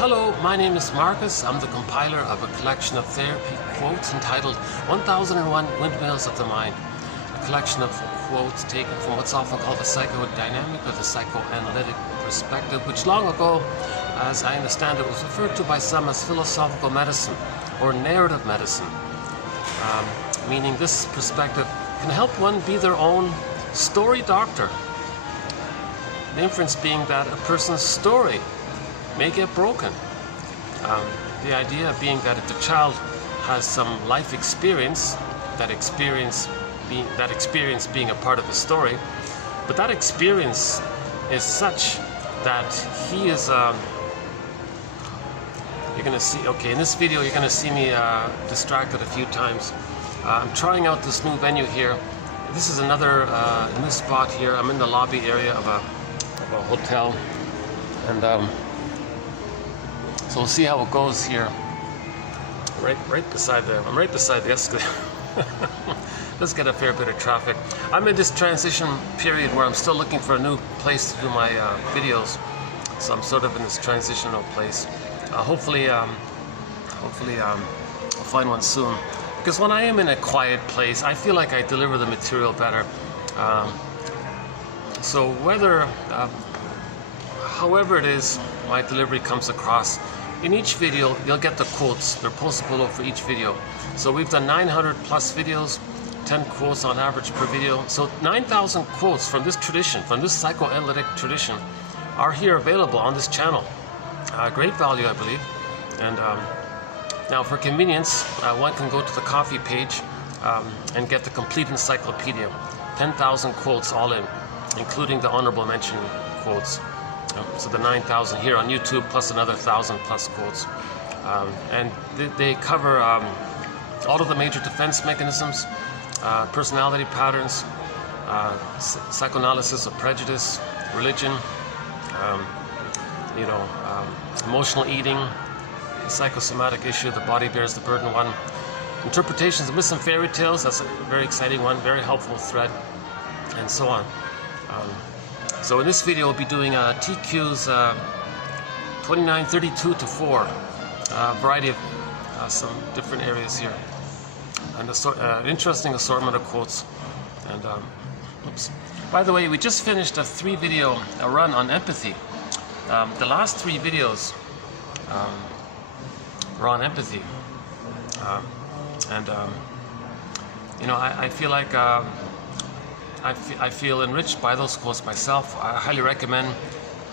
Hello, my name is Marcus. I'm the compiler of a collection of therapy quotes entitled 1001 Windmills of the Mind. A collection of quotes taken from what's often called the psychodynamic or the psychoanalytic perspective, which long ago, as I understand it, was referred to by some as philosophical medicine or narrative medicine. Meaning this perspective can help one be their own story doctor. The inference being that a person's story may get broken. The idea being that if the child has some life experience, that experience being a part of the story, but that experience is such that he is, you're going to see, okay, in this video you're going to see me distracted a few times. I'm trying out this new venue here. This is another new spot here. I'm in the lobby area of a hotel, and so we'll see how it goes here. I'm right beside the escalator. Let's get a fair bit of traffic. I'm in this transition period where I'm still looking for a new place to do my videos. So I'm sort of in this transitional place. Hopefully I'll find one soon. Because when I am in a quiet place, I feel like I deliver the material better. So however it is my delivery comes across, in each video you'll get the quotes. They're posted below for each video. So we've done 900 plus videos, 10 quotes on average per video. So 9,000 quotes from this tradition, from this psychoanalytic tradition, are here available on this channel. Great value, I believe. And now for convenience, one can go to the coffee page and get the complete encyclopedia. 10,000 quotes all in, including the honorable mention quotes. So the 9,000 here on YouTube, plus another 1,000 plus quotes. And they cover all of the major defense mechanisms, personality patterns, psychoanalysis of prejudice, religion, emotional eating, the psychosomatic issue, the body bears the burden one, interpretations of myths and fairy tales, that's a very exciting one, very helpful thread, and so on. So in this video we'll be doing TQ's 2932 to 4, a variety of some different areas here, and an interesting assortment of quotes. And oops. By the way, we just finished a 3-video run on empathy. The last 3 videos were on empathy, I feel like I feel enriched by those quotes myself. I highly recommend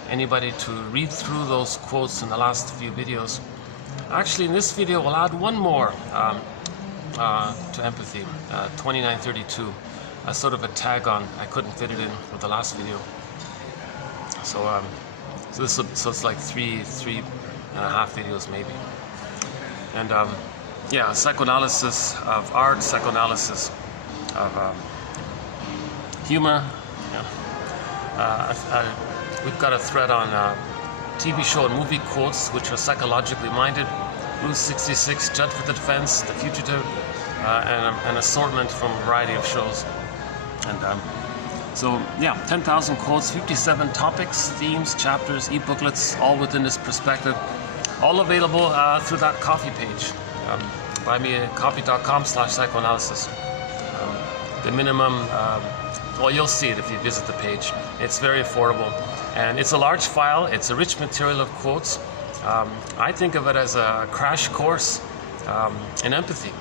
anybody to read through those quotes in the last few videos. Actually, in this video we'll add one more to empathy, 2932, as sort of a tag on. I couldn't fit it in with the last video, so it's like three and a half videos maybe. And yeah, psychoanalysis of art, psychoanalysis of humor. Yeah. We've got a thread on TV show and movie quotes which are psychologically minded. Route 66, Judge for the Defense, The Fugitive, and an assortment from a variety of shows. And so yeah, 10,000 quotes, 57 topics, themes, chapters, e-booklets, all within this perspective. All available through that coffee page. buymeacoffee.com/psychoanalysis. The minimum, well, you'll see it if you visit the page. It's very affordable, and it's a large file. It's a rich material of quotes. I think of it as a crash course in empathy,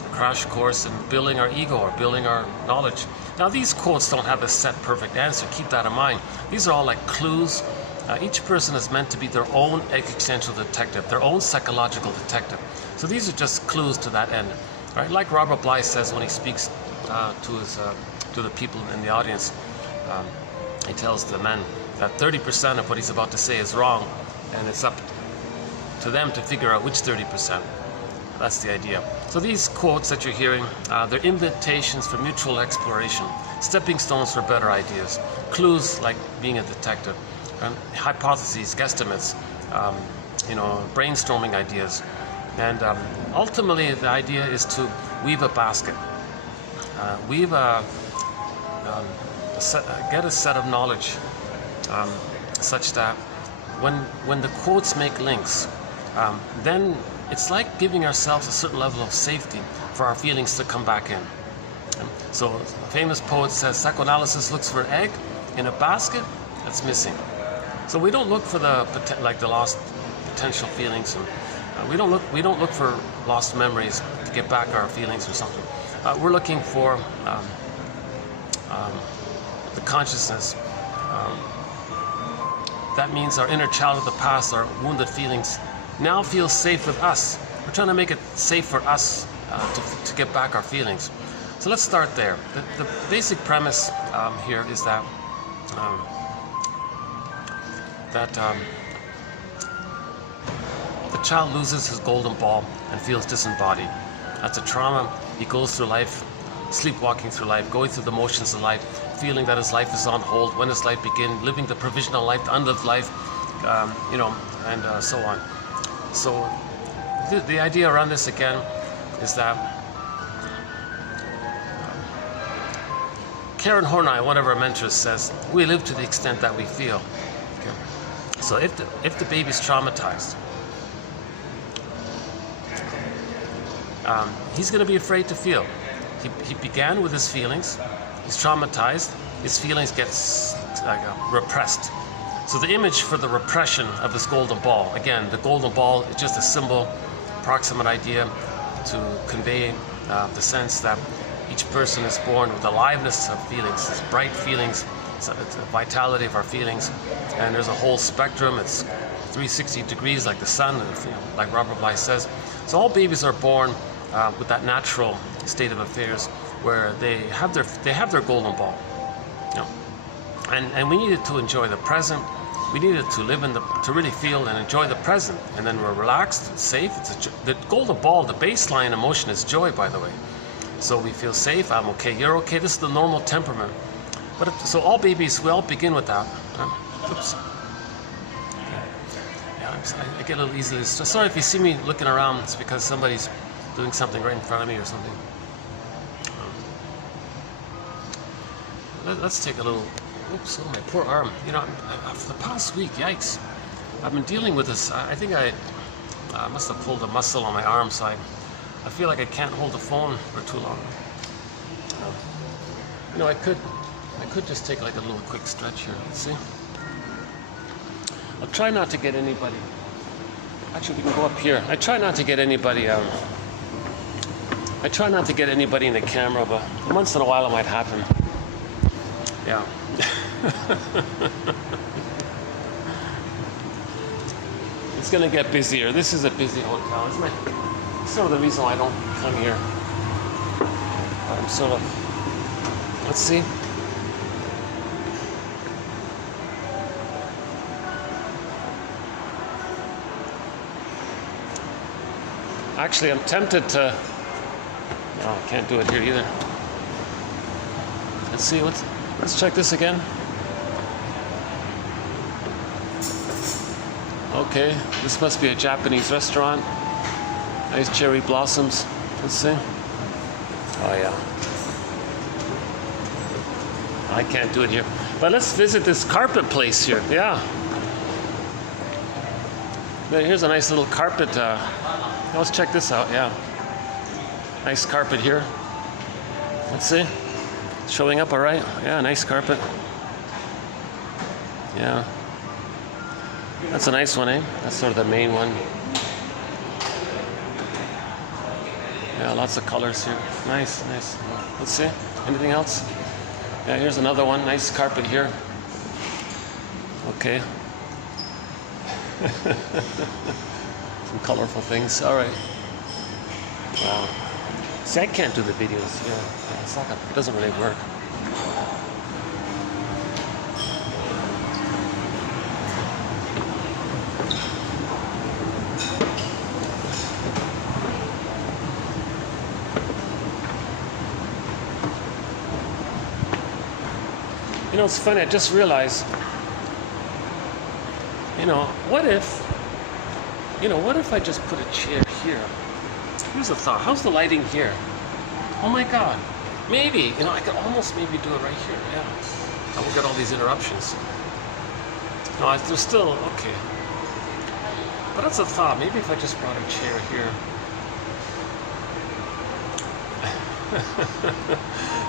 a crash course in building our ego or building our knowledge. Now, these quotes don't have a set perfect answer. Keep that in mind. These are all like clues. Each person is meant to be their own existential detective, their own psychological detective. So these are just clues to that end, right? Like Robert Bly says when he speaks to the people in the audience, he tells the men that 30% of what he's about to say is wrong, and it's up to them to figure out which 30%. That's the idea. So these quotes that you're hearing, they're invitations for mutual exploration, stepping stones for better ideas, clues like being a detective, hypotheses, guesstimates, brainstorming ideas. And ultimately the idea is to weave a basket, get a set of knowledge such that when the quotes make links, then it's like giving ourselves a certain level of safety for our feelings to come back in. So a famous poet says, psychoanalysis looks for an egg in a basket that's missing. So we don't look for the lost potential feelings, and we don't look for lost memories to get back our feelings or something. We're looking for the consciousness. That means our inner child of the past, our wounded feelings, now feels safe with us. We're trying to make it safe for us to get back our feelings. So let's start there. The basic premise here is that the child loses his golden ball and feels disembodied. That's a trauma. He goes through life, sleepwalking through life, going through the motions of life, feeling that his life is on hold. When does life begin? Living the provisional life, the unlived life, and so on. So the idea around this again is that Karen Horney, one of our mentors, says, we live to the extent that we feel. Okay. So if the baby's traumatized, he's going to be afraid to feel. He began with his feelings. He's traumatized. His feelings get repressed. So the image for the repression of this golden ball, again, the golden ball is just a symbol, proximate idea to convey the sense that each person is born with aliveness of feelings, it's bright feelings, it's the vitality of our feelings, and there's a whole spectrum. It's 360 degrees like the sun, like Robert Bly says. So all babies are born with that natural state of affairs where they have their golden ball. And we needed to enjoy the present. We needed to live to really feel and enjoy the present. And then we're relaxed, it's safe. The golden ball, the baseline emotion is joy, by the way. So we feel safe, I'm okay, you're okay. This is the normal temperament. So all babies, we all begin with that. Oops. Yeah, I get a little easily stressed. Sorry if you see me looking around, it's because somebody's doing something right in front of me or something. Let's take a little, oops, oh, my poor arm. For the past week, yikes. I've been dealing with this. I think I must have pulled a muscle on my arm, so I feel like I can't hold the phone for too long. I could just take like a little quick stretch here. Let's see. I'll try not to get anybody. Actually, we can go up here. I try not to get anybody. I try not to get anybody in the camera, but once in a while it might happen. Yeah. It's gonna get busier. This is a busy hotel, isn't it? It's sort of the reason why I don't come here. I'm sort of, let's see. Actually, I'm tempted to, no, I can't do it here either. Let's see, let's check this again. Okay, this must be a Japanese restaurant. Nice cherry blossoms. Let's see. Oh yeah. I can't do it here. But let's visit this carpet place here. Yeah. Here's a nice little carpet. Let's check this out. Yeah. Nice carpet here. Let's see. Showing up all right. Yeah, nice carpet. Yeah. That's a nice one, eh? That's sort of the main one. Yeah, lots of colors here. Nice, nice. Let's see. Anything else? Yeah, here's another one. Nice carpet here. Okay. Some colorful things. All right. Wow. See, I can't do the videos. Yeah, it's not. It doesn't really work. It's funny, I just realized, what if I just put a chair here? Here's a thought. How's the lighting here? Oh my God. Maybe, I could almost maybe do it right here. Yeah. I won't get all these interruptions. No, there's still, okay. But that's a thought. Maybe if I just brought a chair here.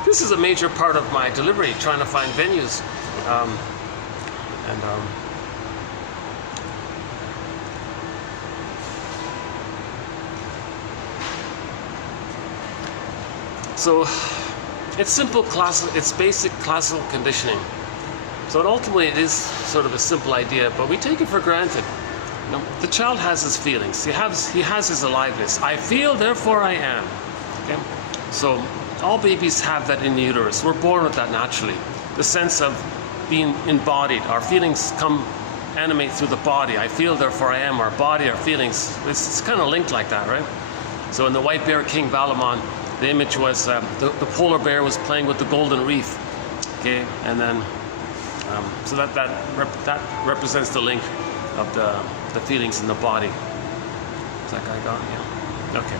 This is a major part of my delivery, trying to find venues. So it's simple classical, it's basic classical conditioning. So ultimately it is sort of a simple idea, but we take it for granted. You know, the child has his feelings. He has his aliveness. I feel, therefore I am. Okay? So all babies have that in the uterus. We're born with that naturally. The sense of being embodied. Our feelings animate through the body. I feel, therefore I am. Our body, our feelings. It's kind of linked like that, right? So in the White Bear King Valamon, the image was the polar bear was playing with the golden reef. Okay, and then so that represents the link of the feelings in the body. Is that guy gone? Yeah. Okay.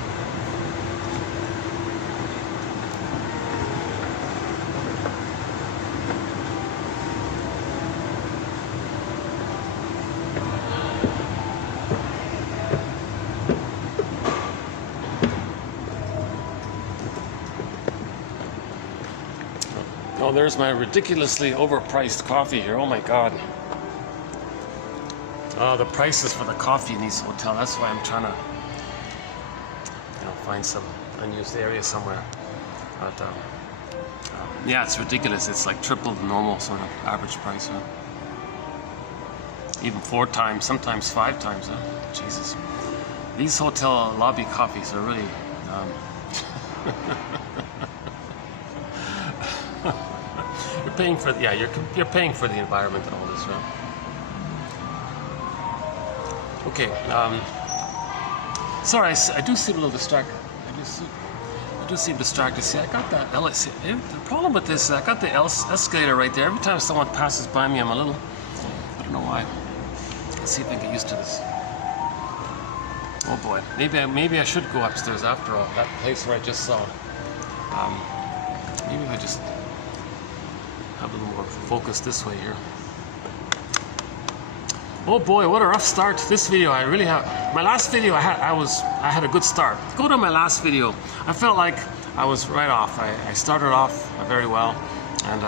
Oh, there's my ridiculously overpriced coffee here. Oh my God. Oh, the prices for the coffee in these hotels. That's why I'm trying to, find some unused area somewhere. But yeah, it's ridiculous. It's like triple the normal sort of average price. Huh? Even 4 times, sometimes 5 times. Huh? Jesus. These hotel lobby coffees are really. You're paying for you're paying for the environment and all this, right? Okay. Sorry, I do seem a little distracted. I do seem distracted. See, I got that LS. The problem with this is I got the escalator right there. Every time someone passes by me, I don't know why. Let's see if I can get used to this. Oh boy, maybe I should go upstairs after all. That place where I just saw. Maybe if I just have a little more focus this way here. Oh boy, what a rough start to this video. I really have. My last video, I had a good start. Go to my last video. I felt like I was right off. I started off very well, and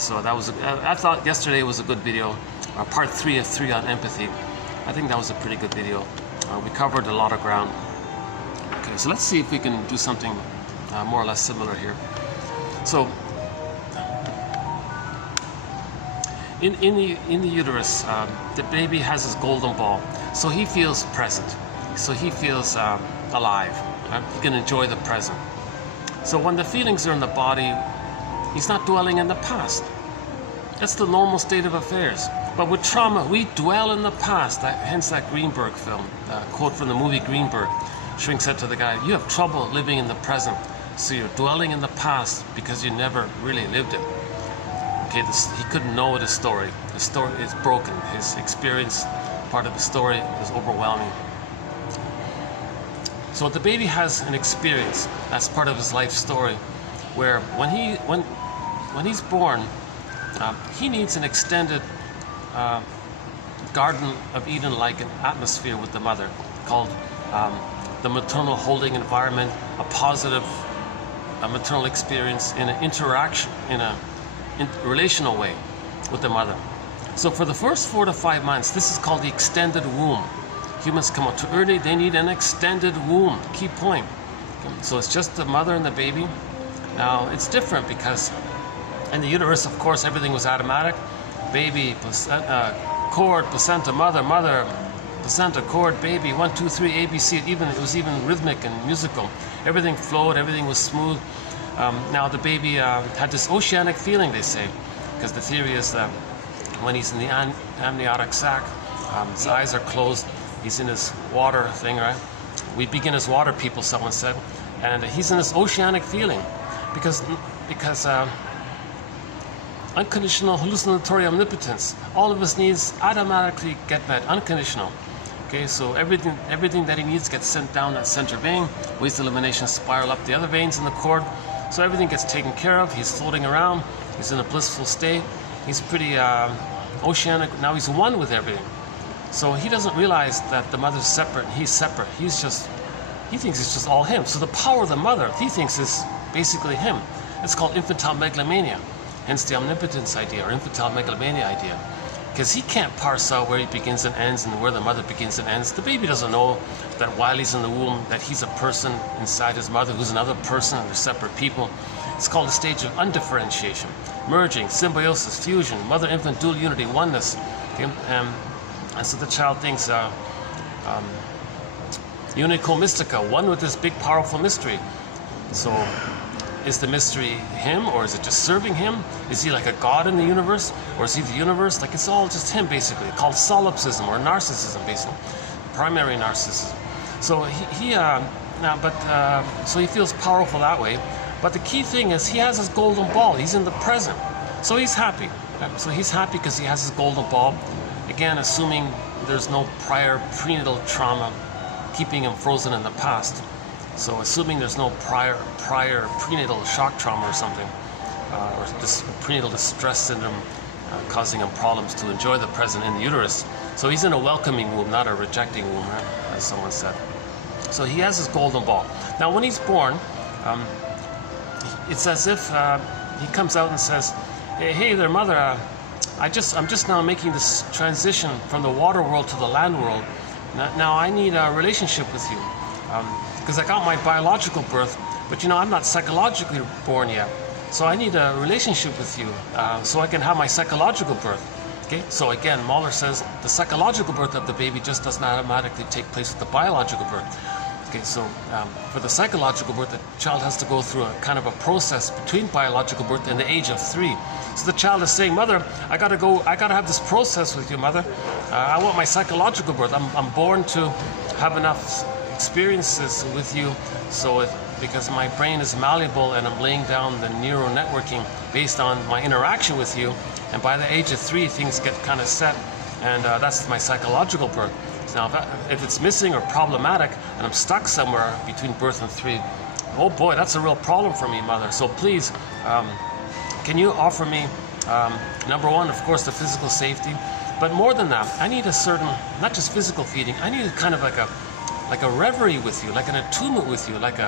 so that was. I thought yesterday was a good video. Part 3 of 3 on empathy. I think that was a pretty good video. We covered a lot of ground. Okay, so let's see if we can do something more or less similar here. So. In the uterus, the baby has his golden ball, so he feels present, so he feels alive. Right? He can enjoy the present. So when the feelings are in the body, he's not dwelling in the past. That's the normal state of affairs. But with trauma, we dwell in the past. Hence that Greenberg film, quote from the movie Greenberg. Shrink said to the guy, "You have trouble living in the present, so you're dwelling in the past because you never really lived it." Okay, he couldn't know the story. The story is broken. His experience, part of the story, is overwhelming. So the baby has an experience as part of his life story, where when he's born, he needs an extended Garden of Eden-like atmosphere with the mother, called the maternal holding environment, a positive maternal experience in an interaction, in a relational way with the mother. So for the first 4 to 5 months, this is called the extended womb. Humans come out too early, they need an extended womb. Key point. So it's just the mother and the baby. Now it's different because in the uterus, of course, everything was automatic. Baby, cord, placenta, mother, placenta, cord, baby, 1, 2, 3, ABC. It was even rhythmic and musical. Everything flowed, everything was smooth. Now the baby had this oceanic feeling, they say, because the theory is that when he's in the amniotic sac, his eyes are closed, he's in his water thing, right? We begin as water people, someone said, and he's in this oceanic feeling because unconditional hallucinatory omnipotence, all of his needs automatically get met, unconditional. Okay, so everything that he needs gets sent down that center vein, waste elimination spiral up the other veins in the cord. So everything gets taken care of. He's floating around. He's in a blissful state. He's pretty oceanic, now he's one with everything. So he doesn't realize that the mother's separate, he's separate. He thinks it's just all him. So the power of the mother, he thinks is basically him. It's called infantile megalomania, hence the omnipotence idea or infantile megalomania idea. Because he can't parse out where he begins and ends and where the mother begins and ends. The baby doesn't know that while he's in the womb, that he's a person inside his mother who's another person and they're separate people. It's called a stage of undifferentiation, merging, symbiosis, fusion, mother-infant dual unity, oneness. Okay? And so the child thinks, unico mystica, one with this big powerful mystery. So is the mystery him, or is it just serving him? Is he like a god in the universe, or is he the universe? Like it's all just him basically, called solipsism or narcissism basically, primary narcissism. So so he feels powerful that way. But the key thing is he has his golden ball. He's in the present, so he's happy. So he's happy because he has his golden ball. Again, assuming there's no prior prenatal trauma keeping him frozen in the past. So assuming there's no prior prenatal shock trauma or something, or this prenatal distress syndrome causing him problems to enjoy the present in the uterus. So he's in a welcoming womb, not a rejecting womb, right? As someone said. So he has his golden ball. Now when he's born, it's as if he comes out and says, hey there mother, I'm just now making this transition from the water world to the land world. Now I need a relationship with you. Because I got my biological birth, but I'm not psychologically born yet. So I need a relationship with you so I can have my psychological birth. Okay, so again, Mahler says the psychological birth of the baby just doesn't automatically take place with the biological birth. Okay, so for the psychological birth, the child has to go through a kind of a process between biological birth and the age of 3. So the child is saying, mother, I gotta have this process with you, mother. I want my psychological birth. I'm born to have enough experiences with you, because my brain is malleable and I'm laying down the neural networking based on my interaction with you, and by the age of 3 things get kind of set, and that's my psychological birth. Now if it's missing or problematic and I'm stuck somewhere between birth and 3, oh boy, that's a real problem for me, mother. So please, can you offer me number one, of course, the physical safety, but more than that, I need a certain, not just physical feeding, I need kind of like a reverie with you, like an attunement with you, like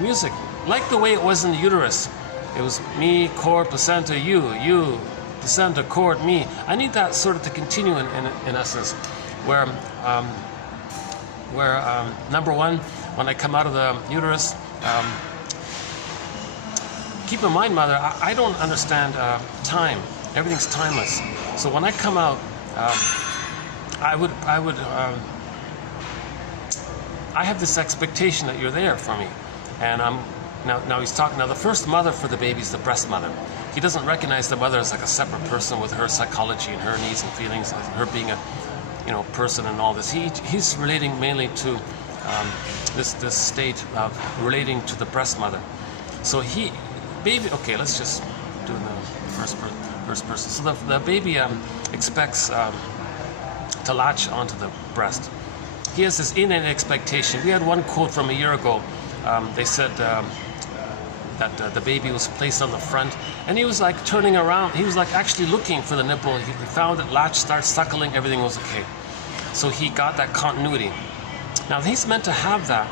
music, like the way it was in the uterus. It was me, cord, placenta, you, placenta, cord, me. I need that sort of to continue in essence, where number one, when I come out of the uterus, keep in mind, mother, I don't understand time. Everything's timeless. So when I come out, I have this expectation that you're there for me, and now he's talking. Now the first mother for the baby is the breast mother. He doesn't recognize the mother as like a separate person with her psychology and her needs and feelings, and her being a person and all this. He's relating mainly to this state of relating to the breast mother. So baby. Okay, let's just do the first person. So the baby expects to latch onto the breast. He has this innate expectation. We had one quote from a year ago. They said that the baby was placed on the front, and he was like turning around. He was like actually looking for the nipple. He found it, latched, started suckling, everything was okay. So he got that continuity. Now he's meant to have that.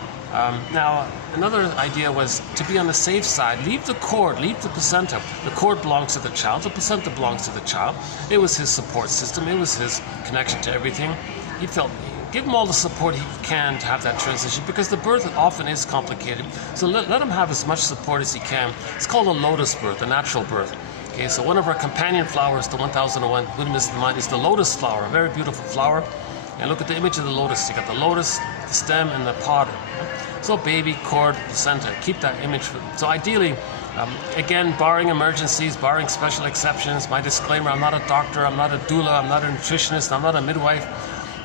Now another idea was to be on the safe side. Leave the cord, leave the placenta. The cord belongs to the child. The placenta belongs to the child. It was his support system. It was his connection to everything. He felt. Give him all the support he can to have that transition, because the birth often is complicated. So let him have as much support as he can. It's called a lotus birth, a natural birth. Okay, so one of our companion flowers, the 1001 Windmills is the lotus flower, a very beautiful flower. And look at the image of the lotus. You got the lotus, the stem, and the pod. So baby, cord, placenta, keep that image. So ideally, again, barring emergencies, barring special exceptions, my disclaimer, I'm not a doctor, I'm not a doula, I'm not a nutritionist, I'm not a midwife,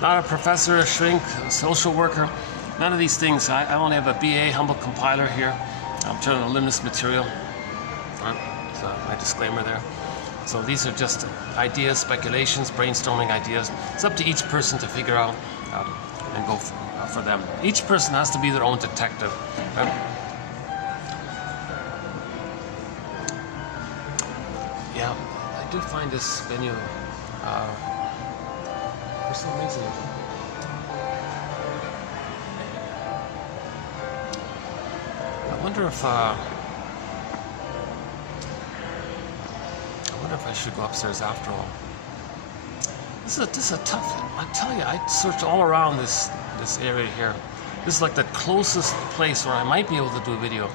not a professor, a shrink, a social worker, none of these things. I only have a BA humble compiler here. I'm trying to limit this material. So my disclaimer there. So these are just ideas, speculations, brainstorming ideas. It's up to each person to figure out and go for them. Each person has to be their own detective. Yeah, I do find this venue, for some reason, I wonder if I should go upstairs after all. This is a tough. I tell you, I searched all around this area here. This is like the closest place where I might be able to do a video.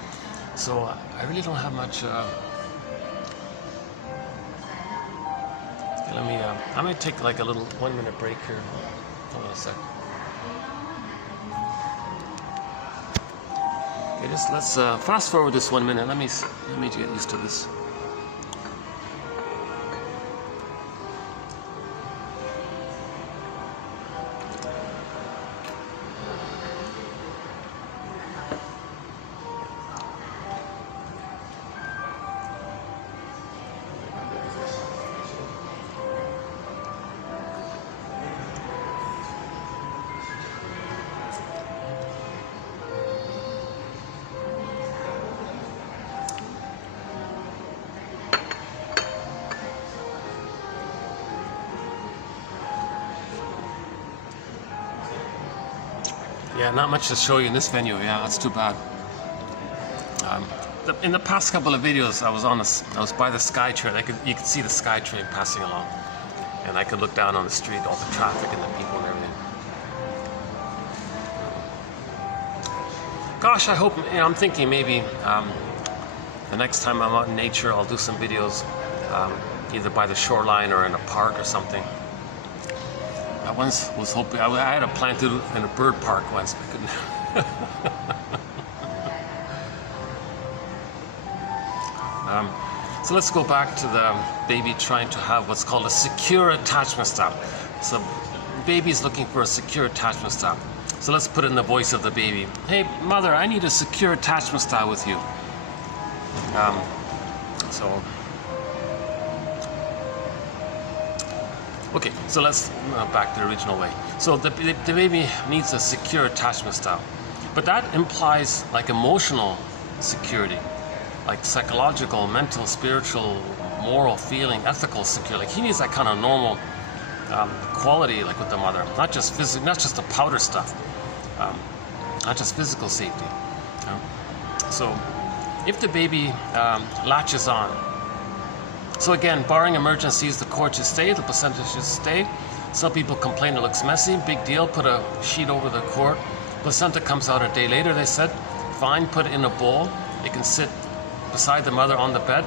So I really don't have much. Okay, let me. I might take like a little 1-minute break here. Hold on a sec. Okay, let's fast forward this 1 minute. Let me get used to this. Yeah, not much to show you in this venue. Yeah, that's too bad. In the past couple of videos, I was by the SkyTrain. You could see the SkyTrain passing along, and I could look down on the street, all the traffic and the people and everything. Gosh, I hope. I'm thinking maybe the next time I'm out in nature, I'll do some videos, either by the shoreline or in a park or something. I once was hoping, I had a plan to do in a bird park once, but couldn't. So let's go back to the baby trying to have what's called a secure attachment style. So baby's looking for a secure attachment style. So let's put it in the voice of the baby. Hey, mother, I need a secure attachment style with you. Okay, so let's back the original way. So the baby needs a secure attachment style, but that implies like emotional security, like psychological, mental, spiritual, moral, feeling, ethical security. Like he needs that kind of normal quality, like with the mother, not just physical, not just the powder stuff, not just physical safety. So if the baby latches on. So again, barring emergencies, the cord should stay, the placenta should stay. Some people complain it looks messy, big deal, put a sheet over the cord. Placenta comes out a day later, they said, fine, put it in a bowl. It can sit beside the mother on the bed.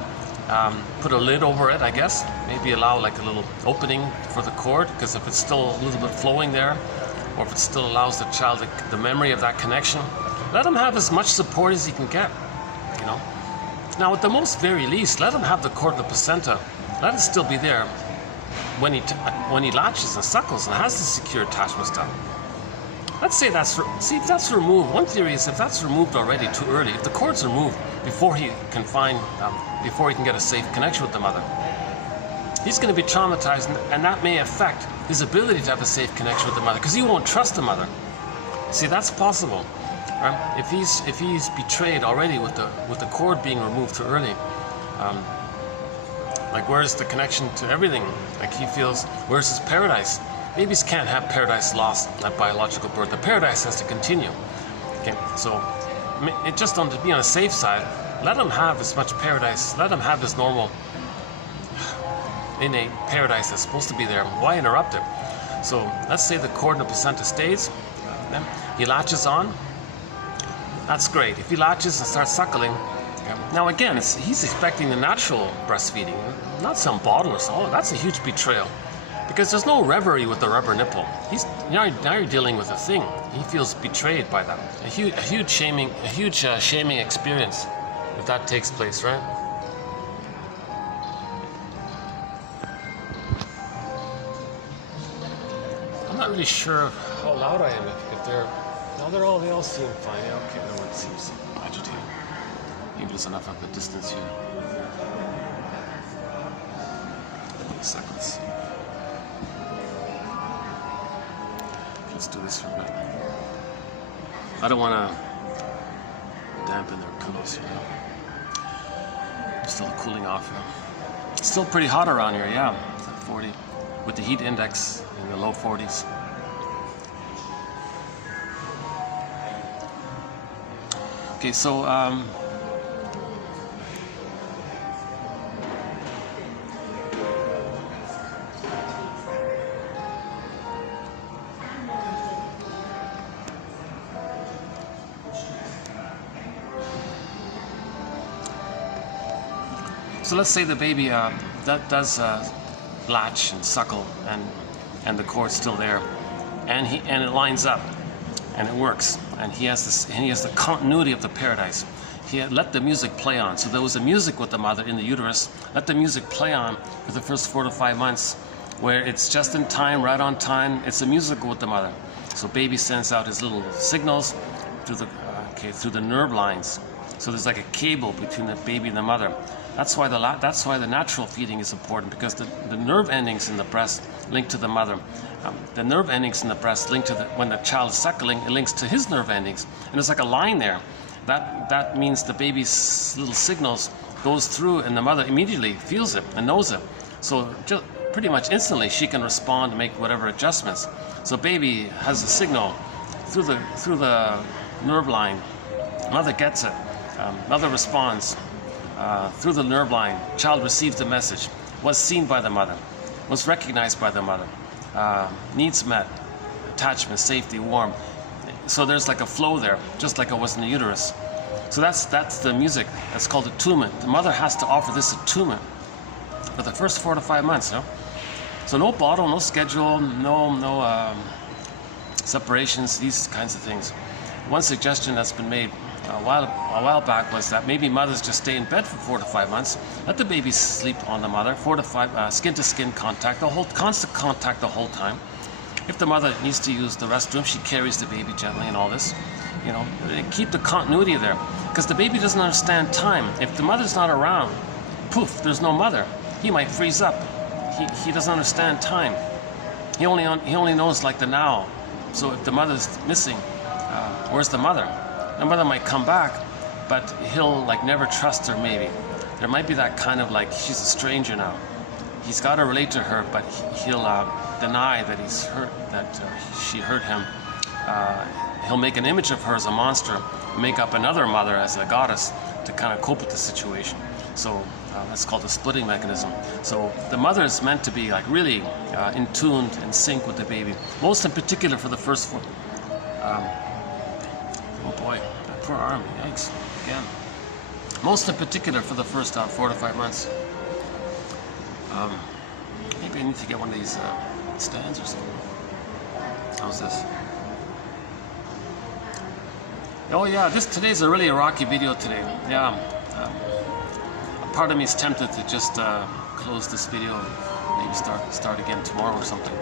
Put a lid over it, I guess. Maybe allow like a little opening for the cord, because if it's still a little bit flowing there, or if it still allows the child the memory of that connection, let them have as much support as he can get, you know. Now, at the most very least, let him have the cord of the placenta. Let it still be there when he latches and suckles and has the secure attachment style. Let's say if that's removed. One theory is if that's removed already too early, if the cord's removed before he can get a safe connection with the mother, he's going to be traumatized, and that may affect his ability to have a safe connection with the mother because he won't trust the mother. See, that's possible. If he's betrayed already with the cord being removed too early, like where's the connection to everything? Like he feels, where's his paradise? Babies can't have paradise lost at biological birth. The paradise has to continue. Okay, so it just to be on the safe side, let him have as much paradise. Let him have his normal innate paradise that's supposed to be there. Why interrupt it? So let's say the cord and the placenta stays. Then he latches on. That's great. If he latches and starts suckling, now again, he's expecting the natural breastfeeding, not some bottle or so. That's a huge betrayal, because there's no reverie with the rubber nipple. Now you're dealing with a thing. He feels betrayed by that. A huge shaming experience if that takes place, right? I'm not really sure how loud I am if they're. No, they all seem fine. Yeah, okay, no one seems agitated. Maybe there's enough of a distance here. 20 seconds. Let's do this for a bit. I don't want to dampen their pillows here. I'm still cooling off here. Still pretty hot around here, yeah. It's at 40, with the heat index in the low 40s. Okay, so so let's say the baby that does latch and suckle, and the cord's still there, and it lines up, and it works, and he has the continuity of the paradise. He had let the music play on. So there was a music with the mother in the uterus. Let the music play on for the first 4 to 5 months, where it's just in time, right on time. It's a musical with the mother. So baby sends out his little signals through the nerve lines. So there's like a cable between the baby and the mother. That's why the natural feeding is important, because the nerve endings in the breast link to the mother. The nerve endings in the breast link to when the child is suckling, it links to his nerve endings, and there's like a line there. That means the baby's little signals goes through, and the mother immediately feels it and knows it. So just pretty much instantly she can respond and make whatever adjustments. So baby has a signal through the nerve line. Mother gets it. Mother responds. Through the nerve line, child receives the message, was seen by the mother, was recognized by the mother, needs met, attachment, safety, warm. So there's like a flow there, just like it was in the uterus. So that's the music. That's called attunement. The mother has to offer this attunement for the first 4 to 5 months. You know? So no bottle, no schedule, no separations, these kinds of things. One suggestion that's been made a while back was that maybe mothers just stay in bed for 4 to 5 months, let the baby sleep on the mother, 4 to 5 skin-to-skin contact, constant contact the whole time. If the mother needs to use the restroom, she carries the baby gently and all this. You know, keep the continuity there, because the baby doesn't understand time. If the mother's not around, poof, there's no mother. He might freeze up. He doesn't understand time. He only knows like the now. So if the mother's missing, where's the mother? The mother might come back, but he'll like never trust her. Maybe there might be that kind of like she's a stranger now. He's got to relate to her, but he'll deny that she hurt him. He'll make an image of her as a monster, make up another mother as a goddess to kind of cope with the situation. So that's called a splitting mechanism. So the mother is meant to be like really in tune, in sync with the baby. Most in particular for the first 4. Oh boy, that poor arm, yikes, again. Most in particular for the first 4 to 5 months. Maybe I need to get one of these stands or something. How's this? Oh yeah, today's a really rocky video today. Yeah, part of me is tempted to just close this video and maybe start again tomorrow or something.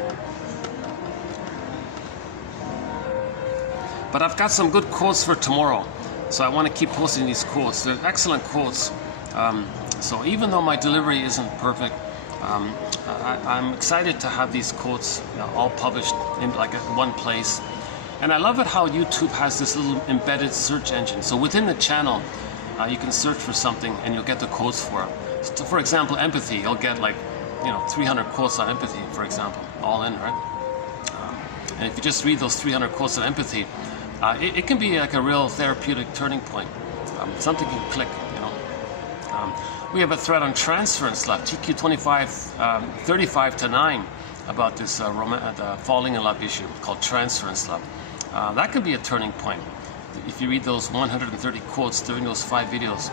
But I've got some good quotes for tomorrow, so I want to keep posting these quotes. They're excellent quotes. So even though my delivery isn't perfect, I'm excited to have these quotes all published in like one place. And I love it how YouTube has this little embedded search engine. So within the channel, you can search for something and you'll get the quotes for it. So for example, empathy, you'll get like 300 quotes on empathy, for example, all in, right? And if you just read those 300 quotes on empathy, it can be like a real therapeutic turning point. Something can click, you know. We have a thread on transference love, TQ25, 35 to 9, about this falling in love issue called transference love. That could be a turning point. If you read those 130 quotes during those 5 videos.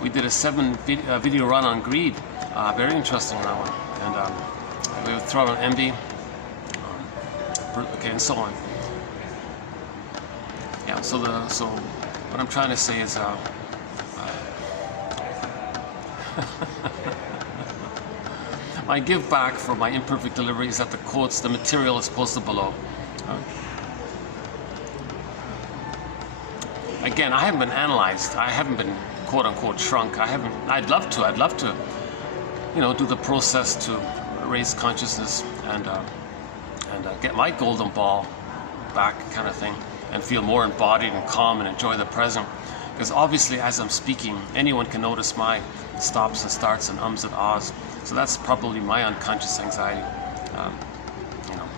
We did a 7-video run on greed. Very interesting on that one. And we would throw on envy, okay, and so on. Yeah, so what I'm trying to say is my give back for my imperfect delivery is that the quotes, the material is posted below. Again, I haven't been analyzed. I haven't been quote unquote shrunk. I'd love to, do the process to raise consciousness and get my golden ball back, kind of thing, and feel more embodied and calm and enjoy the present. Because obviously as I'm speaking, anyone can notice my stops and starts and ums and ahs. So that's probably my unconscious anxiety. You know.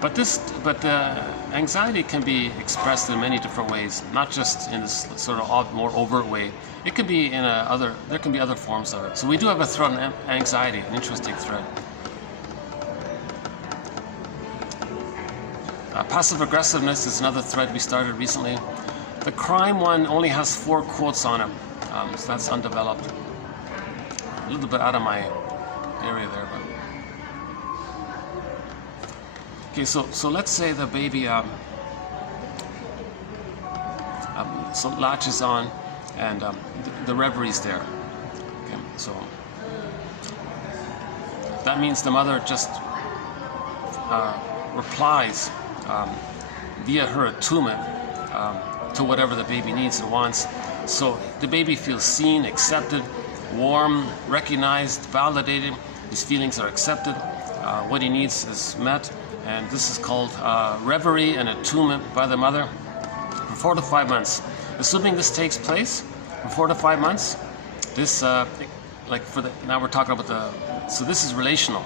But the anxiety can be expressed in many different ways, not just in this sort of more overt way. It can be in there can be other forms of it. So we do have a thread on anxiety, an interesting thread. Passive aggressiveness is another thread we started recently. The crime one only has 4 quotes on it, so that's undeveloped. A little bit out of my area there, but okay. So let's say the baby so latches on, and the reverie's there. Okay, so that means the mother just replies via her attunement to whatever the baby needs and wants. So the baby feels seen, accepted, warm, recognized, validated. His feelings are accepted. What he needs is met. And this is called reverie and attunement by the mother for 4 to 5 months. Assuming this takes place for 4 to 5 months, this, now we're talking about so this is relational.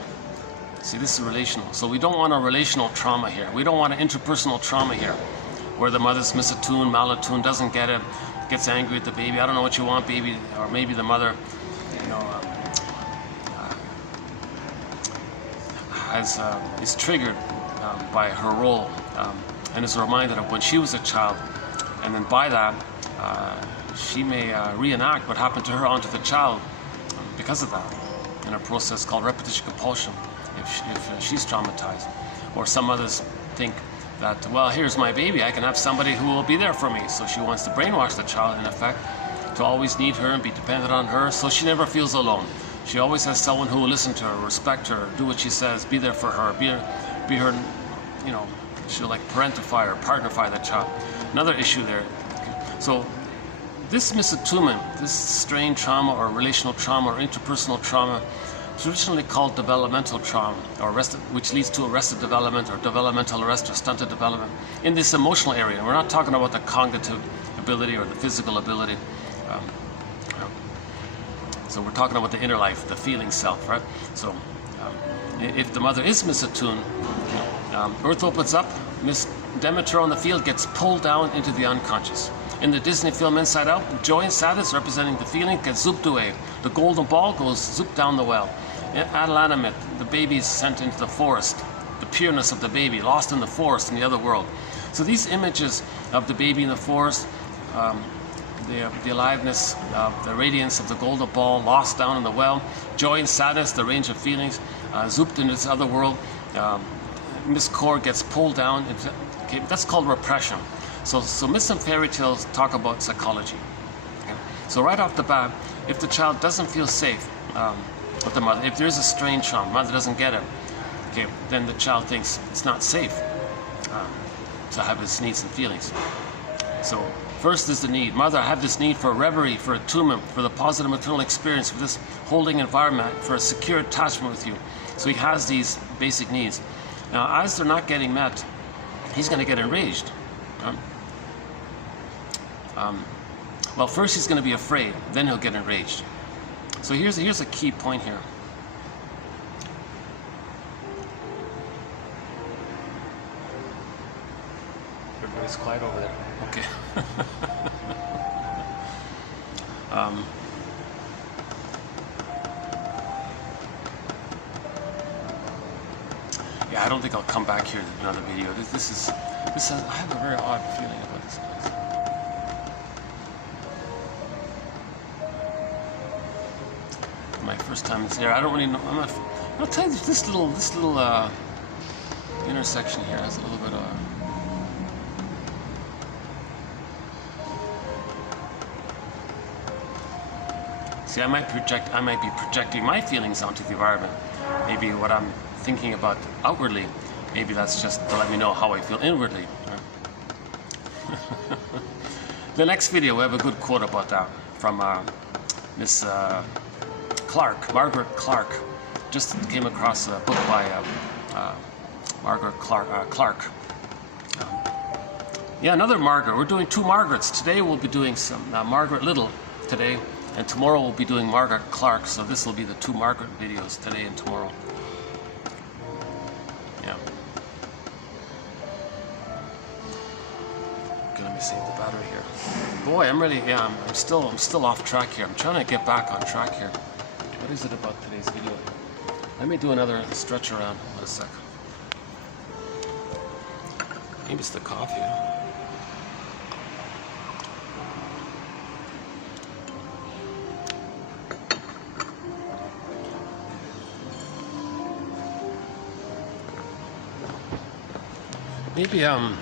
See, this is relational. So we don't want a relational trauma here. We don't want an interpersonal trauma here, where the mother's misattuned, malattuned, doesn't get it, gets angry at the baby. I don't know what you want, baby. Or maybe the mother, you know, is triggered by her role and is reminded of when she was a child. And then by that, she may reenact what happened to her onto the child because of that, in a process called repetition compulsion. If she's traumatized. Or some others think that, well, here's my baby, I can have somebody who will be there for me. So she wants to brainwash the child, in effect, to always need her and be dependent on her, so she never feels alone. She always has someone who will listen to her, respect her, do what she says, be there for her, be her, you know, she'll like parentify or partnerify the child. Another issue there. Okay. So this misattunement, this strain trauma or relational trauma or interpersonal trauma, traditionally called developmental trauma, or which leads to arrested development or developmental arrest or stunted development in this emotional area. We're not talking about the cognitive ability or the physical ability. So we're talking about the inner life, the feeling self, right? So if the mother is misattuned, Earth opens up, Miss Demeter on the field gets pulled down into the unconscious. In the Disney film Inside Out, joy and sadness representing the feeling gets zooped away. The golden ball goes zooped down the well. Analysand, the baby is sent into the forest. The pureness of the baby, lost in the forest in the other world. So these images of the baby in the forest, the aliveness, the radiance of the golden ball, lost down in the well, joy and sadness, the range of feelings, zooped into this other world. Miss Core gets pulled down. Okay, that's called repression. So myths and fairy tales talk about psychology. Okay? So right off the bat, if the child doesn't feel safe with the mother, if there is a strain trauma, mother doesn't get it, okay, then the child thinks it's not safe to have his needs and feelings. So first is the need. Mother, I have this need for reverie, for attunement, for the positive maternal experience, for this holding environment, for a secure attachment with you. So he has these basic needs. Now, as they're not getting met, he's going to get enraged. Well, first he's going to be afraid, then he'll get enraged. So here's a key point here. Everybody's quiet over there. Okay. Yeah, I don't think I'll come back here to another video. This is I have a very odd feeling about this place. My first time here. I don't really know. I'll tell you, this little intersection here has a little bit of. See, I might be projecting my feelings onto the environment. Maybe what I'm thinking about outwardly, maybe that's just to let me know how I feel inwardly. The next video, we have a good quote about that from Miss Clark, Margaret Clark. Just came across a book by Margaret Clark. Yeah, another Margaret. We're doing 2 Margarets. Today we'll be doing some Margaret Little today, and tomorrow we'll be doing Margaret Clark. So this will be the 2 Margaret videos today and tomorrow. Yeah. Okay, let me save the battery here. Boy, I'm really, yeah, I'm still off track here. I'm trying to get back on track here. What is it about today's video? Let me do another stretch around. Wait a sec. Maybe it's the coffee. Maybe I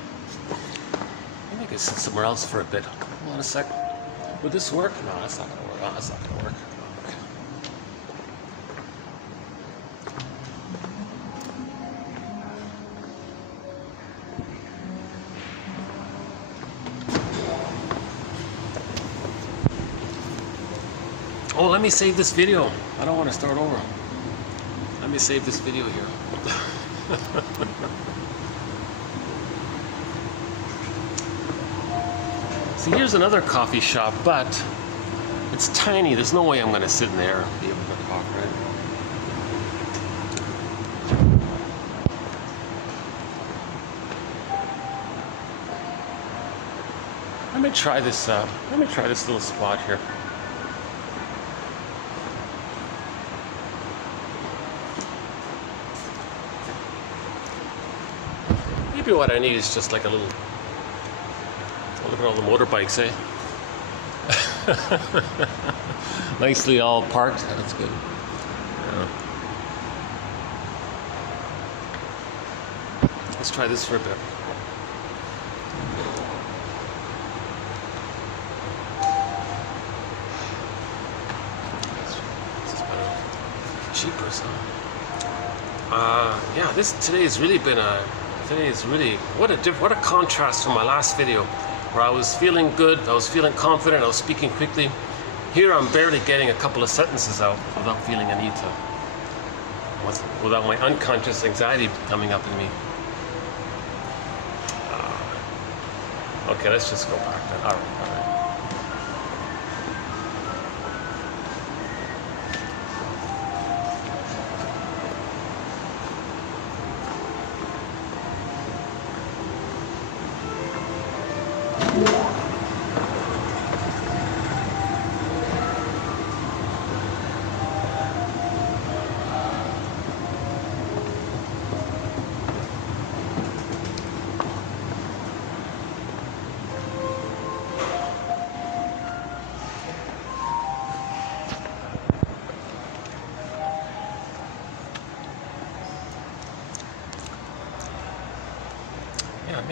could sit somewhere else for a bit. Hold on a sec. Would this work? No, that's not gonna work. Oh, that's not gonna work. Okay. Oh, let me save this video. I don't want to start over. Let me save this video here. See, here's another coffee shop, but it's tiny. There's no way I'm going to sit in there and be able to talk, right? Let me try this little spot here. Maybe what I need is just like a little. Look at all the motorbikes, eh? Nicely all parked. That's good. Yeah. Let's try this for a bit. This is better. Cheaper, huh? Yeah. Today has really been what a contrast from my last video, where I was feeling good, I was feeling confident, I was speaking quickly. Here I'm barely getting a couple of sentences out without feeling a need to, without my unconscious anxiety coming up in me. Okay, let's just go back then. All right.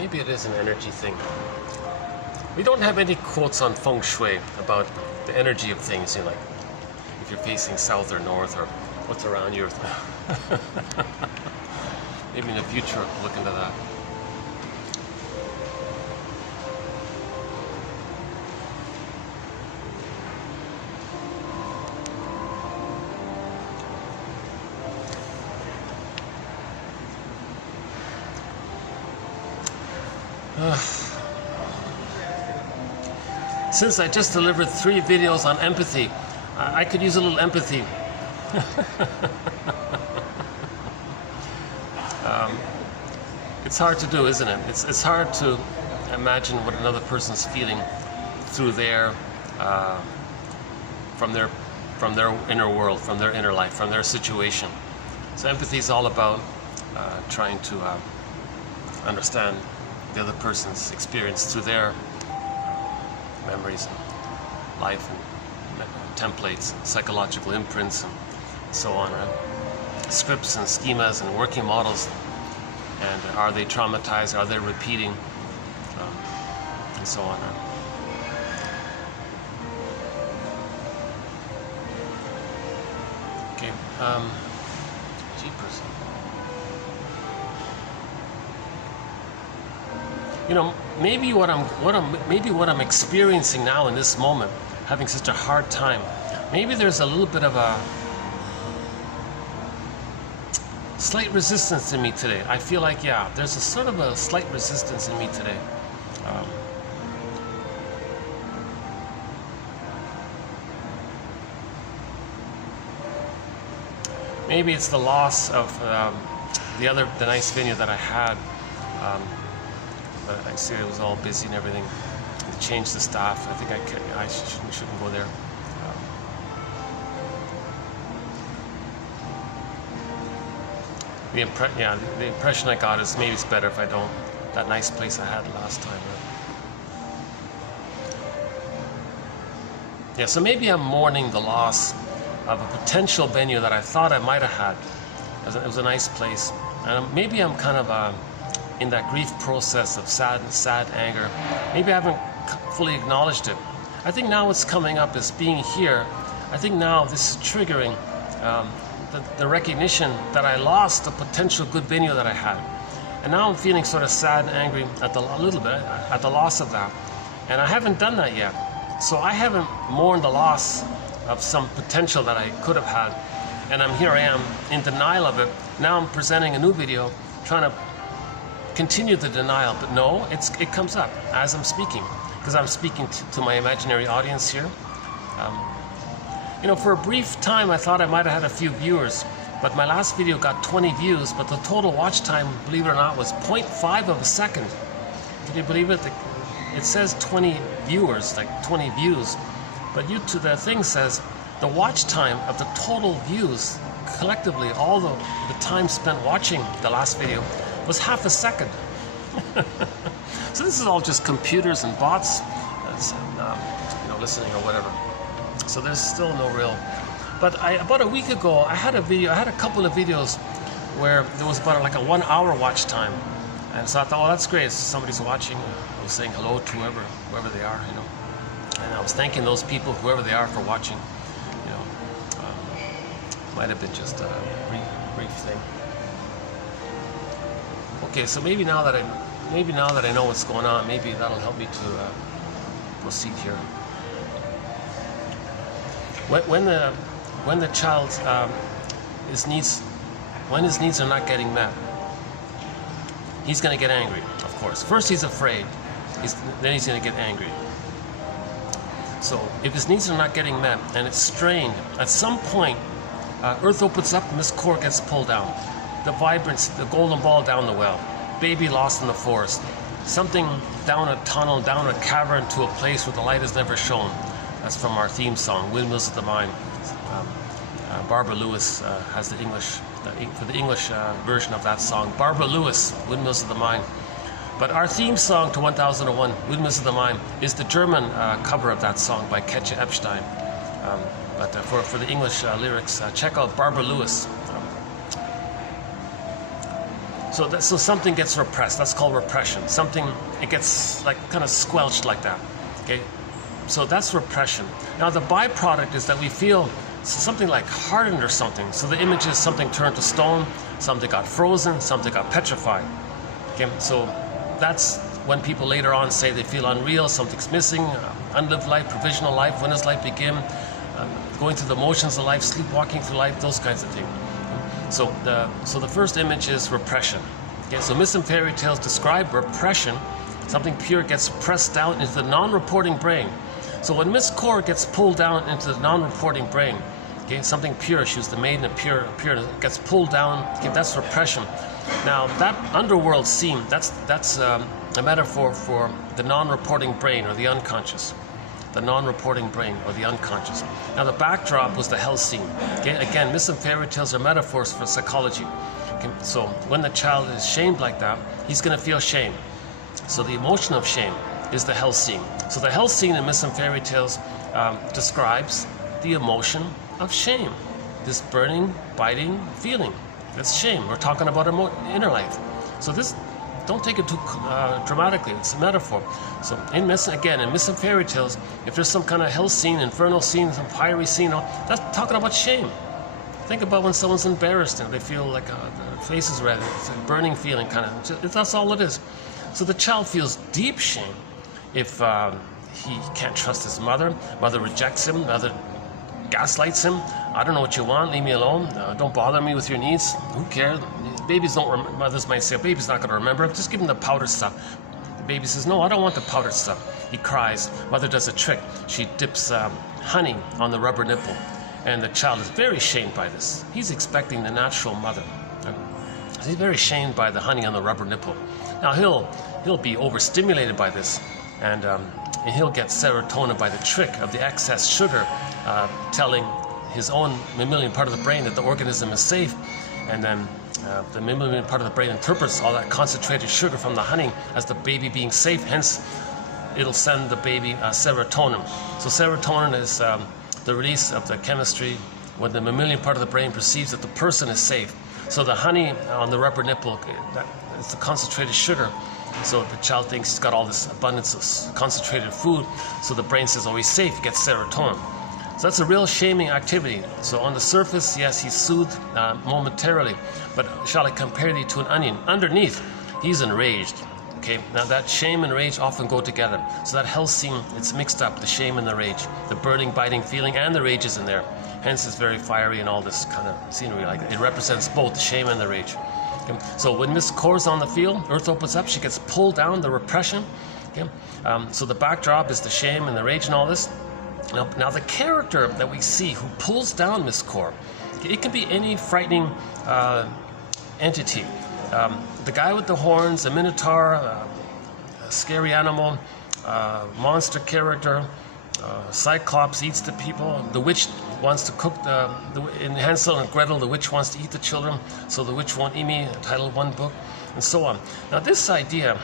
Maybe it is an energy thing. We don't have any quotes on feng shui about the energy of things, like if you're facing south or north or what's around you. Maybe in the future I'll look into that. Since I just delivered 3 videos on empathy, I could use a little empathy. It's hard to do, isn't it? It's hard to imagine what another person's feeling through their, from their inner world, from their inner life, from their situation. So empathy is all about trying to understand the other person's experience through their memories and life and templates, and psychological imprints and so on, right? Scripts and schemas and working models, and are they traumatized, are they repeating, and so on, right? Okay, jeepers. Maybe what I'm experiencing now in this moment, having such a hard time, maybe there's a little bit of a slight resistance in me today. I feel like, there's a sort of a slight resistance in me today. Maybe it's the loss of the nice venue that I had, but I see it was all busy and everything. They changed the staff. I think I shouldn't go there. The impression I got is maybe it's better if I don't. That nice place I had last time. Yeah, so maybe I'm mourning the loss of a potential venue that I thought I might have had. It was a nice place. And maybe I'm kind of in that grief process of sad anger. Maybe I haven't fully acknowledged it. I think now what's coming up is being here. I think now this is triggering the recognition that I lost a potential good venue that I had. And now I'm feeling sort of sad and angry a little bit at the loss of that. And I haven't done that yet. So I haven't mourned the loss of some potential that I could have had. And here I am in denial of it. Now I'm presenting a new video, trying to continue the denial. But no, it comes up as I'm speaking, because I'm speaking to my imaginary audience here. For a brief time, I thought I might have had a few viewers, but my last video got 20 views, but the total watch time, believe it or not, was 0.5 of a second. Can you believe it? It says 20 viewers, like 20 views, but the thing says the watch time of the total views, collectively, all the time spent watching the last video, was half a second. So this is all just computers and bots, listening or whatever. So there's still no real. But about a week ago, I had a couple of videos where there was about like a 1 hour watch time. And so I thought, well, that's great. Somebody's watching. I was saying hello to whoever they are, And I was thanking those people, whoever they are, for watching. Might have been just a brief thing. Okay, so maybe now that I know what's going on, maybe that'll help me to proceed here. When the child his needs are not getting met, he's going to get angry, of course. First he's afraid, then he's going to get angry. So if his needs are not getting met and it's strained, at some point Earth opens up and this core gets pulled down. The vibrance, the golden ball down the well, baby lost in the forest, something down a tunnel, down a cavern to a place where the light has never shone. That's from our theme song, Windmills of the Mind. Barbara Lewis has the English, for the English version of that song. Barbara Lewis, Windmills of the Mind. But our theme song to 1001, Windmills of the Mind, is the German cover of that song by Ketche Epstein. But for the English lyrics, check out Barbara Lewis. So something gets repressed. That's called repression. It gets like kind of squelched like that. Okay. So that's repression. Now the byproduct is that we feel something like hardened or something. So the image is something turned to stone, something got frozen, something got petrified. Okay, so that's when people later on say they feel unreal, something's missing, unlived life, provisional life, when does life begin, going through the motions of life, sleepwalking through life, those kinds of things. So the first image is repression. Okay, so myths and fairy tales describe repression. Something pure gets pressed down into the non-reporting brain. So when Miss Core gets pulled down into the non-reporting brain, okay, something pure, she was the maiden of pure, gets pulled down, okay, that's repression. Now that underworld scene, that's a metaphor for the non-reporting brain or the unconscious. The non-reporting brain or the unconscious. Now the backdrop was the hell scene. Okay? Again, myths and fairy tales are metaphors for psychology. Okay? So when the child is shamed like that, he's going to feel shame. So the emotion of shame is the hell scene. So the hell scene in myths and fairy tales describes the emotion of shame. This burning, biting feeling. That's shame. We're talking about inner life. So this, don't take it too dramatically. It's a metaphor. So in myths and fairy tales, if there's some kind of hell scene, infernal scene, some fiery scene, that's talking about shame. Think about when someone's embarrassed and they feel like their face is red. It's a burning feeling, kind of. That's all it is. So the child feels deep shame if he can't trust his mother. Mother rejects him. Mother gaslights him. I don't know what you want. Leave me alone. Don't bother me with your needs. Who cares? Babies don't remember. Mothers might say, baby's not going to remember. Just give him the powder stuff. The baby says, no, I don't want the powdered stuff. He cries. Mother does a trick. She dips honey on the rubber nipple. And the child is very shamed by this. He's expecting the natural mother. He's very shamed by the honey on the rubber nipple. Now he'll be overstimulated by this, and he'll get serotonin by the trick of the excess sugar, telling his own mammalian part of the brain that the organism is safe, and then the mammalian part of the brain interprets all that concentrated sugar from the honey as the baby being safe. Hence, it'll send the baby serotonin. So serotonin is the release of the chemistry when the mammalian part of the brain perceives that the person is safe. So the honey on the rubber nipple, it's the concentrated sugar. So the child thinks he's got all this abundance of concentrated food. So the brain says, oh, he's safe, he gets serotonin. So that's a real shaming activity. So on the surface, yes, he's soothed momentarily. But shall I compare thee to an onion? Underneath, he's enraged. Okay, now that shame and rage often go together. So that hell scene, it's mixed up, the shame and the rage. The burning, biting feeling and the rage is in there. Hence it's very fiery and all this kind of scenery. Like it represents both the shame and the rage. Okay? So when Miss Core's on the field, Earth opens up, she gets pulled down, the repression. Okay? So the backdrop is the shame and the rage and all this. Now the character that we see who pulls down Miss Core, it can be any frightening entity. The guy with the horns, a minotaur, a scary animal, monster character, Cyclops eats the people, the witch wants to cook in Hansel and Gretel, the witch wants to eat the children, so the witch won't eat me, title of one book, and so on. Now this idea,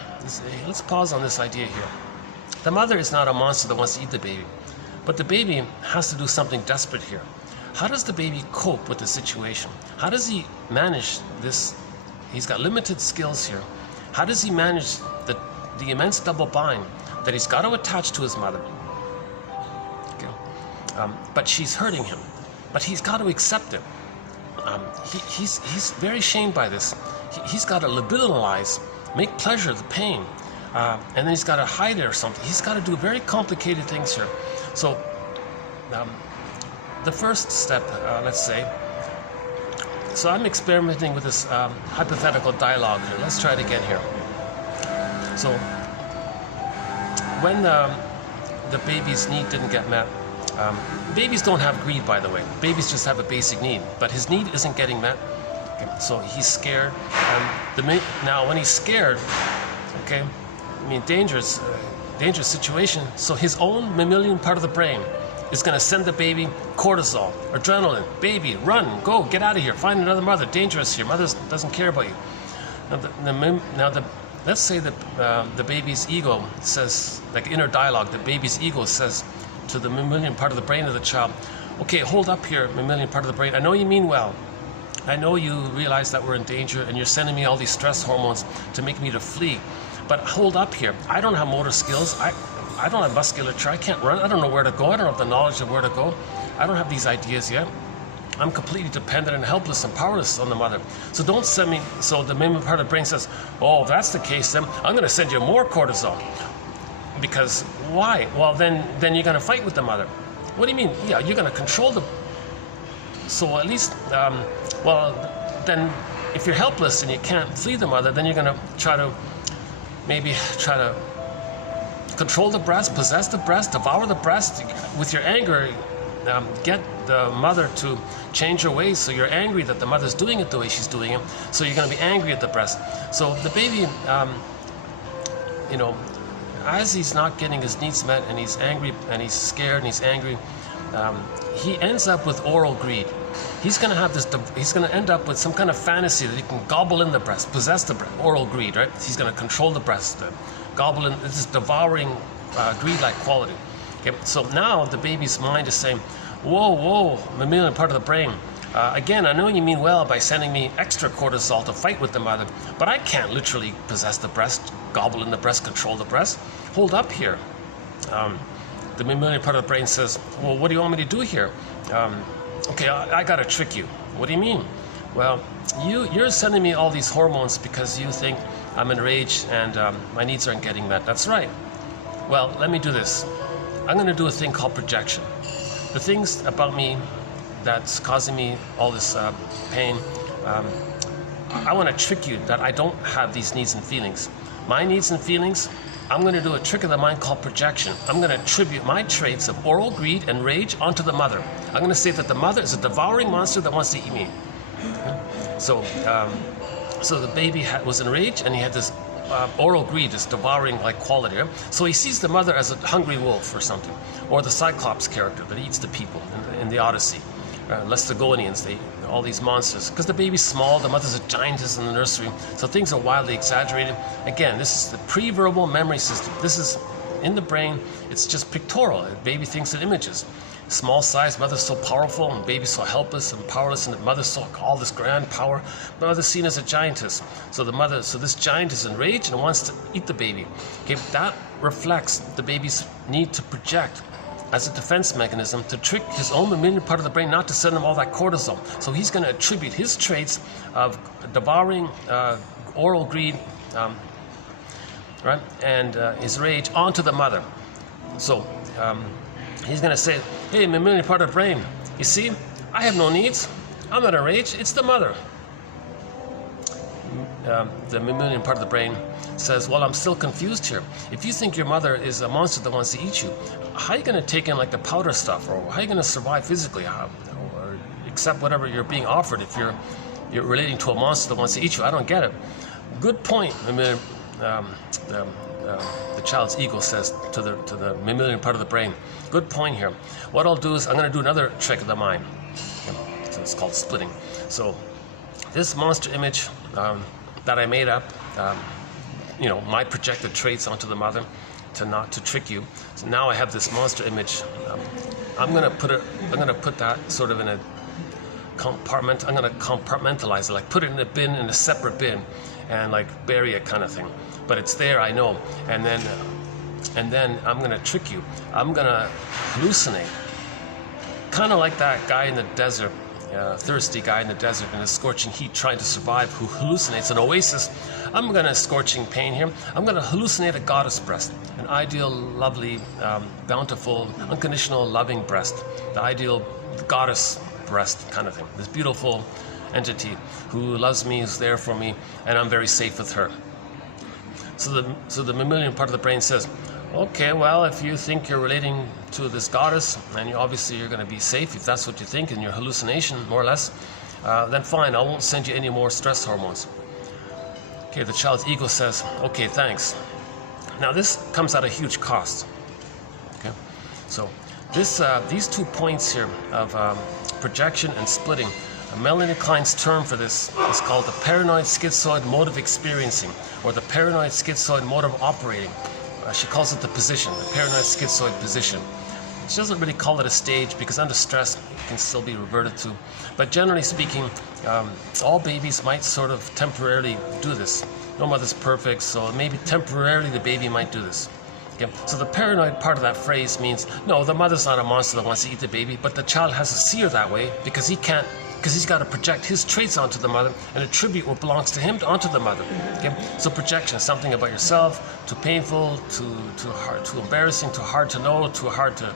let's pause on this idea here. The mother is not a monster that wants to eat the baby, but the baby has to do something desperate here. How does the baby cope with the situation? How does he manage this? He's got limited skills here. How does he manage the immense double bind that he's got to attach to his mother? Okay. But she's hurting him. But he's got to accept it. He's very shamed by this. He's got to libidinalize, make pleasure the pain, and then he's got to hide it or something. He's got to do very complicated things here. So the first step, let's say, so I'm experimenting with this hypothetical dialogue here. Let's try it again here. So when the baby's need didn't get met, babies don't have greed, by the way. Babies just have a basic need, but his need isn't getting met. Okay, so he's scared. Now when he's scared, okay, I mean dangerous situation. So his own mammalian part of the brain is going to send the baby cortisol, adrenaline. Baby, run, go, get out of here, find another mother. Dangerous here. Mother doesn't care about you. Let's say that the baby's ego says, like inner dialogue, the baby's ego says to the mammalian part of the brain of the child, okay, hold up here, mammalian part of the brain. I know you mean well. I know you realize that we're in danger and you're sending me all these stress hormones to make me to flee. But hold up here. I don't have motor skills. I don't have musculature. I can't run. I don't know where to go. I don't have the knowledge of where to go. I don't have these ideas yet. I'm completely dependent and helpless and powerless on the mother. So don't send me. So the mammalian part of the brain says, oh, if that's the case, then I'm going to send you more cortisol. Because why? Well, then you're going to fight with the mother. What do you mean? Yeah, you're going to control the. So at least, well, then if you're helpless and you can't flee the mother, then you're going to maybe try to control the breast, possess the breast, devour the breast. With your anger, get the mother to change her ways. So you're angry that the mother's doing it the way she's doing it. So you're going to be angry at the breast. So the baby, as he's not getting his needs met and he's angry and he's scared and he's angry, he ends up with oral greed. He's going to have this. He's going to end up with some kind of fantasy that he can gobble in the breast, possess the breast. Oral greed, right? He's going to control the breast, gobble in. This is devouring, greed-like quality. Okay, so now the baby's mind is saying, "Whoa, mammalian part of the brain. Again, I know you mean well by sending me extra cortisol to fight with the mother, but I can't literally possess the breast, gobble in the breast, control the breast. Hold up here." The mammalian part of the brain says, well, what do you want me to do here? Okay, I gotta trick you. What do you mean? Well, you're sending me all these hormones because you think I'm enraged and my needs aren't getting met. That's right. Well, let me do this. I'm gonna do a thing called projection. The things about me that's causing me all this pain, I want to trick you that I don't have these needs and feelings. my needs and feelings, I'm going to do a trick of the mind called projection. I'm going to attribute my traits of oral greed and rage onto the mother. I'm going to say that the mother is a devouring monster that wants to eat me. So the baby was enraged, and he had this oral greed, this devouring like quality. Right? So he sees the mother as a hungry wolf or something, or the Cyclops character that eats the people in the Odyssey. Lestagonians, all these monsters. Because the baby's small, the mother's a giantess in the nursery, so things are wildly exaggerated. Again, this is the pre-verbal memory system. This is in the brain, it's just pictorial. The baby thinks in images. Small size, mother's so powerful, and baby's so helpless and powerless, and the mother's so all this grand power. The mother's seen as a giantess. So this giant is enraged and wants to eat the baby. Okay, that reflects the baby's need to project as a defense mechanism to trick his own mammalian part of the brain not to send him all that cortisol. So he's going to attribute his traits of devouring, oral greed, right, and his rage onto the mother. So he's going to say, hey, mammalian part of the brain, you see, I have no needs. I'm not enraged. It's the mother. The mammalian part of the brain says, well, I'm still confused here. If you think your mother is a monster that wants to eat you, how are you going to take in like the powder stuff, or how are you going to survive physically, or accept whatever you're being offered if you're relating to a monster that wants to eat you? I don't get it. Good point. The child's ego says to the mammalian part of the brain. Good point here. What I'll do is I'm going to do another trick of the mind. So it's called splitting. So this monster image that I made up, my projected traits onto the mother to trick you. So now I have this monster image. I'm gonna put that sort of in a compartment. I'm gonna compartmentalize it, like put it in a bin, in a separate bin, and like bury it, kind of thing. But it's there, I know. And then I'm gonna trick you. I'm gonna hallucinate, kind of like that guy in the desert. Thirsty guy in the desert in the scorching heat trying to survive, who hallucinates an oasis. I'm going to scorching pain here. I'm going to hallucinate a goddess breast, an ideal, lovely, bountiful, unconditional, loving breast, the ideal goddess breast kind of thing. This beautiful entity who loves me, who's there for me, and I'm very safe with her. So the mammalian part of the brain says, okay, well, if you think you're relating to this goddess, and you're going to be safe if that's what you think in your hallucination, more or less, then fine, I won't send you any more stress hormones. Okay, the child's ego says, okay, thanks. Now this comes at a huge cost. Okay, so these 2 points here of projection and splitting, Melanie Klein's term for this is called the paranoid schizoid mode of experiencing, or the paranoid schizoid mode of operating. She calls it the position, the paranoid schizoid position. She doesn't really call it a stage because under stress it can still be reverted to. But generally speaking, all babies might sort of temporarily do this. No mother's perfect, so maybe temporarily the baby might do this. Okay? So the paranoid part of that phrase means, no, the mother's not a monster that wants to eat the baby, but the child has to see her that way because he's got to project his traits onto the mother and attribute what belongs to him onto the mother. Okay? So projection, something about yourself, too painful, too hard, too embarrassing, too hard to know, too hard to...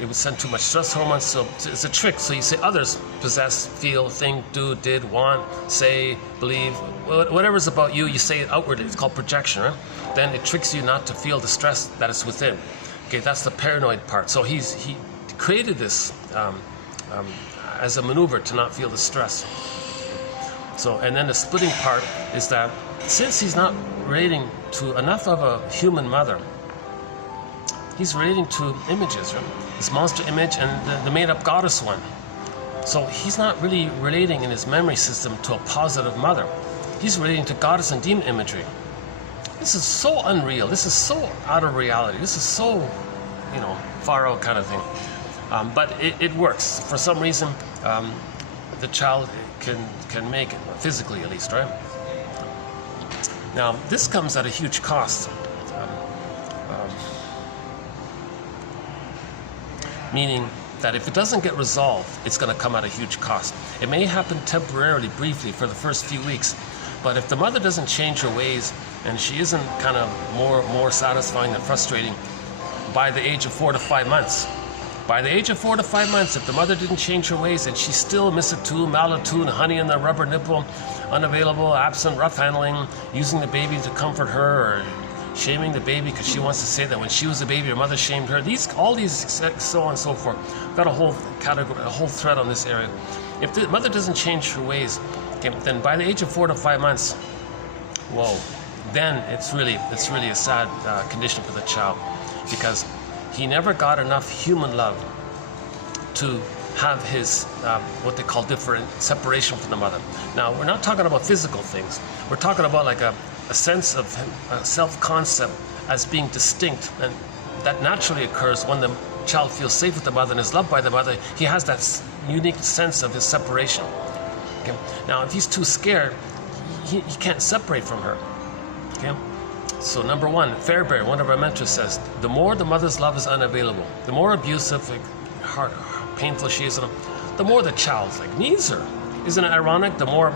It would send too much stress hormones, so it's a trick. So you say others possess, feel, think, do, did, want, say, believe, whatever's about you, you say it outwardly. It's called projection, right? Then it tricks you not to feel the stress that is within. Okay, that's the paranoid part. So he created this as a maneuver to not feel the stress. So, and then the splitting part is that since he's not relating to enough of a human mother, he's relating to images, right? This monster image and the made-up goddess one. So he's not really relating in his memory system to a positive mother. He's relating to goddess and demon imagery. This is so unreal. This is so out of reality. This is so, far out kind of thing. But it works. For some reason, the child can make it, physically at least, right? Now, this comes at a huge cost. Meaning that if it doesn't get resolved, it's going to come at a huge cost. It may happen temporarily, briefly, for the first few weeks, but if the mother doesn't change her ways and she isn't kind of more satisfying than frustrating, by the age of 4 to 5 months, By the age of 4 to 5 months, if the mother didn't change her ways and she's still misattuned, malattuned, honey in the rubber nipple, unavailable, absent, rough handling, using the baby to comfort her, or shaming the baby because she wants to say that when she was a baby, her mother shamed her. All these, so on and so forth. Got a whole category, a whole thread on this area. If the mother doesn't change her ways, okay, then by the age of 4 to 5 months, whoa, then it's really a sad condition for the child, because he never got enough human love to have his what they call different separation from the mother. Now, we're not talking about physical things. We're talking about like a sense of self-concept as being distinct, and that naturally occurs when the child feels safe with the mother and is loved by the mother. He has that unique sense of his separation. Okay? Now, if he's too scared, he can't separate from her. Okay? So number one, Fairbairn, one of our mentors, says, the more the mother's love is unavailable, the more abusive, like, painful she is, the more the child needs her. Isn't it ironic? The more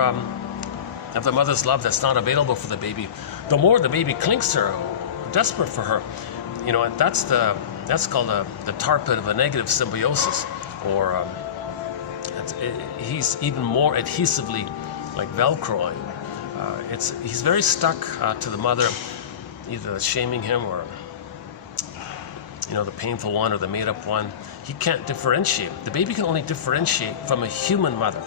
of the mother's love that's not available for the baby, the more the baby clings to her, desperate for her. You know, that's called the tar pit of a negative symbiosis, or he's even more adhesively like Velcro. He's very stuck to the mother, either shaming him or, you know, the painful one or the made-up one. He can't differentiate. The baby can only differentiate from a human mother.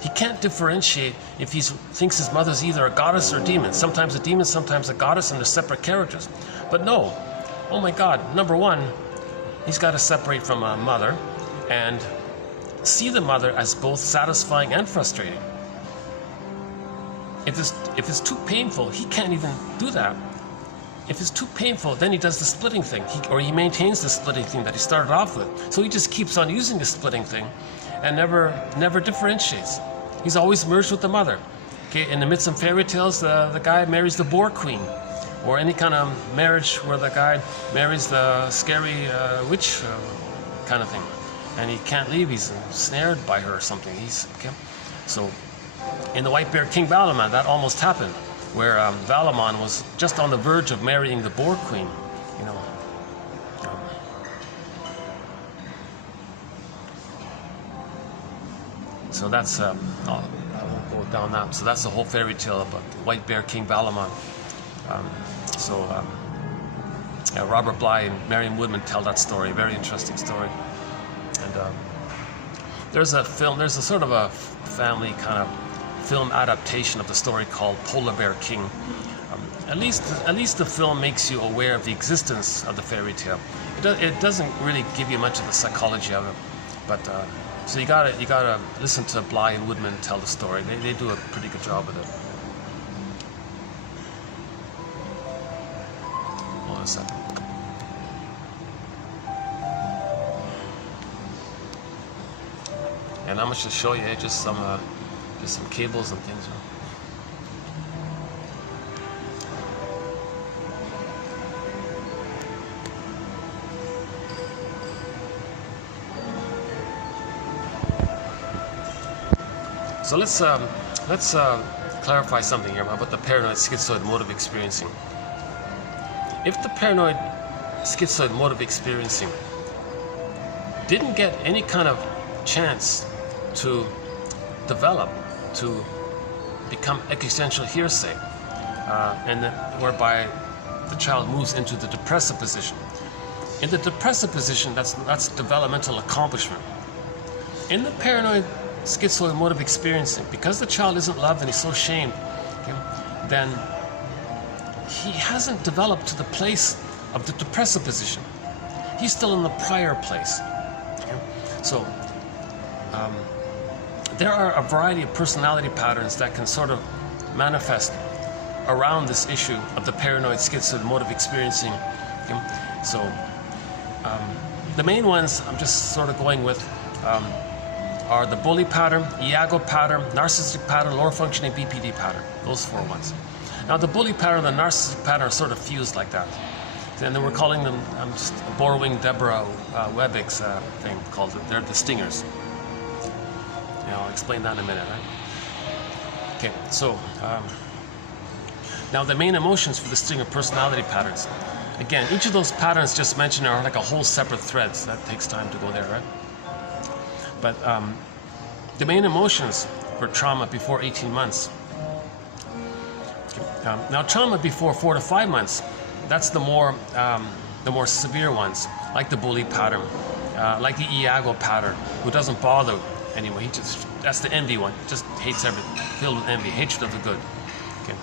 He can't differentiate if he thinks his mother's either a goddess or a demon. Sometimes a demon, sometimes a goddess, and they're separate characters. But no, oh my God, number one, he's got to separate from a mother and see the mother as both satisfying and frustrating. If it's too painful, he can't even do that. If it's too painful, then he does the splitting thing, or he maintains the splitting thing that he started off with. So he just keeps on using the splitting thing and never differentiates. He's always merged with the mother. Okay, in the Myths and Fairy Tales, the guy marries the boar queen, or any kind of marriage where the guy marries the scary witch kind of thing, and he can't leave. He's snared by her or something. So in the White Bear King Valaman, that almost happened, where Valaman was just on the verge of marrying the boar queen. You know. So that's I won't go down that. So that's the whole fairy tale about the White Bear King Valaman. Robert Bly and Marion Woodman tell that story. Very interesting story. And there's a sort of a family kind of film adaptation of the story called Polar Bear King. At least the film makes you aware of the existence of the fairy tale. It doesn't really give you much of the psychology of it, but so you gotta listen to Bly and Woodman tell the story. They do a pretty good job with it. Hold on a second. And I'm just show you just some cables and things. So let's clarify something here about the paranoid schizoid mode of experiencing. If the paranoid schizoid mode of experiencing didn't get any kind of chance to develop, to become existential hearsay, whereby the child moves into the depressive position. In the depressive position, that's developmental accomplishment. In the paranoid schizoid mode of experiencing, because the child isn't loved and he's so shamed, then he hasn't developed to the place of the depressive position. He's still in the prior place. So there are a variety of personality patterns that can sort of manifest around this issue of the paranoid schizoid mode of experiencing. So the main ones I'm just sort of going with are the bully pattern, Iago pattern, narcissistic pattern, lower functioning BPD pattern. Those four ones. Now the bully pattern and the narcissistic pattern are sort of fused like that. And then we're calling them, I'm just borrowing Deborah Webbick's thing called it. They're the stingers. I'll explain that in a minute, right? Okay, so now the main emotions for the stinger personality patterns. again, each of those patterns just mentioned are like a whole separate thread, so that takes time to go there, right? But the main emotions for trauma before 18 months. Now, trauma before 4 to 5 months, that's the more severe ones, like the bully pattern, like the Iago pattern, who doesn't bother anyway. That's the envy one. Just hates everything, filled with envy, hatred of the good. Okay.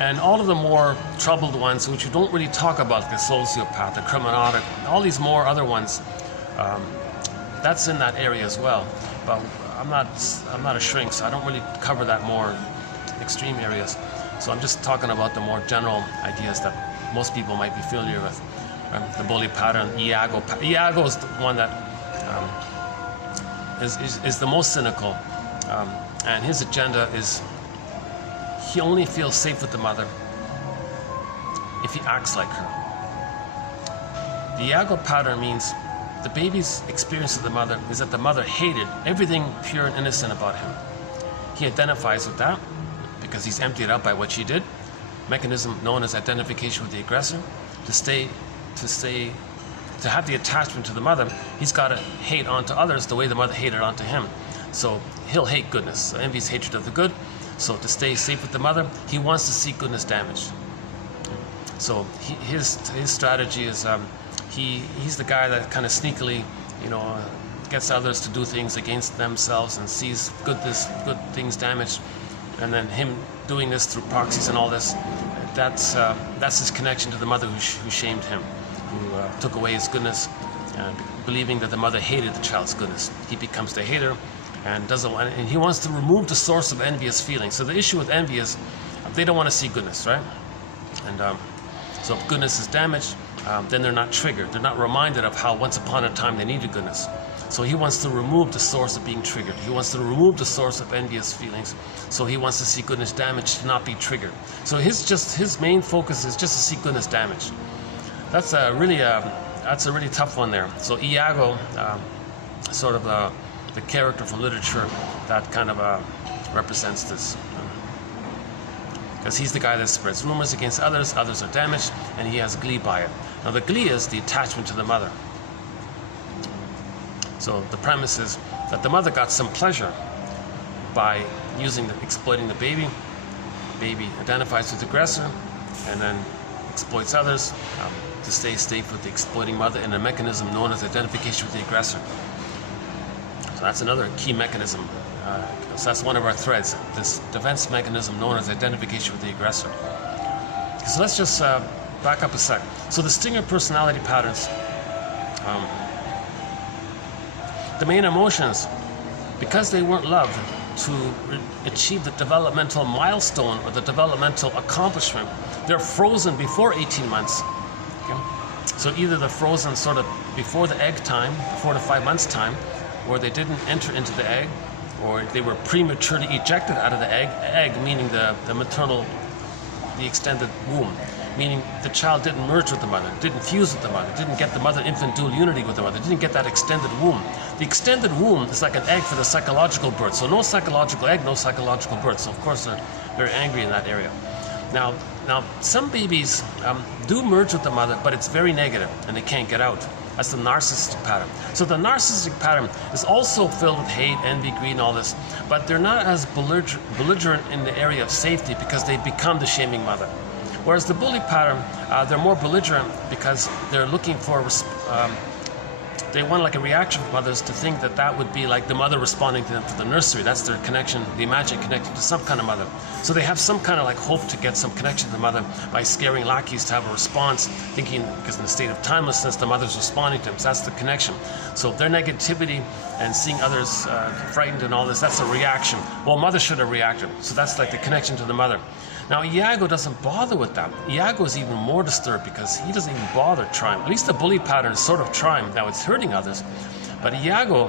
And all of the more troubled ones, which you don't really talk about, the sociopath, the criminalic, all these more other ones, that's in that area as well. But I'm not a shrink, so I don't really cover that more extreme areas. So I'm just talking about the more general ideas that most people might be familiar with. The bully pattern, Iago. Iago is the one that is the most cynical, and his agenda is he only feels safe with the mother if he acts like her. The Iago pattern means the baby's experience of the mother is that the mother hated everything pure and innocent about him. He identifies with that because he's emptied out by what she did. Mechanism known as identification with the aggressor. To have the attachment to the mother, he's got to hate onto others the way the mother hated onto him. So he'll hate goodness. So envy is hatred of the good. So to stay safe with the mother, he wants to see goodness damaged. So his strategy is he's the guy that kind of sneakily, gets others to do things against themselves and sees good things damaged, and then him doing this through proxies and all this. That's his connection to the mother who shamed him, who took away his goodness, believing that the mother hated the child's goodness. He becomes the hater, and he wants to remove the source of envious feelings. So the issue with envy is they don't want to see goodness, right? And so if goodness is damaged, then they're not triggered. They're not reminded of how once upon a time they needed goodness. So he wants to remove the source of being triggered. He wants to remove the source of envious feelings. So he wants to see goodness damaged to not be triggered. So his main focus is just to see goodness damaged. That's a really tough one there. So Iago, sort of the character from literature that kind of represents this. Because he's the guy that spreads rumors against others are damaged, and he has glee by it. Now the glee is the attachment to the mother. So the premise is that the mother got some pleasure by exploiting the baby. Baby identifies with the aggressor and then exploits others to stay safe with the exploiting mother in a mechanism known as identification with the aggressor. So that's another key mechanism. So that's one of our threads, this defense mechanism known as identification with the aggressor. So let's just back up a sec. So the stinger personality patterns, the main emotions, because they weren't loved to achieve the developmental milestone or the developmental accomplishment, they're frozen before 18 months. Okay? So either they're frozen sort of before the egg time, 4 to 5 months time, where they didn't enter into the egg, or they were prematurely ejected out of the egg meaning the maternal, the extended womb, meaning the child didn't merge with the mother, didn't fuse with the mother, didn't get the mother-infant dual unity with the mother, didn't get that extended womb. The extended womb is like an egg for the psychological birth. So no psychological egg, no psychological birth. So of course they're very angry in that area. Now some babies do merge with the mother, but it's very negative and they can't get out. That's the narcissistic pattern. So the narcissistic pattern is also filled with hate, envy, greed, and all this, but they're not as belligerent in the area of safety because they become the shaming mother. Whereas the bully pattern, they're more belligerent because they're looking for, they want like a reaction from others to think that would be like the mother responding to them to the nursery. That's their connection, the imagined connection to some kind of mother. So they have some kind of like hope to get some connection to the mother by scaring lackeys to have a response, thinking because in the state of timelessness, the mother's responding to them. So that's the connection. So their negativity and seeing others frightened and all this, that's a reaction. Well, mother should have reacted. So that's like the connection to the mother. Now, Iago doesn't bother with that. Iago is even more disturbed because he doesn't even bother trying. At least the bully pattern is sort of trying. Now, it's hurting others. But Iago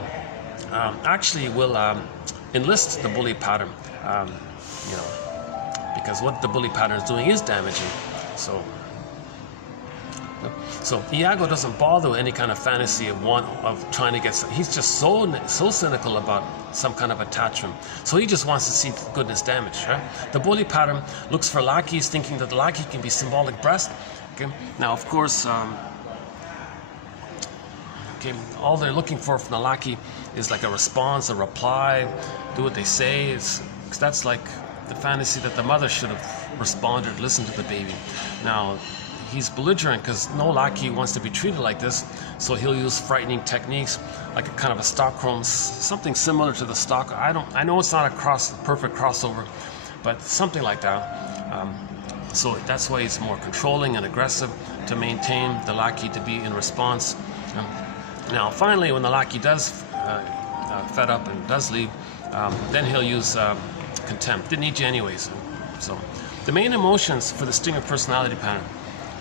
actually will enlist the bully pattern, because what the bully pattern is doing is damaging. So So Iago doesn't bother with any kind of fantasy of trying to get. He's just so cynical about some kind of attachment. So he just wants to see goodness damaged. Right? The bully pattern looks for lackeys, thinking that the lackey can be symbolic breast. Okay. Now, of course, all they're looking for from the lackey is like a response, a reply, do what they say. That's like the fantasy that the mother should have responded, listened to the baby. Now, he's belligerent because no lackey wants to be treated like this, so he'll use frightening techniques, like a kind of a Stockholm, something similar to the stock. I know it's not a perfect crossover, but something like that. So that's why he's more controlling and aggressive, to maintain the lackey to be in response. Now, finally, when the lackey does fed up and does leave, then he'll use contempt. Didn't need you anyways. So the main emotions for the Stinger personality pattern.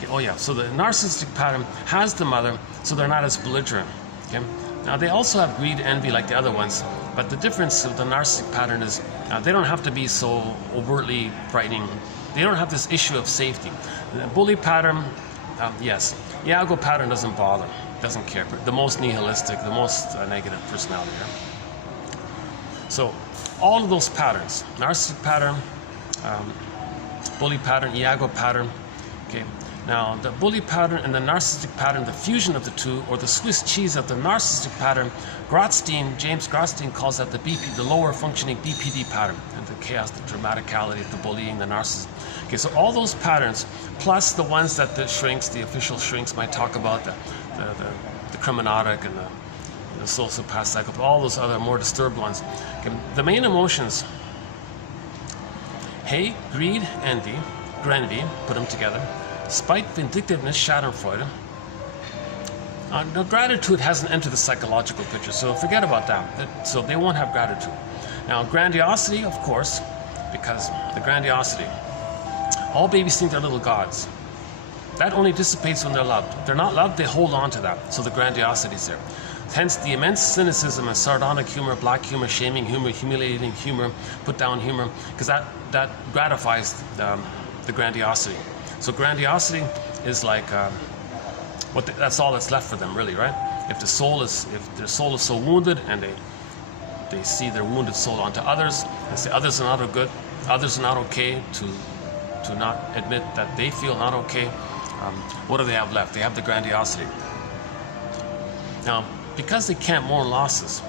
Oh yeah, so the narcissistic pattern has the mother, so they're not as belligerent. Okay. Now they also have greed, envy like the other ones, but the difference with the narcissistic pattern is they don't have to be so overtly frightening. They don't have this issue of safety. The bully pattern, yes. Iago pattern doesn't bother, doesn't care. The most nihilistic, the most negative personality. Right? So all of those patterns, narcissistic pattern, bully pattern, Iago pattern. Okay. Now, the bully pattern and the narcissistic pattern, the fusion of the two, or the Swiss cheese of the narcissistic pattern, James Grotstein calls that the lower functioning BPD pattern, and the chaos, the dramaticality, the bullying, the narcissism. Okay, so all those patterns, plus the ones that the official shrinks might talk about, the criminiotic and the sociopath, psychopath, all those other more disturbed ones. Okay, the main emotions, hate, greed, envy, put them together. Spite, vindictiveness, schadenfreude. Now, gratitude hasn't entered the psychological picture, so forget about that. So they won't have gratitude. Now, grandiosity, of course, because the grandiosity. All babies think they're little gods. That only dissipates when they're loved. If they're not loved, they hold on to that, so the grandiosity is there. Hence, the immense cynicism and sardonic humor, black humor, shaming humor, humiliating humor, put down humor, because that gratifies the grandiosity. So grandiosity is like that's all that's left for them, really, right? If their soul is so wounded, and they see their wounded soul onto others, and say others are not good, others are not okay, to not admit that they feel not okay. What do they have left? They have the grandiosity. Now, because they can't mourn losses.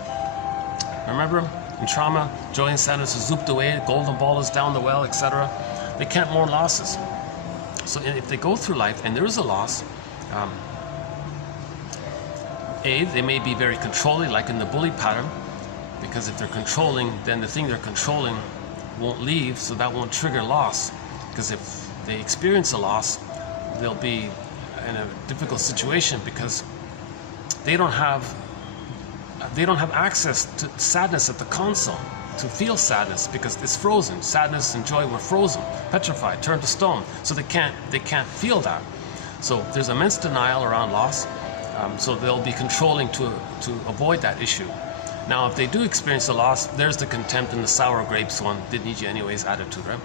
Remember, in trauma, joy and sadness is zooped away, golden ball is down the well, etc. They can't mourn losses. So if they go through life and there is a loss, they may be very controlling, like in the bully pattern, because if they're controlling, then the thing they're controlling won't leave, so that won't trigger loss. Because if they experience a loss, they'll be in a difficult situation because they don't have access to sadness at the console, to feel sadness, because it's frozen. Sadness and joy were frozen, petrified, turned to stone. So they can't feel that. So there's immense denial around loss. So they'll be controlling to avoid that issue. Now, if they do experience a loss, there's the contempt and the sour grapes one, didn't need you anyways attitude, right?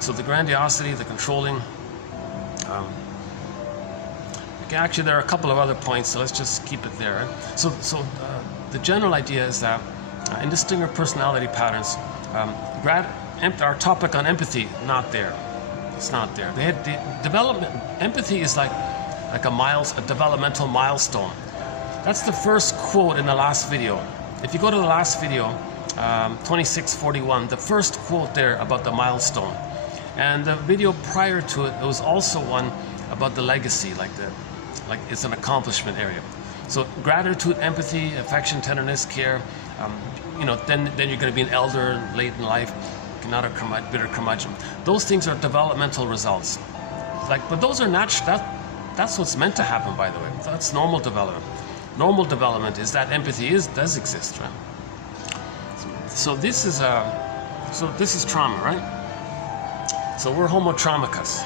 So the grandiosity, the controlling. Actually, there are a couple of other points, so let's just keep it there. Right? So the general idea is that in distinct personality patterns, our topic on empathy, not there. It's not there. They had development. Empathy is like a developmental milestone. That's the first quote in the last video. If you go to the last video, 2641, the first quote there about the milestone, and the video prior to it, there was also one about the legacy, like it's an accomplishment area. So gratitude, empathy, affection, tenderness, care. Then you're going to be an elder late in life, not a bitter curmudgeon. Those things are developmental results. But those are natural. That's what's meant to happen, by the way. That's normal development. Normal development is that empathy does exist, right? So this is trauma, right? So we're homo traumicus.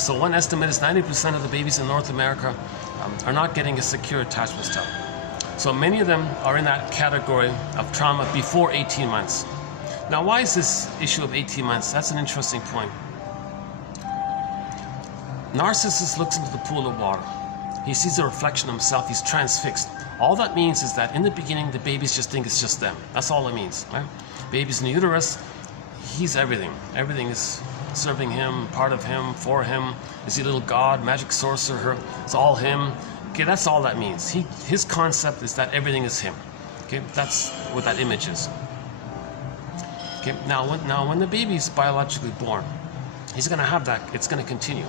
So one estimate is 90% of the babies in North America are not getting a secure attachment style. So many of them are in that category of trauma before 18 months. Now, why is this issue of 18 months? That's an interesting point. Narcissus looks into the pool of water. He sees a reflection of himself. He's transfixed. All that means is that in the beginning, the babies just think it's just them. That's all it means, right? Baby's in the uterus. He's everything. Everything is serving him, part of him, for him. Is he a little god, magic sorcerer? It's all him. Okay, that's all that means. His concept is that everything is him. Okay, that's what that image is. Okay, now when the baby's biologically born, he's going to have that. It's going to continue.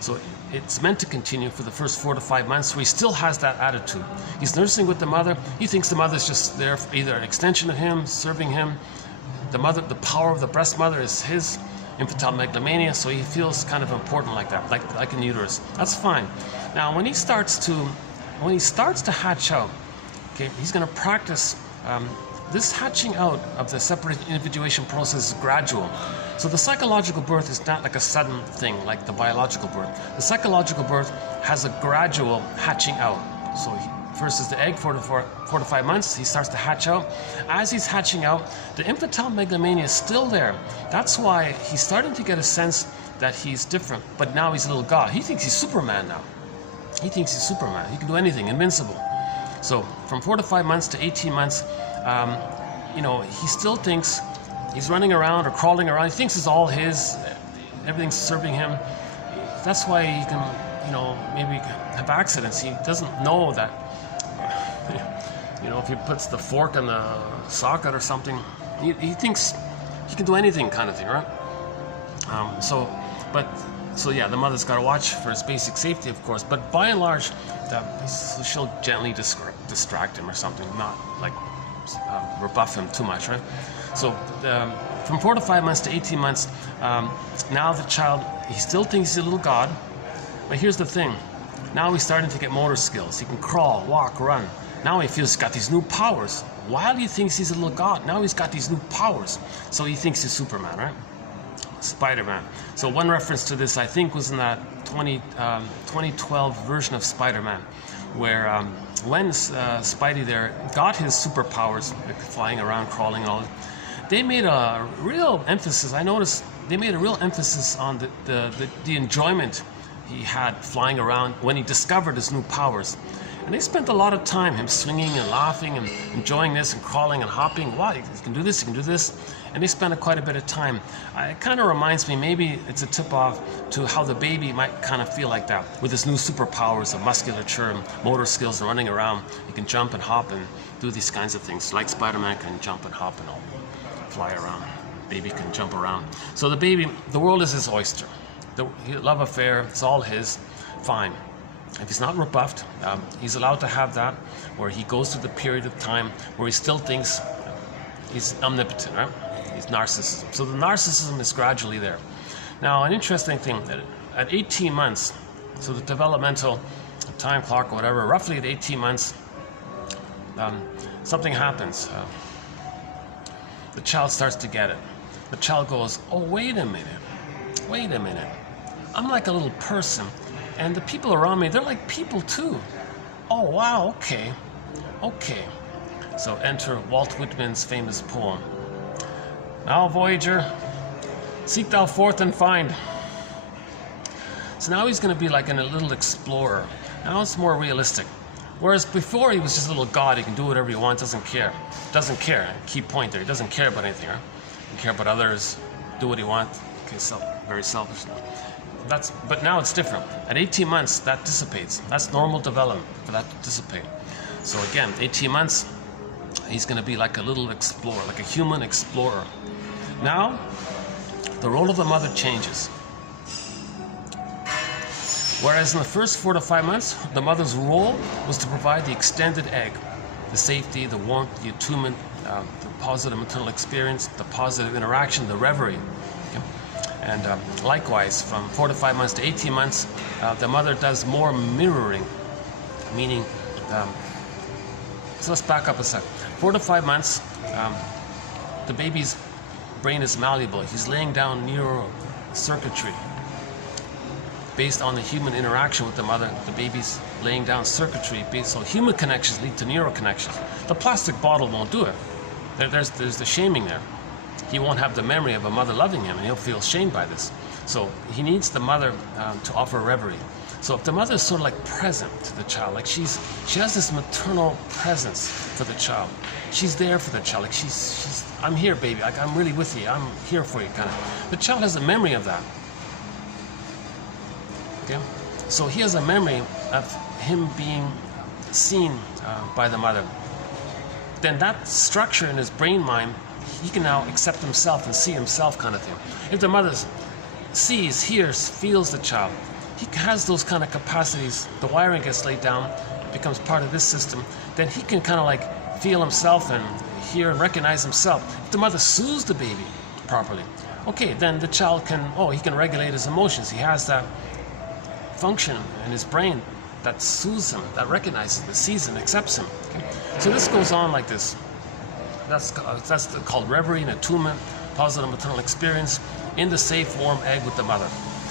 So it's meant to continue for the first 4 to 5 months, where he still has that attitude. He's nursing with the mother. He thinks the mother's just there for either an extension of him, serving him. The mother, the power of the breast mother is his. Infantile megalomania, so he feels kind of important like that, like in uterus. That's fine. Now, when he starts to hatch out, okay, he's going to practice. This hatching out of the separate individuation process is gradual. So the psychological birth is not like a sudden thing like the biological birth. The psychological birth has a gradual hatching out. So first is the egg, 4 to 5 months, he starts to hatch out. As he's hatching out, the infantile megalomania is still there. That's why he's starting to get a sense that he's different, but now he's a little god. He thinks he's Superman now. He thinks he's Superman. He can do anything, invincible. So from 4 to 5 months to 18 months, he still thinks he's running around or crawling around. He thinks it's all his, everything's serving him. That's why he can, maybe have accidents. He doesn't know that, if he puts the fork in the socket or something, he thinks he can do anything kind of thing, right? So the mother's got to watch for his basic safety, of course, but by and large, she'll gently distract him or something, not like rebuff him too much, right? So from 4 to 5 months to 18 months, now the child, he still thinks he's a little god, but here's the thing. Now he's starting to get motor skills. He can crawl, walk, run. Now he feels he's got these new powers. While he thinks he's a little god, now he's got these new powers. So he thinks he's Superman, right? Spider-Man. So one reference to this, I think, was in that 2012 version of Spider-Man, where when Spidey there got his superpowers, like flying around, crawling, and all, they made a real emphasis. I noticed they made a real emphasis on the enjoyment he had flying around when he discovered his new powers. And they spent a lot of time, him swinging and laughing and enjoying this and crawling and hopping. Wow, you can do this, you can do this. And they spent quite a bit of time. It kind of reminds me, maybe it's a tip-off to how the baby might kind of feel like that, with his new superpowers of musculature and motor skills and running around. He can jump and hop and do these kinds of things. Like Spider-Man can jump and hop and all, fly around. Baby can jump around. So the baby, the world is his oyster. The love affair, it's all his, fine. If he's not rebuffed, he's allowed to have that, where he goes through the period of time where he still thinks he's omnipotent, right? He's narcissism. So the narcissism is gradually there. Now, an interesting thing, at 18 months, so the developmental time clock or whatever, roughly at 18 months, something happens. The child starts to get it. The child goes, oh, wait a minute. I'm like a little person. And the people around me, they're like people too. Oh, wow, okay. So enter Walt Whitman's famous poem. Now, Voyager, seek thou forth and find. So now he's going to be like a little explorer. Now it's more realistic. Whereas before he was just a little god, he can do whatever he wants, doesn't care. Key point there, he doesn't care about anything, right? Doesn't care about others, do what he wants. Okay, very selfish now. But now it's different. At 18 months, that dissipates. That's normal development for that to dissipate. So again, 18 months, he's going to be like a little explorer, like a human explorer. Now, the role of the mother changes. Whereas in the first 4 to 5 months, the mother's role was to provide the extended egg, the safety, the warmth, the attunement, the positive maternal experience, the positive interaction, the reverie. And likewise, from 4 to 5 months to 18 months, the mother does more mirroring, meaning, so let's back up a sec. 4 to 5 months, the baby's brain is malleable. He's laying down neural circuitry. Based on the human interaction with the mother, the baby's laying down circuitry. So human connections lead to neural connections. The plastic bottle won't do it. There's the shaming there. He won't have the memory of a mother loving him, and he'll feel shamed by this. So he needs the mother to offer reverie. So if the mother is sort of like present to the child, like she has this maternal presence for the child. She's there for the child. Like she's I'm here, baby. Like I'm really with you. I'm here for you, kind of. The child has a memory of that. Okay, so he has a memory of him being seen by the mother. Then that structure in his brain mind, he can now accept himself and see himself, kind of thing. If the mother sees, hears, feels the child, he has those kind of capacities. The wiring gets laid down, it becomes part of this system. Then he can kind of like feel himself and hear and recognize himself. If the mother soothes the baby properly, okay, then the child can, he can regulate his emotions. He has that function in his brain that soothes him, that recognizes him, sees him, accepts him. Okay? So this goes on like this. That's called reverie and attunement, positive maternal experience in the safe, warm egg with the mother.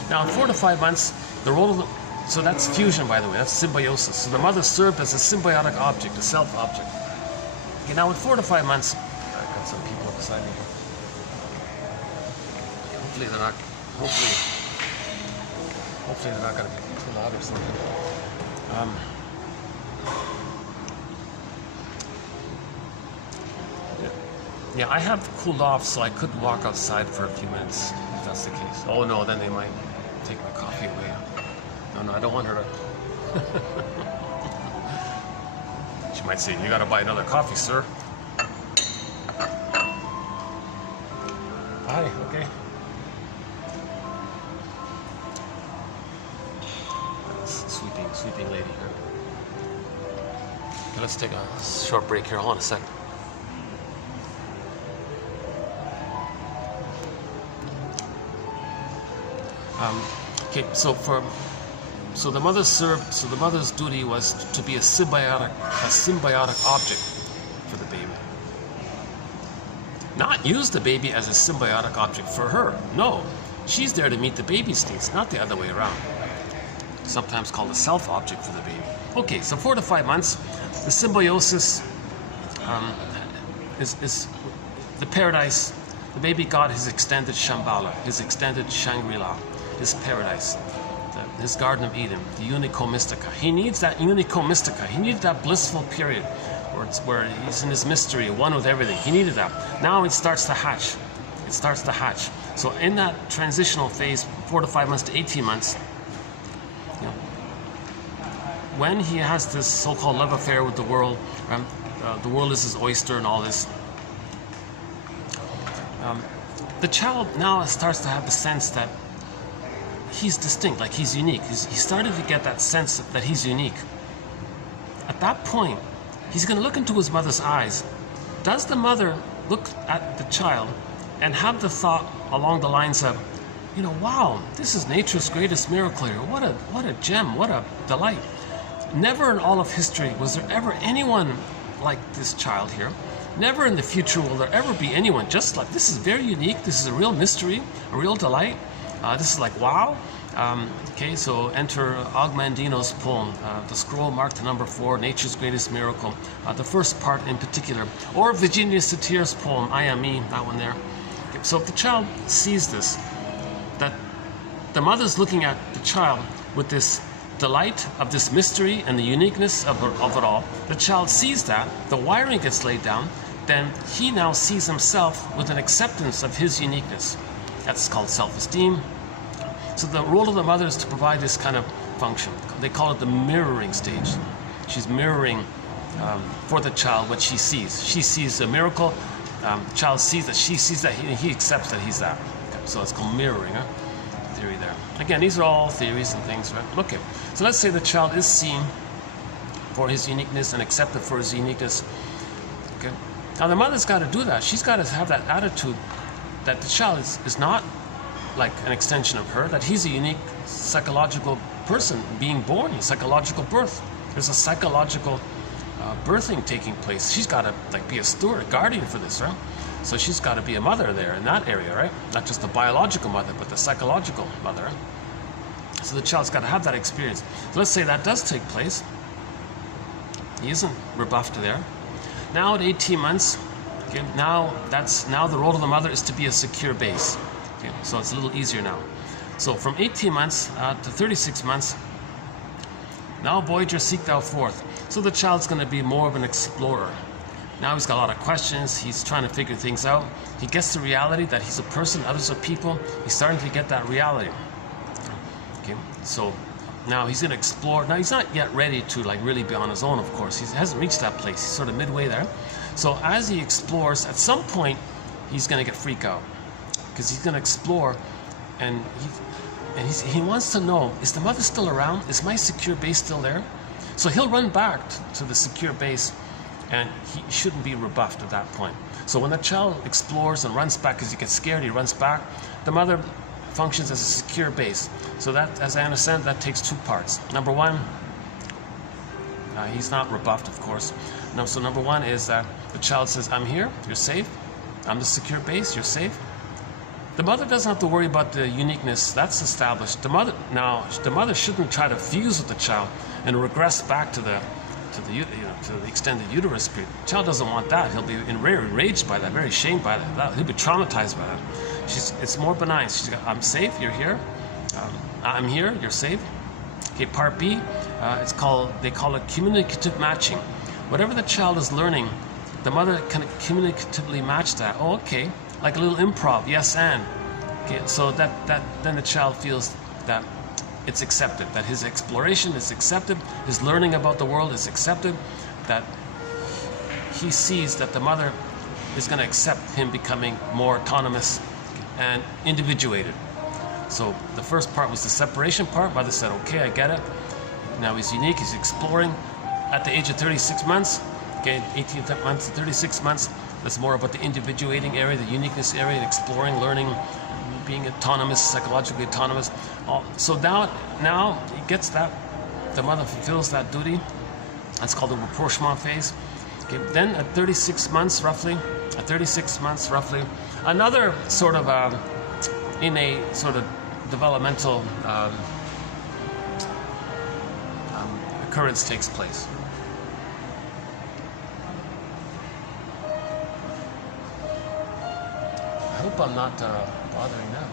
Now, in 4 to 5 months, the role of the... So that's fusion, by the way. That's symbiosis. So the mother served as a symbiotic object, a self-object. Okay, now in 4 to 5 months... I've got some people beside me. Hopefully they're not... Hopefully they're not going to be too loud or something. Yeah, I have cooled off, so I could walk outside for a few minutes, if that's the case. Oh no, then they might take my coffee away. No, I don't want her to... She might say, you gotta buy another coffee, sir. Hi, okay. Sweeping lady here. Okay, let's take a short break here. Hold on a sec. Okay, so the mother's duty was to be a symbiotic object for the baby. Not use the baby as a symbiotic object for her. No, she's there to meet the baby's needs, not the other way around. Sometimes called a self-object for the baby. Okay, so 4 to 5 months, the symbiosis is the paradise. The baby got his extended Shambhala, his extended Shangri-La, his paradise, his Garden of Eden, the unico mystica. He needs that unico mystica. He needed that blissful period where he's in his mystery, one with everything. He needed that. Now it starts to hatch. It starts to hatch. So in that transitional phase, 4 to 5 months to 18 months, when he has this so-called love affair with the world is his oyster and all this, the child now starts to have the sense that he's distinct, like he's unique. He started to get that sense that he's unique. At that point, he's going to look into his mother's eyes. Does the mother look at the child and have the thought along the lines of, wow, this is nature's greatest miracle here. What a gem, what a delight. Never in all of history was there ever anyone like this child here. Never in the future will there ever be anyone just like this. Is very unique. This is a real mystery, a real delight. This is like wow. Okay, so enter Ogmandino's poem, the scroll marked number 4, Nature's Greatest Miracle, the first part in particular, or Virginia Satir's poem, I Am Me, that one there. Okay, so if the child sees this, that the mother's looking at the child with this delight of this mystery and the uniqueness of it all, the child sees that, the wiring gets laid down, then he now sees himself with an acceptance of his uniqueness. That's called self-esteem. So the role of the mother is to provide this kind of function. They call it the mirroring stage. She's mirroring for the child what she sees. She sees a miracle, child sees that, she sees that, he accepts that he's that. Okay, so it's called mirroring, theory there. Again, these are all theories and things, right? Okay, so let's say the child is seen for his uniqueness and accepted for his uniqueness. Okay, now the mother's got to do that. She's got to have that attitude that the child is not like an extension of her, that he's a unique psychological person being born, a psychological birth. There's a psychological birthing taking place. She's got to be a steward, a guardian for this, right? So she's got to be a mother there in that area, right? Not just the biological mother, but the psychological mother. Right? So the child's got to have that experience. So let's say that does take place. He isn't rebuffed there. Now at 18 months, okay, now the role of the mother is to be a secure base. Okay, so it's a little easier now. So from 18 months to 36 months, now Voyager seek thou forth. So the child's going to be more of an explorer. Now he's got a lot of questions. He's trying to figure things out. He gets the reality that he's a person, others are people. He's starting to get that reality. Okay, so now he's going to explore. Now he's not yet ready to like really be on his own, of course. He hasn't reached that place. He's sort of midway there. So as he explores, at some point, he's going to get freaked out because he's going to explore, and he wants to know, is the mother still around? Is my secure base still there? So he'll run back to the secure base, and he shouldn't be rebuffed at that point. So when the child explores and runs back because he gets scared, he runs back, the mother functions as a secure base. So that, as I understand, that takes two parts. Number one, he's not rebuffed, of course. No, so number one is that the child says, I'm here, you're safe. I'm the secure base, you're safe. The mother doesn't have to worry about the uniqueness, that's established. The mother shouldn't try to fuse with the child and regress back to the extended uterus period. The child doesn't want that. He'll be very enraged by that, very ashamed by that. He'll be traumatized by that. It's more benign. She's got, I'm safe, you're here. I'm here, you're safe. Okay, part B, they call it communicative matching. Whatever the child is learning, the mother can communicatively match that. Oh, okay, like a little improv, yes and. Okay, so then the child feels that it's accepted, that his exploration is accepted, his learning about the world is accepted, that he sees that the mother is going to accept him becoming more autonomous and individuated. So the first part was the separation part. Mother said, okay, I get it. Now he's unique, he's exploring. At the age of 36 months, okay, 18 months to 36 months, that's more about the individuating area, the uniqueness area, exploring, learning, being autonomous, psychologically autonomous. So now he gets that, the mother fulfills that duty. That's called the rapprochement phase. Okay, then at 36 months roughly, another sort of in a sort of developmental occurrence takes place. I hope I'm not bothering them.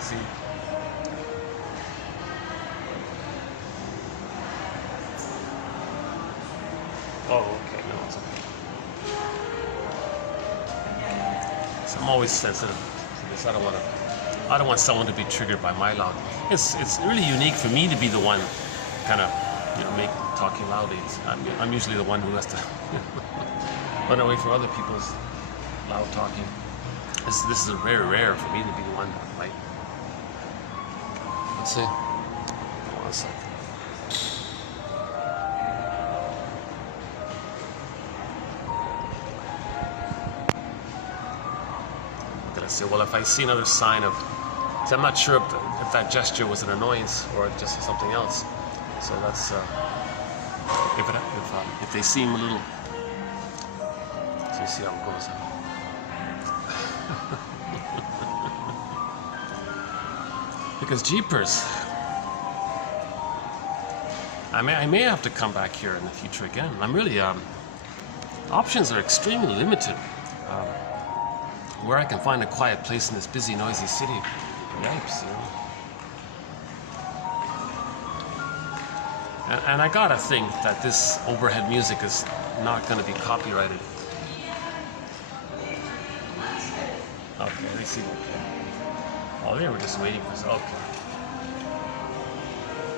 See. Oh, okay. No, it's okay. So I'm always sensitive to this. I don't want someone to be triggered by my loud. It's really unique for me to be the one kind of talking loudly. I'm usually the one who has to run away from other people's loud talking. This is a rare for me to be the one that might. Let's see. Hold on a second. What did I say? Well, if I see another sign of, so I'm not sure if that gesture was an annoyance or just something else. So that's if they seem a little. So you see how it goes. Because jeepers, I may have to come back here in the future again. I'm really options are extremely limited. Where I can find a quiet place in this busy, noisy city. Yipes, you know. And I gotta think that this overhead music is not going to be copyrighted. Okay, let me see. Oh, they were just waiting for us. Okay.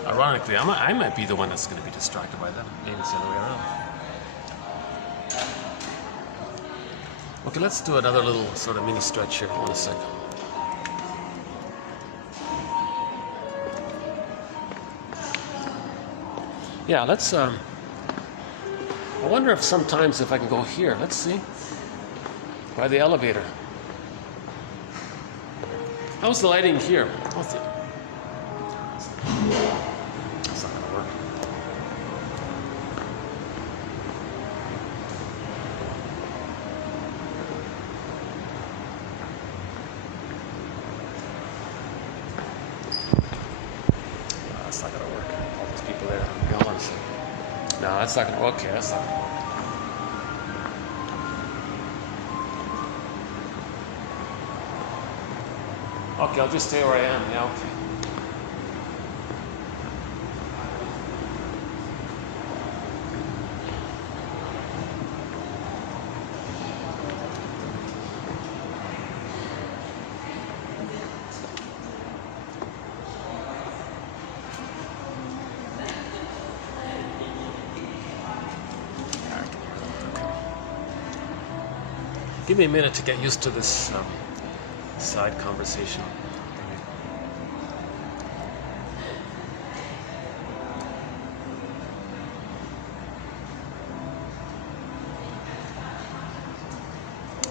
Ironically, I might be the one that's going to be distracted by them. Maybe it's the other way around. Okay, let's do another little sort of mini stretch here. Hold on a second. Yeah, let's, I wonder if sometimes if I can go here. Let's see. By the elevator. How's the lighting here? That's not gonna work. That's not gonna work. All those people there. Hold on a second. No, that's not gonna work. Okay, that's not gonna work. Okay, I'll just stay where I am. Yeah, okay. Give me a minute to get used to this side conversation.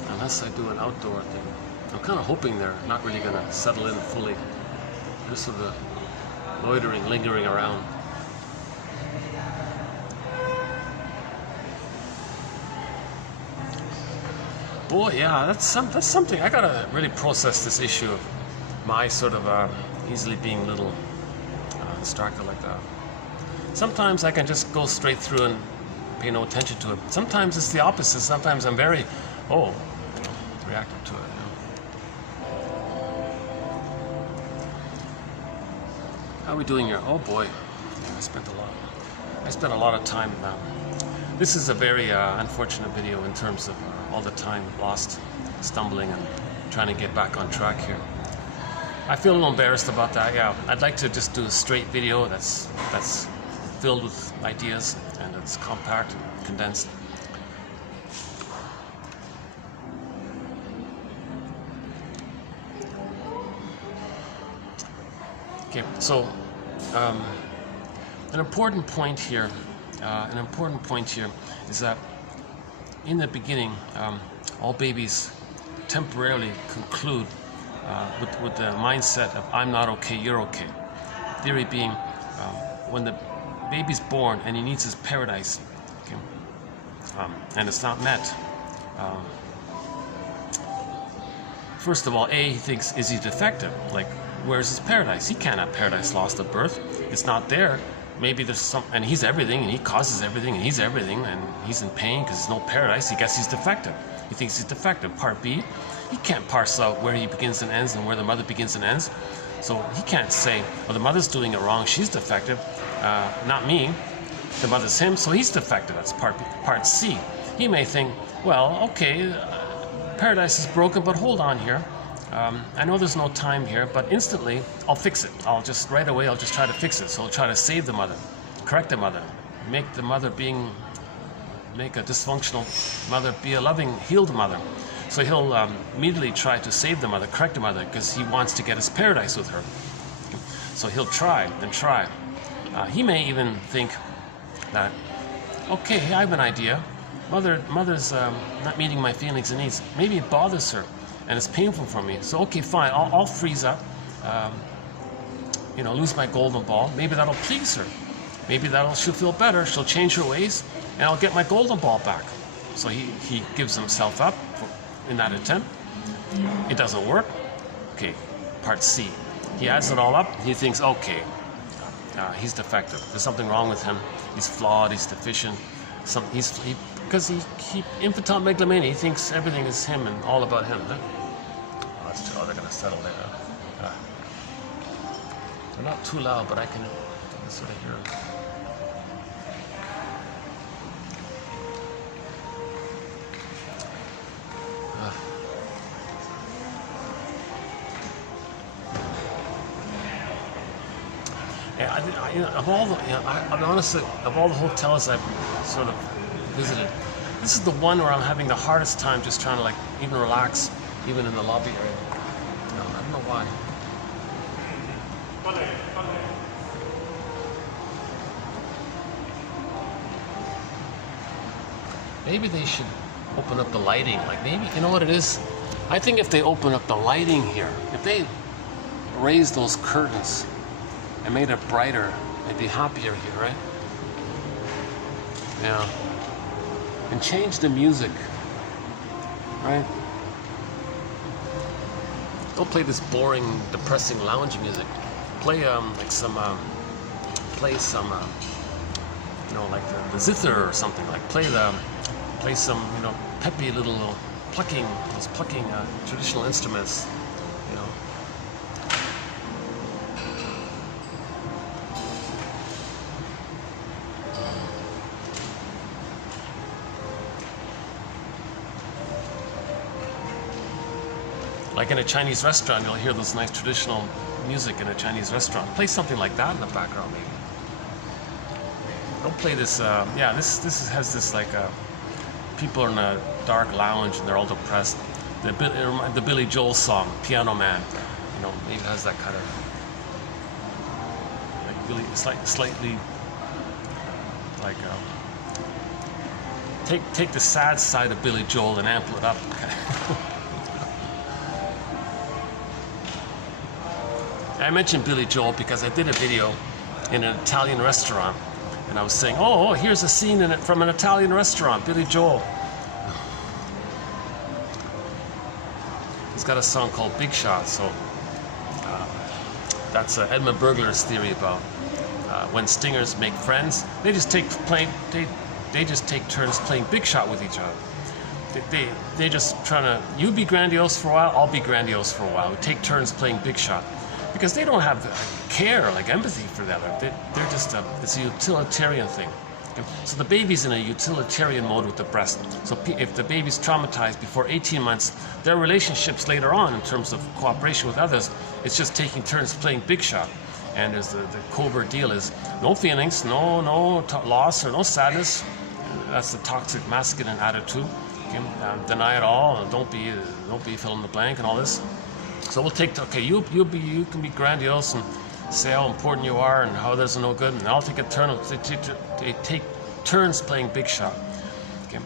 Unless I do an outdoor thing. I'm kind of hoping they're not really going to settle in fully. Just sort of loitering, lingering around. Boy, yeah, that's something. I gotta really process this issue of my sort of easily being a little distracted like that. Sometimes I can just go straight through and pay no attention to it. Sometimes it's the opposite. Sometimes I'm very, reactive to it. How are we doing here? Oh boy, yeah, I spent a lot of time. This is a very unfortunate video in terms of all the time lost, stumbling and trying to get back on track here. I feel a little embarrassed about that. Yeah, I'd like to just do a straight video that's filled with ideas and it's compact, condensed. Okay, so an important point here is that in the beginning, all babies temporarily conclude with the mindset of I'm not okay, you're okay. Theory being, when the baby's born and he needs his paradise, okay, and it's not met, first of all, he thinks, is he defective? Like, where's his paradise? He can't have paradise lost at birth. It's not there. Maybe there's some, and he's everything, and he causes everything, and he's everything, and he's in pain because there's no paradise. He guesses he's defective. He thinks he's defective. Part B, he can't parse out where he begins and ends and where the mother begins and ends. So he can't say, well, the mother's doing it wrong, she's defective, not me. The mother's him, so he's defective. That's part B. Part C, he may think, well, okay, paradise is broken, but hold on here. I know there's no time here, but instantly I'll fix it. I'll just try to fix it. So I'll try to save the mother, correct the mother, make a dysfunctional mother be a loving, healed mother. So he'll immediately try to save the mother, correct the mother, because he wants to get his paradise with her. So he'll try and try. He may even think that, okay, I have an idea. Mother's not meeting my feelings and needs. Maybe it bothers her. And it's painful for me. So okay, fine, I'll freeze up, lose my golden ball. Maybe that'll please her. Maybe she'll feel better. She'll change her ways, and I'll get my golden ball back. So he gives himself up in that attempt. It doesn't work. Okay, part C. He adds it all up. He thinks, okay, he's defective. There's something wrong with him. He's flawed. He's deficient. Because he infantile megalomania. He thinks everything is him and all about him. Huh? They're going to settle there. They're not too loud, but I can sort of hear them. I'll be honest, of all the hotels I've sort of visited, this is the one where I'm having the hardest time just trying to even relax, even in the lobby area. I don't know why. Maybe they should open up the lighting. Maybe, you know what it is? I think if they open up the lighting here, if they raise those curtains and made it brighter, I'd be happier here, right? Yeah. And change the music, right? Don't play this boring, depressing lounge music. Play the zither or something. Play some peppy little plucking traditional instruments. Like in a Chinese restaurant, you'll hear this nice traditional music in a Chinese restaurant. Play something like that in the background, maybe. Don't play this. Yeah, this has this like people are in a dark lounge and they're all depressed. The Billy Joel song, Piano Man. You know, maybe it has that kind of like really slightly like take the sad side of Billy Joel and amp it up. I mentioned Billy Joel because I did a video in an Italian restaurant, and I was saying, oh, here's a scene in it from an Italian restaurant, Billy Joel. He's got a song called Big Shot, so that's Edmund Burglar's theory about when stingers make friends, they just take turns playing Big Shot with each other. They just trying to, you be grandiose for a while, I'll be grandiose for a while. We take turns playing Big Shot. Because they don't have care, like empathy for the other. They're just it's a utilitarian thing. So the baby's in a utilitarian mode with the breast. So if the baby's traumatized before 18 months, their relationships later on in terms of cooperation with others, it's just taking turns playing Big Shot. And there's the covert deal is no feelings, no loss or no sadness. That's the toxic masculine attitude. Okay? Deny it all, and don't be fill in the blank and all this. So we'll take, okay, you can be grandiose and say how important you are and how others are no good, and I'll take a turn. They take turns playing Big Shot. Okay,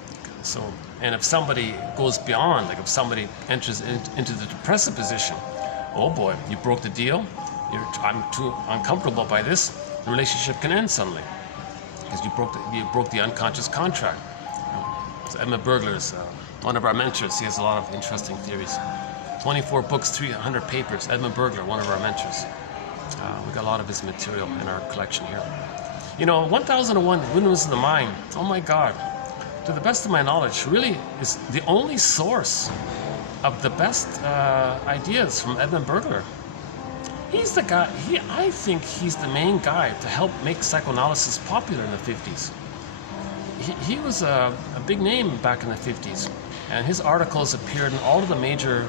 so, and if somebody goes beyond, like if somebody enters into the depressive position, oh boy, you broke the deal. I'm too uncomfortable by this. The relationship can end suddenly because you broke the unconscious contract. So Edmund Burglar is one of our mentors. He has a lot of interesting theories. 24 books, 300 papers. Edmund Burglar, one of our mentors. We got a lot of his material in our collection here. You know, 1001 Windmills of the Mind, oh my God, to the best of my knowledge, really is the only source of the best ideas from Edmund Burglar. He's the guy, I think he's the main guy to help make psychoanalysis popular in the 50s. He was a big name back in the 50s, and his articles appeared in all of the major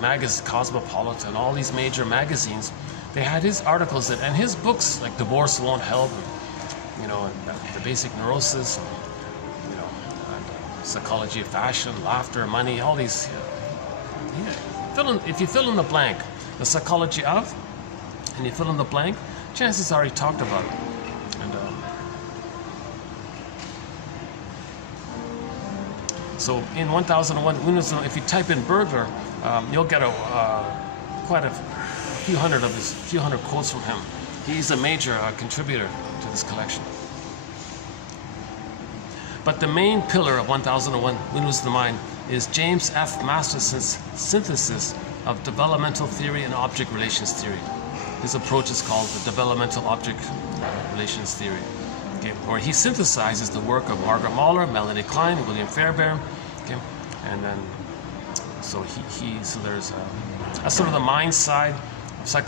magazines, Cosmopolitan, all these major magazines. They had his articles and his books, like Divorce Won't Help, and, you know, and The Basic Neurosis, and, you know, and Psychology of Fashion, Laughter, Money, all these. If you fill in the blank, the psychology of, and you fill in the blank, chances are he talked about it. And so in 1001 Windmills, if you type in Burglar, you'll get quite a few hundred quotes from him. He's a major contributor to this collection. But the main pillar of 1001 Windmills of the Mind is James F. Masterson's synthesis of developmental theory and object relations theory. His approach is called the developmental object relations theory. Okay, where he synthesizes the work of Margaret Mahler, Melanie Klein, William Fairbairn. Okay, and then so there's that's sort of the mind side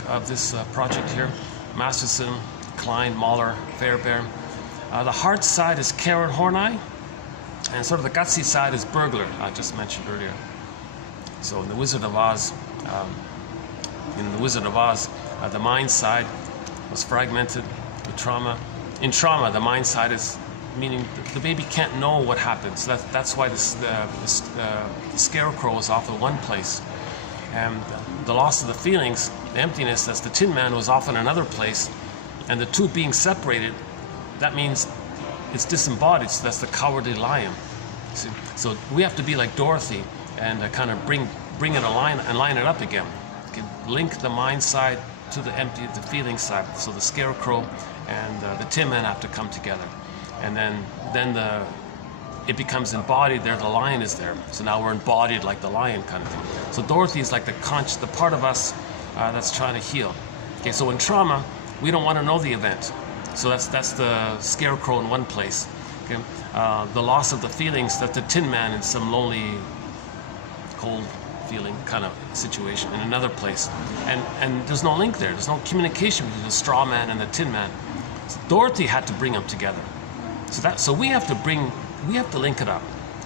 of this project here. Masterson, Klein, Mahler, Fairbairn. The heart side is Karen Horney, and sort of the gutsy side is Burglar, I just mentioned earlier. So in The Wizard of Oz, the mind side was fragmented with trauma. In trauma, the mind side is meaning the baby can't know what happened. So that's why the scarecrow is off in one place. And the loss of the feelings, the emptiness, that's the Tin Man, was off in another place. And the two being separated, that means it's disembodied, so that's the cowardly lion. See? So we have to be like Dorothy and kind of bring it line it up again. Okay? Link the mind side to the feeling side. So the scarecrow and the Tin Man have to come together. And then it becomes embodied there, the lion is there. So now we're embodied like the lion kind of thing. So Dorothy is like the part of us that's trying to heal. Okay, so in trauma, we don't want to know the event. So that's the scarecrow in one place. Okay, the loss of the feelings, that's the Tin Man in some lonely, cold feeling kind of situation in another place. And there's no link there. There's no communication between the straw man and the Tin Man. So Dorothy had to bring them together. So we have to link it up.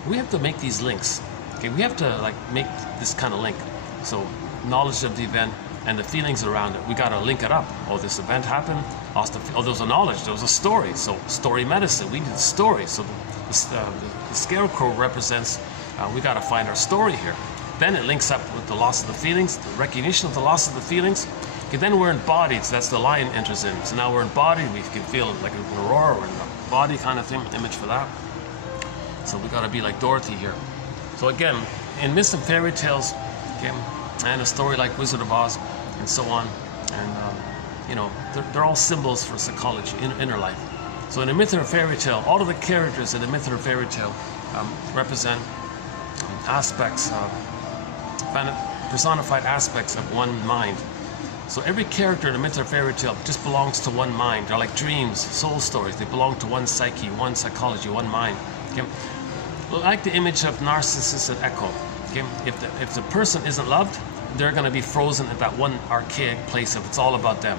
We have to make these links. Okay, we have to like make this kind of link. So knowledge of the event and the feelings around it, we got to link it up. Oh, this event happened. Oh, there was a knowledge. There was a story. So story medicine. We need a story. So the scarecrow represents. We got to find our story here. Then it links up with the loss of the feelings, the recognition of the loss of the feelings. Okay, then we're embodied. So that's the lion enters in. So now we're embodied. We can feel like an aurora or in the body kind of thing. Image for that. So we got to be like Dorothy here. So again, in myths and fairy tales, okay, and a story like Wizard of Oz, and so on, and you know, they're all symbols for psychology, inner life. So in a myth or a fairy tale, all of the characters in a myth or a fairy tale represent aspects, personified aspects of one mind. So every character in a myth or fairy tale just belongs to one mind. They're like dreams, soul stories. They belong to one psyche, one psychology, one mind. Okay? Like the image of Narcissus and Echo. Okay? If the person isn't loved, they're going to be frozen at that one archaic place of it's all about them.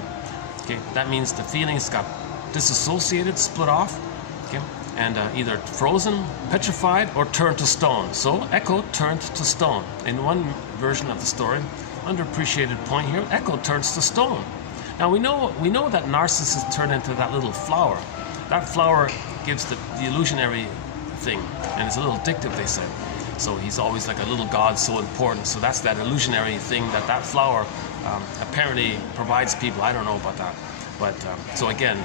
Okay? That means the feelings got disassociated, split off, okay? And either frozen, petrified, or turned to stone. So Echo turned to stone. In one version of the story, underappreciated point here, Echo turns to stone. Now we know that Narcissus turned into that little flower. That flower gives the illusionary thing, and it's a little addictive, they say. So he's always like a little god, so important. So that's that illusionary thing that flower apparently provides people. I don't know about that. But so again,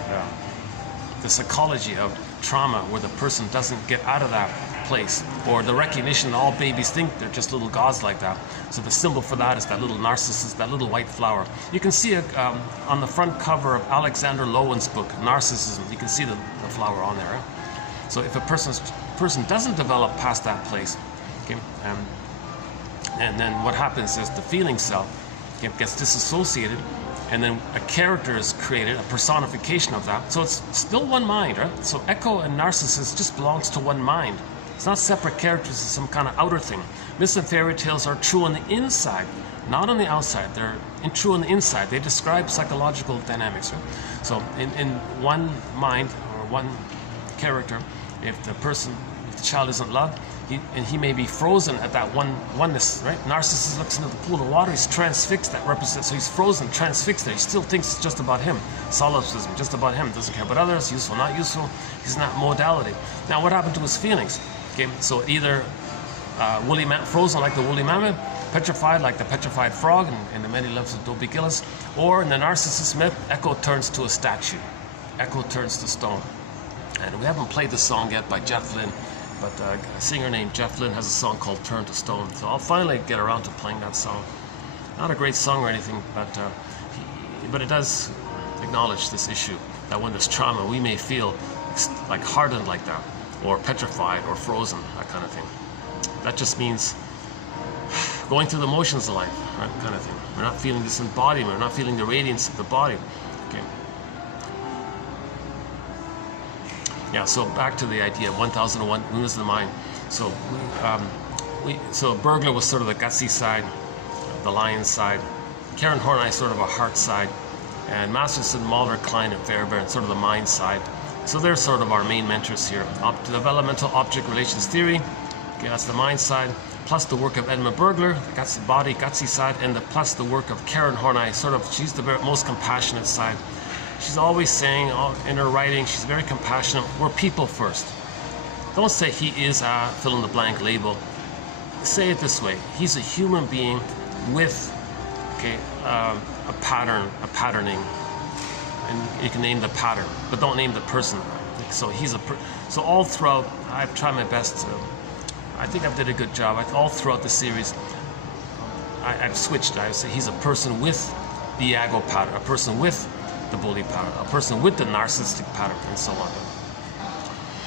the psychology of trauma where the person doesn't get out of that place, or the recognition all babies think they're just little gods like that. So the symbol for that is that little Narcissus, that little white flower. You can see it on the front cover of Alexander Lowen's book, Narcissism. You can see the flower on there. Right? So if a person doesn't develop past that place, okay, and then what happens is the feeling self gets disassociated, and then a character is created, a personification of that. So it's still one mind, right? So Echo and Narcissus just belongs to one mind. It's not separate characters, it's some kind of outer thing. Myths and fairy tales are true on the inside, not on the outside. They're true on the inside. They describe psychological dynamics, right? So in one mind or one character, if the child isn't loved, he may be frozen at that oneness, right? Narcissus looks into the pool of water, he's transfixed, that represents, so he's frozen, transfixed there. He still thinks it's just about him. Solipsism, just about him, doesn't care about others, useful, not useful, he's in that modality. Now what happened to his feelings? Okay, so either frozen like the woolly mammoth, petrified like the petrified frog in the Many Lives of Dobie Gillis, or in the Narcissus myth, Echo turns to a statue. Echo turns to stone. And we haven't played the song yet by Jeff Lynne, but a singer named Jeff Lynne has a song called Turn to Stone. So I'll finally get around to playing that song. Not a great song or anything, but it does acknowledge this issue that when there's trauma, we may feel like hardened like that, or petrified, or frozen, that kind of thing. That just means going through the motions of life, right, kind of thing. We're not feeling this embodiment, we're not feeling the radiance of the body. Okay. Yeah, so back to the idea of 1001 Moons of the Mind. So so burglar was sort of the gutsy side, the lion side. Karen Horney sort of a heart side, and Masterson, Mahler, Klein, and Fairbairn sort of the mind side. So they're sort of our main mentors here. Developmental object relations theory, okay, that's the mind side, plus the work of Edmund Burglar, that's the body, gutsy side, and plus the work of Karen Horney, sort of, she's the most compassionate side. She's always saying in her writing, she's very compassionate. We're people first. Don't say he is a fill-in-the-blank label. Say it this way: he's a human being with, okay, a patterning, and you can name the pattern, but don't name the person. So so all throughout, I've tried my best to. I think I've did a good job. All throughout the series, I've switched. I say he's a person with the ego pattern, a person with the bully pattern, a person with the narcissistic pattern, and so on.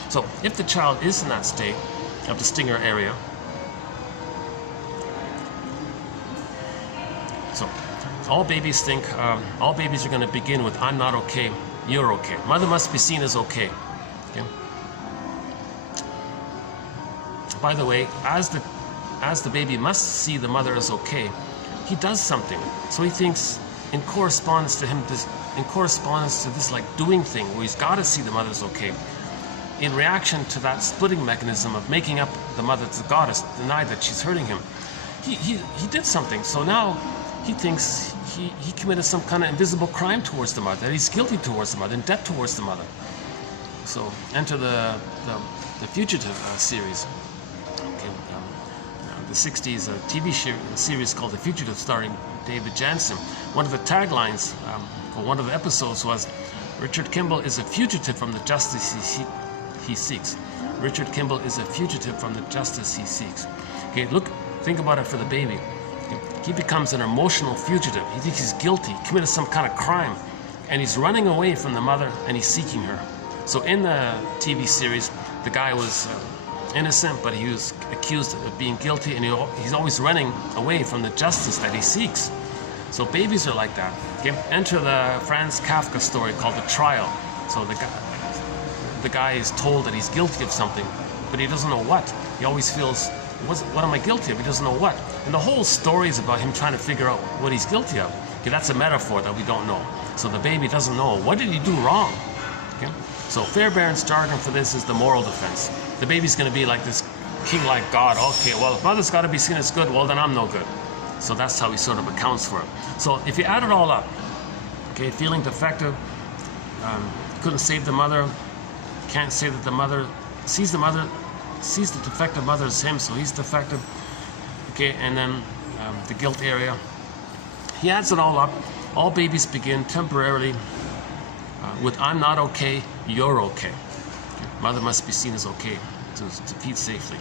So if the child is in that state of the stinger area, so all babies are going to begin with "I'm not okay, you're okay." Mother must be seen as okay. Okay? By the way, as the baby must see the mother as okay, he does something. So he thinks, in correspondence to this like doing thing where he's got to see the mother's okay, in reaction to that splitting mechanism of making up the mother as the goddess, deny that she's hurting him, he did something. So now he thinks he committed some kind of invisible crime towards the mother, that he's guilty towards the mother, in debt towards the mother. So enter the Fugitive series. Okay, the 60s TV series called The Fugitive, starring David Jansen. One of the taglines for one of the episodes was, "Richard Kimball is a fugitive from the justice he seeks." Richard Kimball is a fugitive from the justice he seeks. Okay, think about it for the baby. He becomes an emotional fugitive. He thinks he's guilty, committed some kind of crime, and he's running away from the mother and he's seeking her. So in the TV series, the guy was innocent, but he was accused of being guilty, and he's always running away from the justice that he seeks. So babies are like that. Okay? Enter the Franz Kafka story called The Trial. So the guy is told that he's guilty of something, but he doesn't know what. He always feels, what am I guilty of? He doesn't know what. And the whole story is about him trying to figure out what he's guilty of. Okay, that's a metaphor that we don't know. So the baby doesn't know, what did he do wrong? Okay? So Fairbairn's jargon for this is the moral defense. The baby's going to be like this king-like God. Okay, well, if mother's got to be seen as good, well, then I'm no good. So that's how he sort of accounts for it. So if you add it all up, okay, feeling defective, couldn't save the mother, can't say that the mother sees the defective mother as him, so he's defective. Okay, and then the guilt area. He adds it all up. All babies begin temporarily with "I'm not okay, you're okay." Mother must be seen as okay to feed safely.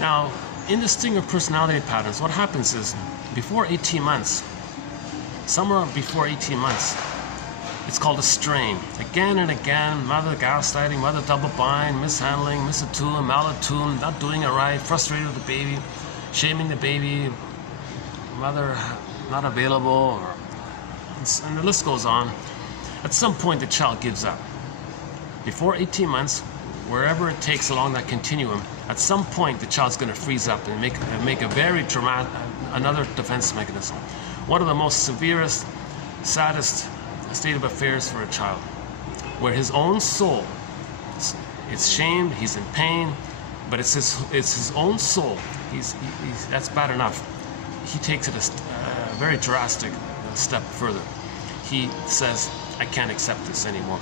Now, in the string of personality patterns, what happens is, before 18 months, somewhere before 18 months, it's called a strain. Again and again, mother gaslighting, mother double bind, mishandling, misattune, malattune, not doing it right, frustrated with the baby, shaming the baby, mother not available, and the list goes on. At some point, the child gives up. Before 18 months, wherever it takes along that continuum, at some point the child's going to freeze up and make a very dramatic, another defense mechanism. One of the most severest, saddest state of affairs for a child, where his own soul is shamed, he's in pain, but it's his own soul. That's bad enough. He takes it a very drastic step further. He says, "I can't accept this anymore."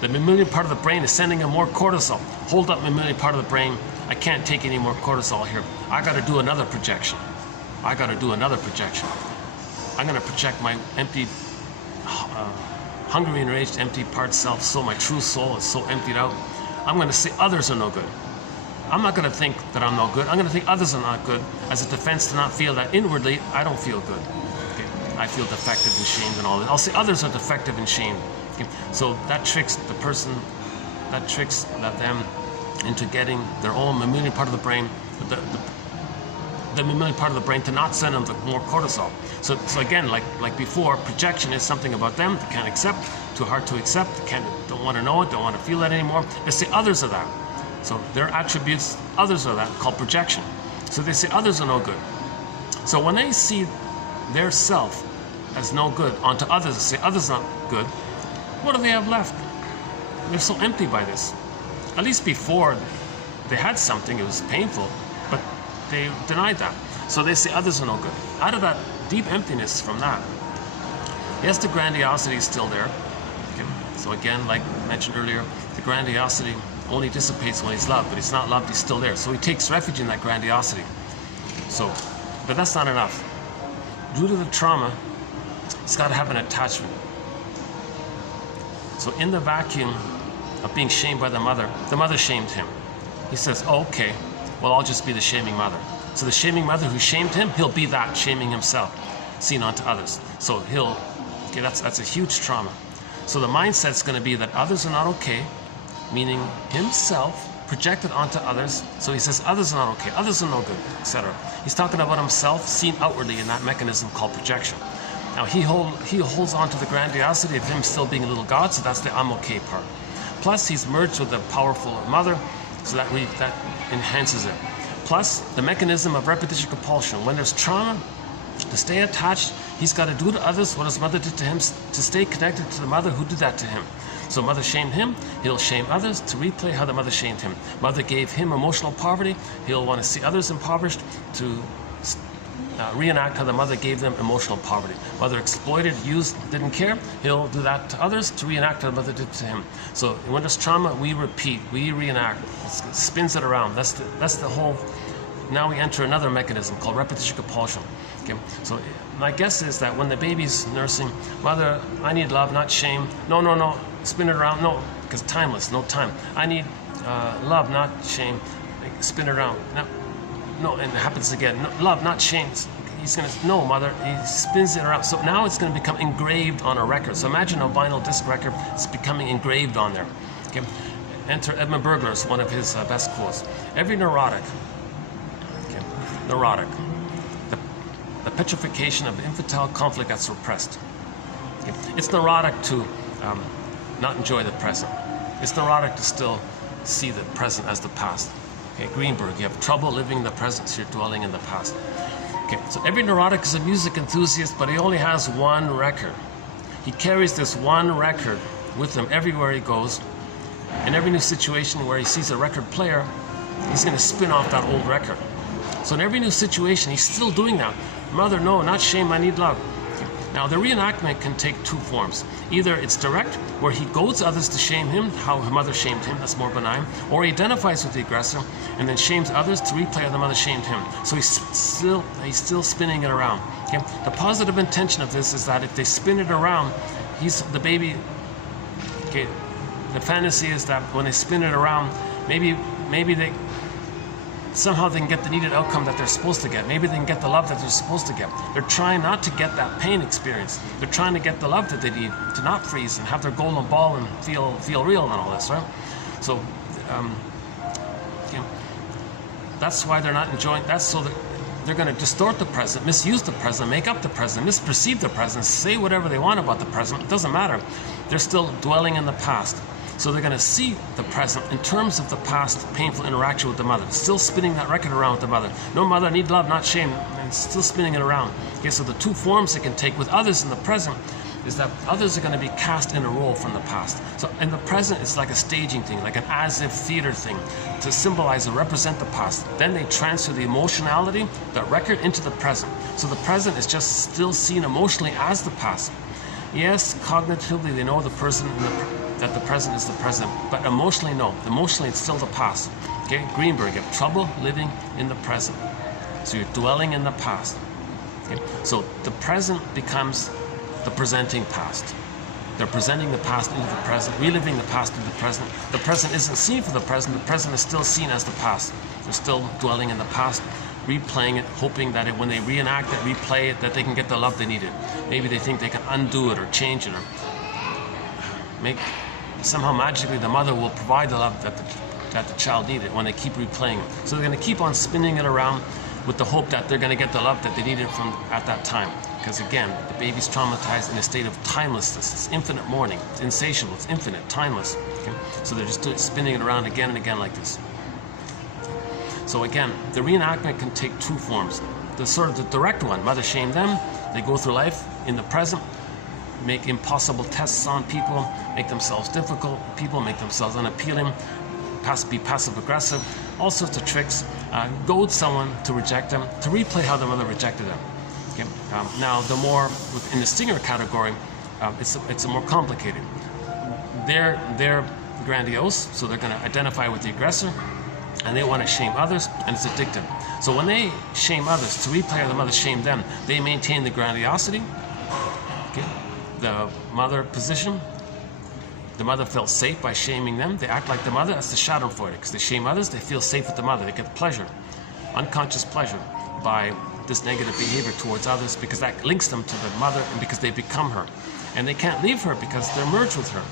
The mammalian part of the brain is sending him more cortisol. Hold up, mammalian part of the brain. I can't take any more cortisol here. I got to do another projection. I'm going to project my empty, hungry, enraged, empty part self, so my true soul is so emptied out. I'm going to say others are no good. I'm not going to think that I'm no good. I'm going to think others are not good as a defense to not feel that inwardly I don't feel good. Okay? I feel defective and shamed and all that. I'll say others are defective and shamed. Okay? So that tricks the person, that tricks them into getting their own mammalian part of the brain, the mammalian part of the brain to not send them more cortisol. So again, like before, projection is something about them they can't accept, too hard to accept, don't want to know it, don't want to feel that anymore. They say others are that. So their attributes, others are that, called projection. So they say others are no good. So when they see their self as no good onto others, they say others are not good, what do they have left? They're so empty by this. At least before they had something, it was painful, but they denied that. So they say others are no good. Out of that deep emptiness from that, yes, the grandiosity is still there. Okay. So again, like mentioned earlier, the grandiosity only dissipates when he's loved, but he's not loved, he's still there. So he takes refuge in that grandiosity. So, but that's not enough. Due to the trauma, he's got to have an attachment. So in the vacuum of being shamed by the mother shamed him. He says, oh, okay, well, I'll just be the shaming mother. So the shaming mother who shamed him, he'll be that, shaming himself, seen onto others. So that's a huge trauma. So the mindset's going to be that others are not okay, meaning himself projected onto others. So he says others are not okay, others are no good, etc. He's talking about himself seen outwardly in that mechanism called projection. Now he holds on to the grandiosity of him still being a little god, so that's the I'm okay part. Plus he's merged with the powerful mother, so that enhances it. Plus the mechanism of repetition compulsion. When there's trauma, to stay attached, he's got to do to others what his mother did to him, to stay connected to the mother who did that to him. So mother shamed him, he'll shame others to replay how the mother shamed him. Mother gave him emotional poverty, he'll want to see others impoverished to reenact how the mother gave them emotional poverty. Mother exploited, used, didn't care. He'll do that to others to reenact how the mother did to him. So when there's trauma, we repeat, we reenact. It spins it around. That's the whole. Now we enter another mechanism called repetition compulsion. Okay. So my guess is that when the baby's nursing, mother, I need love, not shame. No, no, no. Spin it around. No, because timeless, no time. I need love, not shame. Spin it around. No, and it happens again. No, love, not shame. He's going to, no, mother, he spins it around. So now it's going to become engraved on a record. So imagine a vinyl disc record, it's becoming engraved on there. Okay. Enter Edmund Burglar's, one of his best quotes. Every neurotic, the petrification of infantile conflict that's repressed. Okay. It's neurotic to not enjoy the present. It's neurotic to still see the present as the past. Okay, Greenberg, you have trouble living in the present, so you're dwelling in the past. Okay, so every neurotic is a music enthusiast, but he only has one record. He carries this one record with him everywhere he goes. In every new situation where he sees a record player, he's going to spin off that old record. So in every new situation, he's still doing that. Mother, no, not shame, I need love. Okay. Now, the reenactment can take two forms. Either it's direct, where he goads others to shame him, how her mother shamed him, that's more benign, or he identifies with the aggressor and then shames others to replay how the mother shamed him. So he's still spinning it around. Okay? The positive intention of this is that if they spin it around, the baby. Okay, the fantasy is that when they spin it around, maybe they somehow they can get the needed outcome that they're supposed to get. Maybe they can get the love that they're supposed to get. They're trying not to get that pain experience. They're trying to get the love that they need to not freeze and have their golden ball and feel real and all this, right? So that's why they're not enjoying. That's so that they're going to distort the present, misuse the present, make up the present, misperceive the present, say whatever they want about the present. It doesn't matter. They're still dwelling in the past. So they're going to see the present in terms of the past painful interaction with the mother. Still spinning that record around with the mother. No, mother, need love, not shame. And still spinning it around. Okay, so the two forms it can take with others in the present is that others are going to be cast in a role from the past. So in the present, it's like a staging thing, like an as-if theater thing to symbolize or represent the past. Then they transfer the emotionality, that record, into the present. So the present is just still seen emotionally as the past. Yes, cognitively they know the person that the present is the present, but emotionally no. Emotionally it's still the past. Okay, Greenberg, you have trouble living in the present. So you're dwelling in the past. Okay? So the present becomes the presenting past. They're presenting the past into the present, reliving the past into the present. The present isn't seen for the present is still seen as the past. They're still dwelling in the past, replaying it, hoping that when they reenact it, replay it, that they can get the love they needed. Maybe they think they can undo it or change it or make somehow magically the mother will provide the love that the child needed when they keep replaying it. So they're going to keep on spinning it around with the hope that they're going to get the love that they needed from at that time. Because again, the baby's traumatized in a state of timelessness. It's infinite mourning. It's insatiable. It's infinite, timeless. Okay? So they're just spinning it around again and again like this. So again, the reenactment can take two forms. The sort of the direct one, mother shamed them. They go through life in the present, make impossible tests on people, make themselves difficult people, make themselves unappealing, be passive-aggressive, all sorts of tricks, goad someone to reject them, to replay how the mother rejected them. Okay? Now, the more in the stinger category, it's more complicated. They're grandiose, so they're going to identify with the aggressor, and they want to shame others, and it's addictive. So when they shame others, to replay how the mother shamed them, they maintain the grandiosity, okay? The mother position. The mother felt safe by shaming them. They act like the mother. That's the Schadenfreude. Because they shame others, they feel safe with the mother. They get pleasure, unconscious pleasure, by this negative behavior towards others because that links them to the mother and because they become her. And they can't leave her because they're merged with her.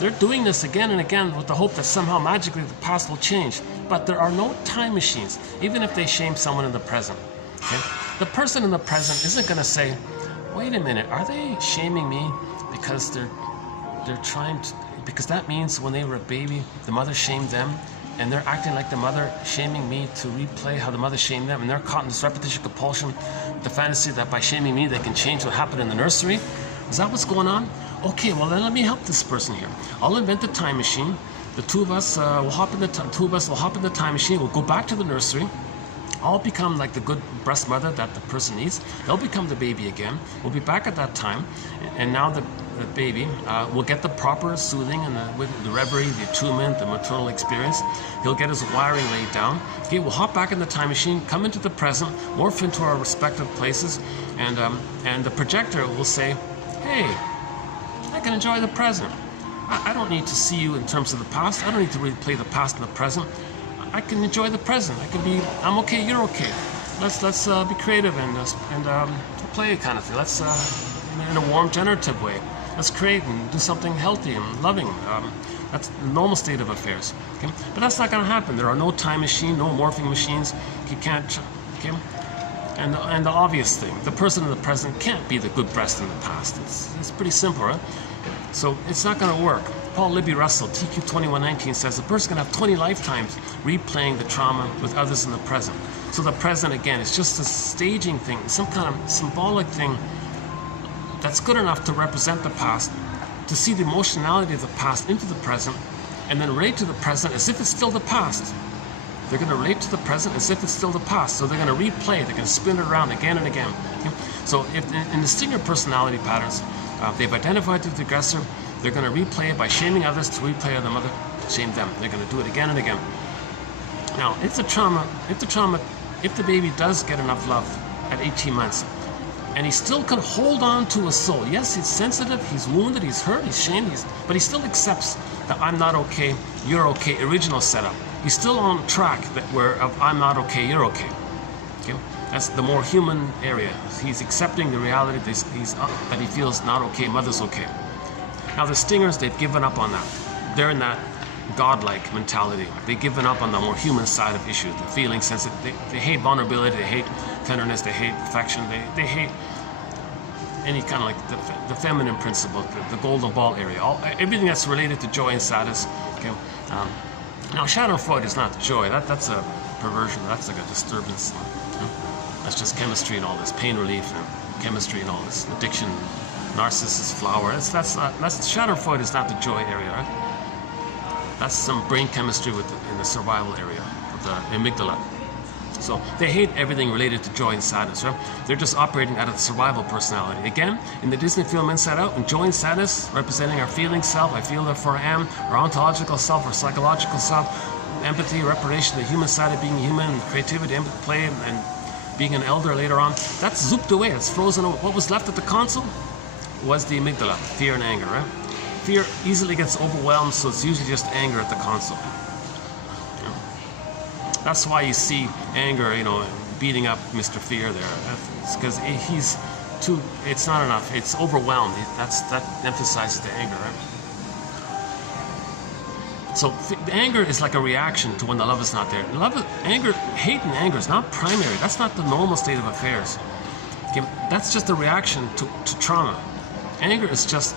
They're doing this again and again with the hope that somehow magically the past will change. But there are no time machines, even if they shame someone in the present. Okay? The person in the present isn't going to say, wait a minute, are they shaming me because they're trying to, because that means when they were a baby, the mother shamed them, and they're acting like the mother shaming me to replay how the mother shamed them, and they're caught in this repetition compulsion, the fantasy that by shaming me they can change what happened in the nursery. Is that what's going on? Okay, well then let me help this person here. I'll invent a time machine. The two of us will hop in the time machine. We'll go back to the nursery. all become like the good breast mother that the person needs. They'll become the baby again. We'll be back at that time, and now the baby will get the proper soothing and the reverie, the attunement, the maternal experience. He'll get his wiring laid down. Okay, we'll hop back in the time machine, come into the present, morph into our respective places, and the projector will say, hey, I can enjoy the present. I don't need to see you in terms of the past. I don't need to replay the past and the present. I can enjoy the present. I'm okay, you're okay. Let's be creative and play kind of thing. Let's in a warm, generative way. Let's create and do something healthy and loving. That's the normal state of affairs. Okay? But that's not going to happen. There are no time machine, no morphing machines. You can't. Okay? And the obvious thing, the person in the present can't be the good breast in the past. It's pretty simple, right? So it's not going to work. Paul Libby Russell, TQ 2119, says a person can have 20 lifetimes replaying the trauma with others in the present. So the present, again, is just a staging thing, some kind of symbolic thing that's good enough to represent the past, to see the emotionality of the past into the present, and then relate to the present as if it's still the past. They're going to relate to the present as if it's still the past. So they're going to replay, they're going to spin it around again and again. Okay? So if in the Stinger personality patterns, they've identified the aggressor, they're going to replay it by shaming others to replay the mother, shame them. They're going to do it again and again. Now, if the baby does get enough love at 18 months, and he still can hold on to a soul. Yes, he's sensitive, he's wounded, he's hurt, he's shamed, but he still accepts that I'm not okay, you're okay, original setup. He's still on track of I'm not okay, you're okay. Okay? That's the more human area. He's accepting the reality that he feels not okay, mother's okay. Now the Stingers, they've given up on that. They're in that godlike mentality. They've given up on the more human side of issues, the feeling sensitive. They hate vulnerability, they hate tenderness, they hate affection, they hate any kind of like the feminine principle, the golden ball area, everything that's related to joy and sadness. Okay? Now Schadenfreude is not joy, that's a perversion, that's like a disturbance. That's just chemistry and all this, pain relief and chemistry and all this, addiction, narcissus flower. That's Schadenfreude is not the joy area, right? That's some brain chemistry in the survival area of the amygdala. So they hate everything related to joy and sadness, right? They're just operating out of the survival personality. Again, in the Disney film Inside Out, joy and sadness representing our feeling self, I feel therefore I am, our ontological self, our psychological self, empathy, reparation, the human side of being human, creativity, empathy, play, and being an elder later on. That's zooped away, it's frozen away. What was left at the console was the amygdala, fear and anger, right? Fear easily gets overwhelmed, so it's usually just anger at the console. That's why you see anger, beating up Mr. Fear there. It's because he's too. It's not enough. It's overwhelmed. That emphasizes the anger, right? So the anger is like a reaction to when the love is not there. Hate and anger is not primary. That's not the normal state of affairs. Okay? That's just a reaction to trauma. Anger is just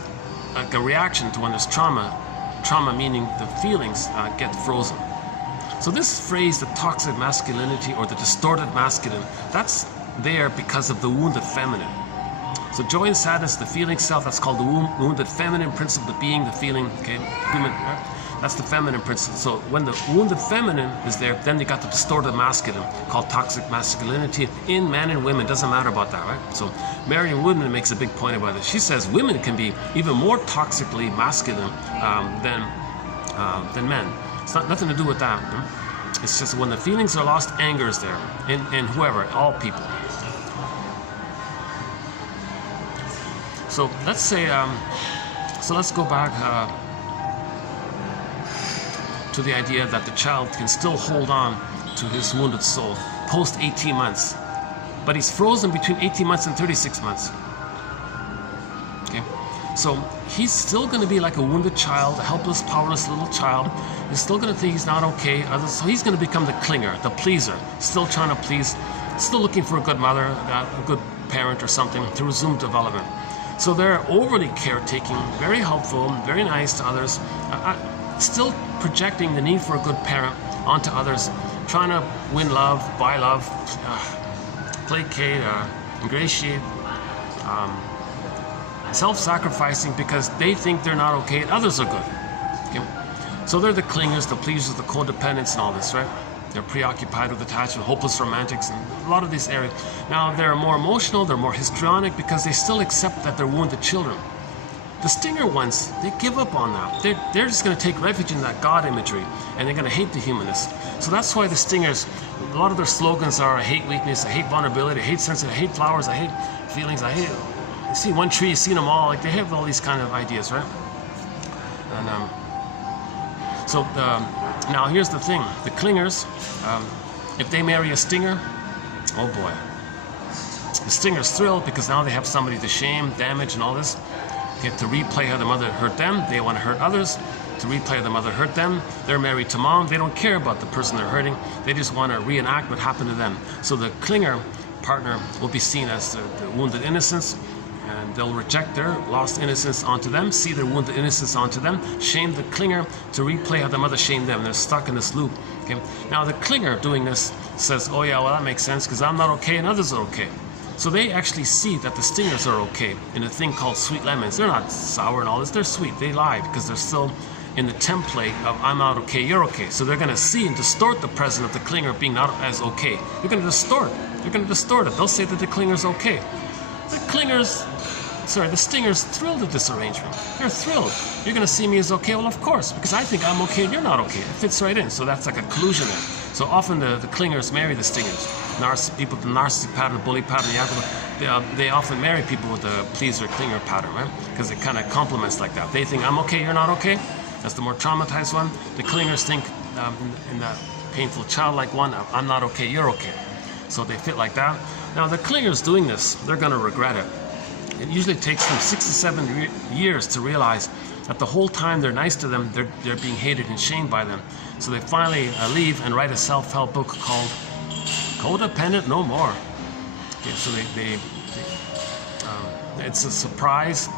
like a reaction to when there's trauma. Trauma meaning the feelings get frozen. So this phrase, the toxic masculinity or the distorted masculine, that's there because of the wounded feminine. So joy and sadness, the feeling self, that's called the wounded feminine principle, the being, the feeling, okay, human, that's the feminine principle. So when the wounded feminine is there, then you got the distorted masculine called toxic masculinity in men and women. Doesn't matter about that, right? So Marion Woodman makes a big point about this. She says women can be even more toxically masculine than men. It's nothing to do with that. It's just when the feelings are lost, anger is there in whoever, all people. So let's say, let's go back to the idea that the child can still hold on to his wounded soul post 18 months, but he's frozen between 18 months and 36 months. Okay, so he's still going to be like a wounded child, a helpless, powerless little child. He's still going to think he's not okay. So he's going to become the clinger, the pleaser, still trying to please, still looking for a good mother, a good parent or something to resume development. So they're overly caretaking, very helpful, very nice to others, still projecting the need for a good parent onto others, trying to win love, buy love, placate, ingratiate, self-sacrificing because they think they're not okay and others are good. Okay? So they're the clingers, the pleasers, the codependents and all this, right? They're preoccupied with attachment, hopeless romantics, and a lot of these areas. Now, they're more emotional, they're more histrionic because they still accept that they're wounded children. The stinger ones, they give up on that. They're just going to take refuge in that God imagery, and they're going to hate the humanists. So that's why the stingers, a lot of their slogans are, I hate weakness, I hate vulnerability, I hate sensitivity, I hate flowers, I hate feelings, I hate... You see one tree, you've seen them all, like they have all these kind of ideas, right? And now here's the thing, the clingers, if they marry a stinger, oh boy. The stingers thrill because now they have somebody to shame, damage, and all this. They have to replay how the mother hurt them. They want to hurt others. To replay how the mother hurt them. They're married to mom. They don't care about the person they're hurting. They just want to reenact what happened to them. So the clinger partner will be seen as the wounded innocence, and they'll reject their lost innocence onto them, see their wounded innocence onto them, shame the clinger to replay how the mother shamed them. They're stuck in this loop. Okay? Now the clinger doing this says, oh yeah, well that makes sense because I'm not okay and others are okay. So they actually see that the stingers are okay in a thing called sweet lemons. They're not sour and all this, they're sweet. They lie because they're still in the template of I'm not okay, you're okay. So they're going to see and distort the present of the clinger being not as okay. They're going to distort. They're going to distort it. They'll say that the clinger's okay. The stingers thrilled at this arrangement. They're thrilled. You're going to see me as okay? Well, of course, because I think I'm okay and you're not okay. It fits right in. So that's like a collusion there. So often the clingers marry the stingers. People with the narcissistic pattern, the bully pattern, they often marry people with the pleaser clinger pattern, right? Because it kind of complements like that. They think I'm okay, you're not okay. That's the more traumatized one. The clingers think in that painful childlike one, I'm not okay, you're okay. So they fit like that. Now the clingers doing this, they're going to regret it. It usually takes them 6 to 7 years to realize that the whole time they're nice to them, they're being hated and shamed by them. So they finally leave and write a self-help book called Codependent No More. Okay, so it's a surprise.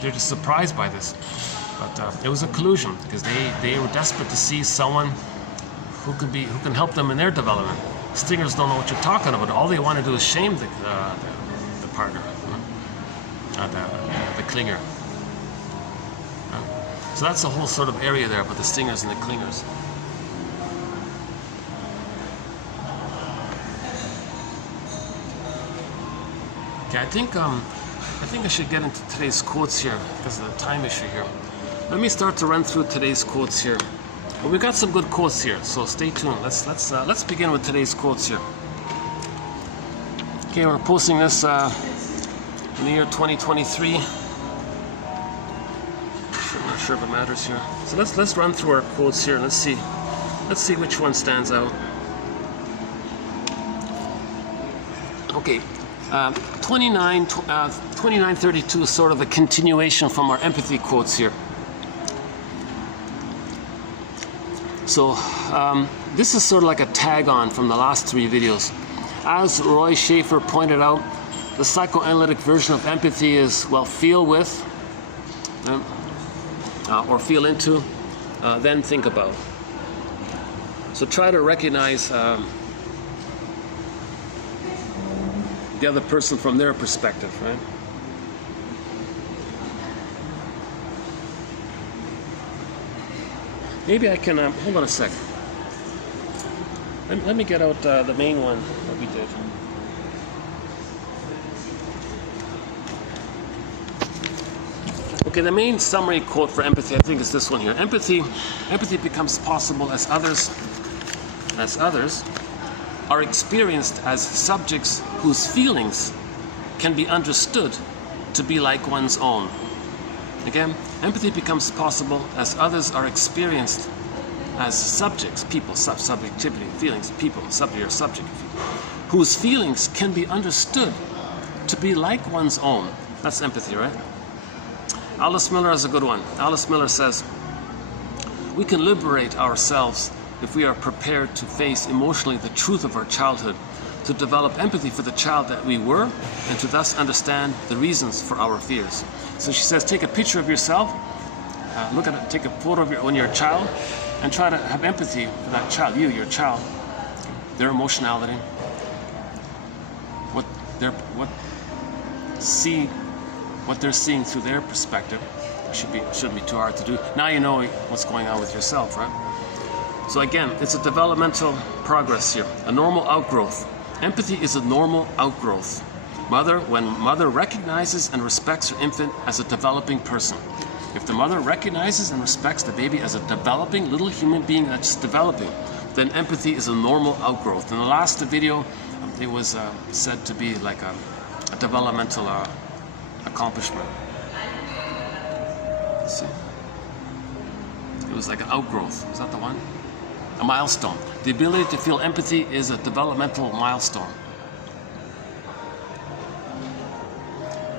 They're just surprised by this. But it was a collusion because they were desperate to see someone who can help them in their development. Stingers don't know what you're talking about. All they want to do is shame the partner, the clinger. So that's the whole sort of area there about the stingers and the clingers. Okay, I think I should get into today's quotes here because of the time issue here. Let me start to run through today's quotes here. Well, we got some good quotes here, so stay tuned. Let's begin with today's quotes here. Okay, we're posting this in the year 2023. I'm not sure if it matters here. So let's run through our quotes here. Let's see which one stands out. Okay. 2932 is sort of a continuation from our empathy quotes here. So this is sort of like a tag on from the last 3 videos. As Roy Schafer pointed out, the psychoanalytic version of empathy is, well, feel with, or feel into, then think about. So try to recognize the other person from their perspective, right? Maybe I can, hold on a sec. Let me get out the main one that we did. Okay, the main summary quote for empathy, I think, is this one here. Empathy becomes possible as others are experienced as subjects whose feelings can be understood to be like one's own. Again, empathy becomes possible as others are experienced as subjects, people, subjectivity, feelings, people, subject or subject, whose feelings can be understood to be like one's own. That's empathy, right? Alice Miller has a good one. Alice Miller says, we can liberate ourselves if we are prepared to face emotionally the truth of our childhood, to develop empathy for the child that we were, and to thus understand the reasons for our fears. So she says, take a picture of yourself, look at it, take a photo of when you're a child, and try to have empathy for that child, your child, their emotionality, what they're seeing through their perspective. Shouldn't be too hard to do. Now you know what's going on with yourself, right? So again, it's a developmental progress here, a normal outgrowth. Empathy is a normal outgrowth. When mother recognizes and respects her infant as a developing person. If the mother recognizes and respects the baby as a developing little human being that's developing, then empathy is a normal outgrowth. In the last video, it was said to be like a developmental accomplishment. Let's see. It was like an outgrowth. Is that the one? A milestone. The ability to feel empathy is a developmental milestone.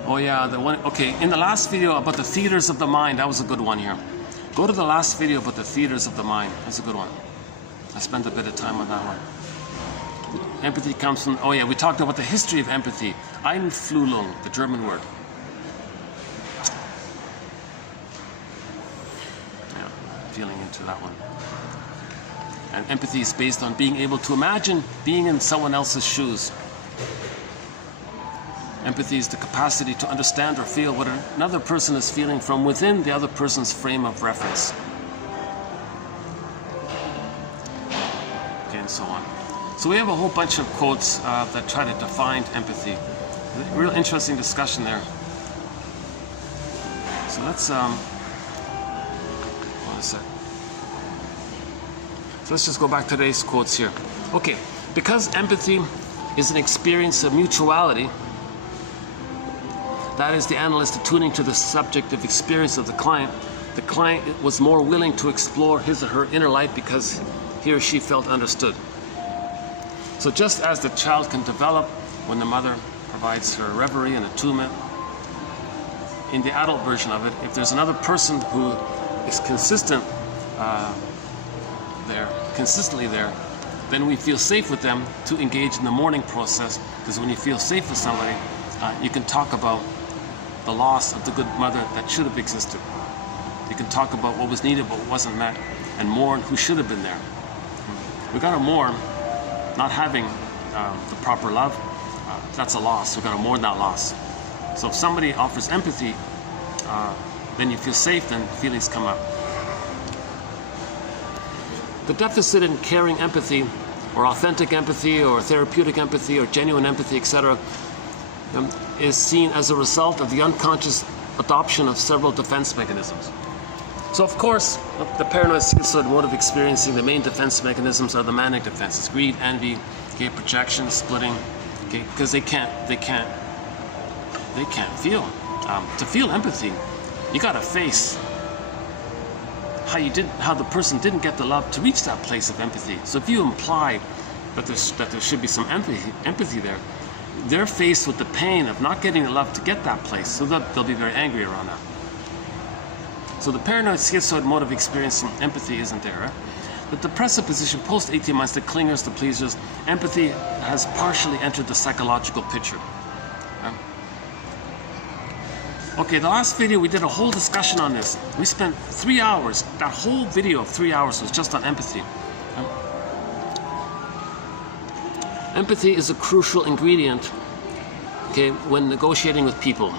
Oh yeah, the one. Okay, in the last video about the theaters of the mind, that was a good one here. Go to the last video about the theaters of the mind. That's a good one. I spent a bit of time on that one. Empathy comes from, oh yeah, we talked about the history of empathy. Einfühlung, the German word. Yeah, feeling into that one. And empathy is based on being able to imagine being in someone else's shoes. Empathy is the capacity to understand or feel what another person is feeling from within the other person's frame of reference. Okay, and so on. So we have a whole bunch of quotes that try to define empathy. A real interesting discussion there. So let's, hold on a sec. So let's just go back to today's quotes here. Okay, because empathy is an experience of mutuality, that is the analyst attuning to the subjective experience of the client was more willing to explore his or her inner life because he or she felt understood. So just as the child can develop when the mother provides her reverie and attunement, in the adult version of it, if there's another person who is consistently there, then we feel safe with them to engage in the mourning process, because when you feel safe with somebody, you can talk about the loss of the good mother that should have existed. You can talk about what was needed but wasn't met, and mourn who should have been there. We gotta mourn not having the proper love. That's a loss. We gotta mourn that loss. So if somebody offers empathy, then you feel safe, then feelings come up. The deficit in caring empathy, or authentic empathy, or therapeutic empathy, or genuine empathy, etc., is seen as a result of the unconscious adoption of several defense mechanisms. So of course, the paranoid schizoid mode of experiencing, the main defense mechanisms are the manic defenses: greed, envy, okay, projection, splitting, okay, because they can't feel. To feel empathy, you gotta face how the person didn't get the love to reach that place of empathy. So if you imply that there should be some empathy there, they're faced with the pain of not getting the love to get that place, so they'll be very angry around that. So the paranoid schizoid mode of experiencing empathy isn't there. Right? The depressive position post 18 months, the clingers, the pleasers, empathy has partially entered the psychological picture. Right? Okay, the last video we did a whole discussion on this. We spent 3 hours. That whole video of 3 hours was just on empathy. Right? Empathy is a crucial ingredient, okay, when negotiating with people.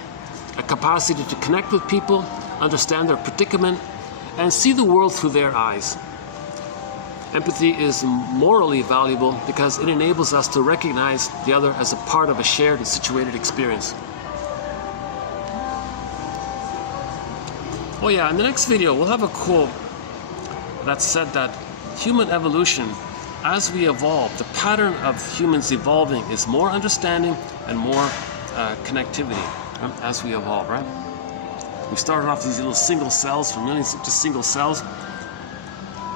A capacity to connect with people, understand their predicament, and see the world through their eyes. Empathy is morally valuable because it enables us to recognize the other as a part of a shared and situated experience. Oh yeah, in the next video we'll have a quote that said that human evolution, as we evolve, the pattern of humans evolving is more understanding and more connectivity, right? As we evolve, right? We started off these little single cells, from millions of just single cells.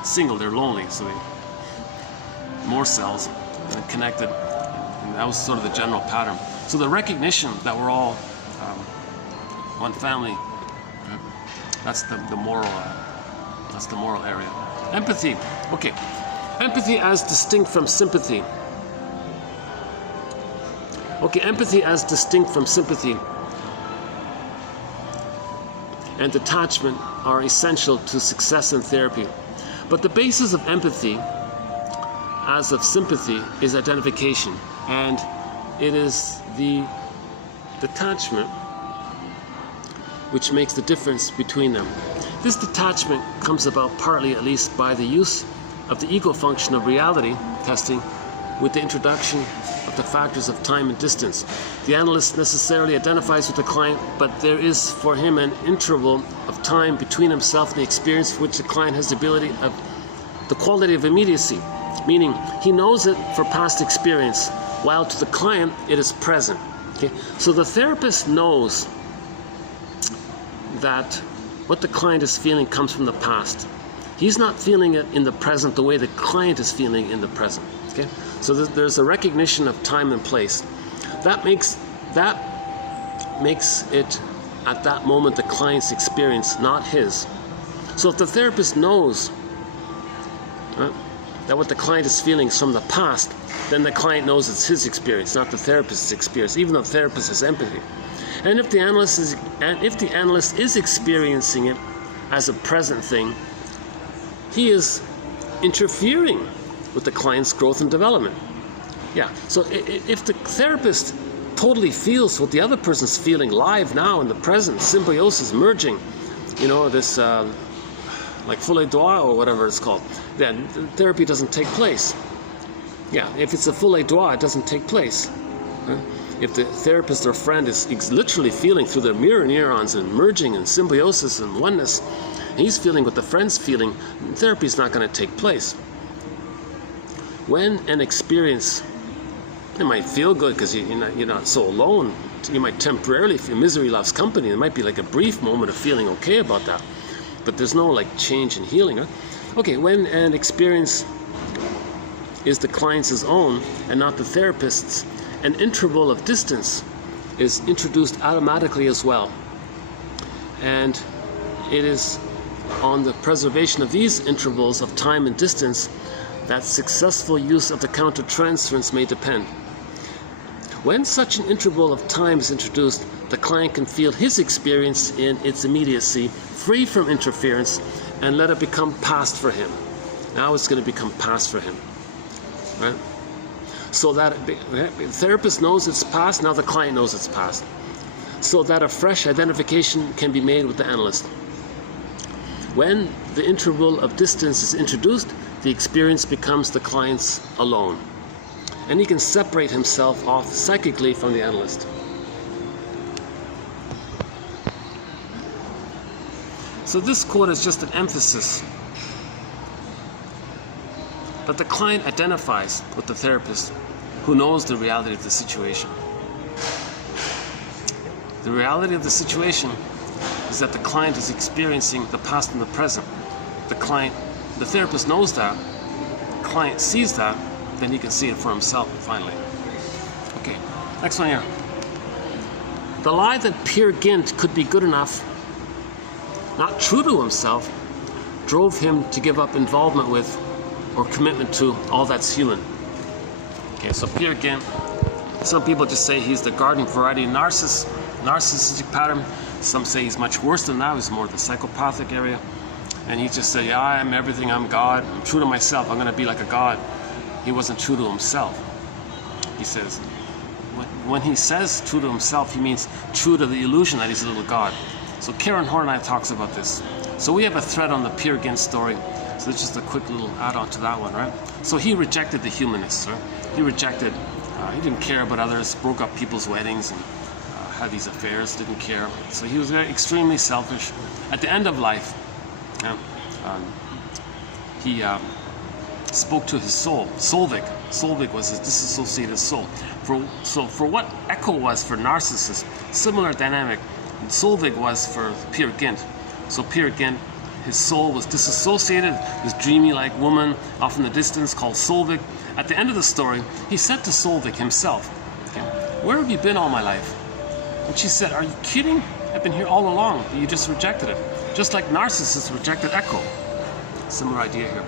Single, they're lonely, so more cells and connected, and that was sort of the general pattern. So the recognition that we're all one family, right? That's the moral area. Empathy, okay. Empathy as distinct from sympathy. Okay, empathy as distinct from sympathy and detachment are essential to success in therapy. But the basis of empathy, as of sympathy, is identification. And it is the detachment which makes the difference between them. This detachment comes about partly, at least, by the use of the ego function of reality testing with the introduction of the factors of time and distance. The analyst necessarily identifies with the client, but there is for him an interval of time between himself and the experience for which the client has the quality of immediacy, meaning he knows it for past experience, while to the client it is present. Okay? So the therapist knows that what the client is feeling comes from the past. He's not feeling it in the present the way the client is feeling in the present. Okay? So there's a recognition of time and place. That makes it at that moment the client's experience, not his. So if the therapist knows that what the client is feeling is from the past, then the client knows it's his experience, not the therapist's experience, even though the therapist has empathy. And if the analyst is experiencing it as a present thing, he is interfering with the client's growth and development. Yeah, so if the therapist totally feels what the other person's feeling live now in the present, symbiosis, merging, this like folie droit or whatever it's called, then therapy doesn't take place. Yeah, if it's a folie droit, it doesn't take place. Right? If the therapist or friend is literally feeling through their mirror neurons and merging and symbiosis and oneness, he's feeling what the friend's feeling, therapy is not going to take place. When an experience, it might feel good because you're not so alone. You might temporarily feel misery loves company. It might be like a brief moment of feeling okay about that. But there's no like change in healing. Right? Okay, when an experience is the client's own and not the therapist's, an interval of distance is introduced automatically as well. And it is on the preservation of these intervals of time and distance that successful use of the countertransference may depend. When such an interval of time is introduced, the client can feel his experience in its immediacy, free from interference, and let it become past for him. Now it's going to become past for him. Right? So that the therapist knows it's past, now the client knows it's past. So that a fresh identification can be made with the analyst. When the interval of distance is introduced, the experience becomes the client's alone. And he can separate himself off psychically from the analyst. So this quote is just an emphasis. But the client identifies with the therapist who knows the reality of the situation. The reality of the situation is that the client is experiencing the past and the present. The therapist knows that, the client sees that, then he can see it for himself finally. Okay, next one here. The lie that Peer Gynt could be good enough, not true to himself, drove him to give up involvement with or commitment to all that's human. Okay, so Peer Gynt, some people just say he's the garden variety narcissistic pattern. Some say he's much worse than that, he's more the psychopathic area. And he just said, yeah, I am everything, I'm God, I'm true to myself, I'm going to be like a God. He wasn't true to himself. He says, when he says true to himself, he means true to the illusion that he's a little God. So Karen Horney talks about this. So we have a thread on the Peer Gynt story. So it's just a quick little add-on to that one, right? So he rejected the humanists, right? He he didn't care about others, broke up people's weddings and had these affairs, didn't care. So he was extremely selfish. At the end of life, he spoke to his soul. Solvik was his disassociated soul. For what Echo was for Narcissus, similar dynamic, Solvik was for Peer Gynt. So Peer Gynt, his soul was disassociated, this dreamy like woman off in the distance called Solvik. At the end of the story, he said to Solvik himself, okay, where have you been all my life? And she said, are you kidding? I've been here all along, but you just rejected it. Just like Narcissus rejected Echo. Similar idea here.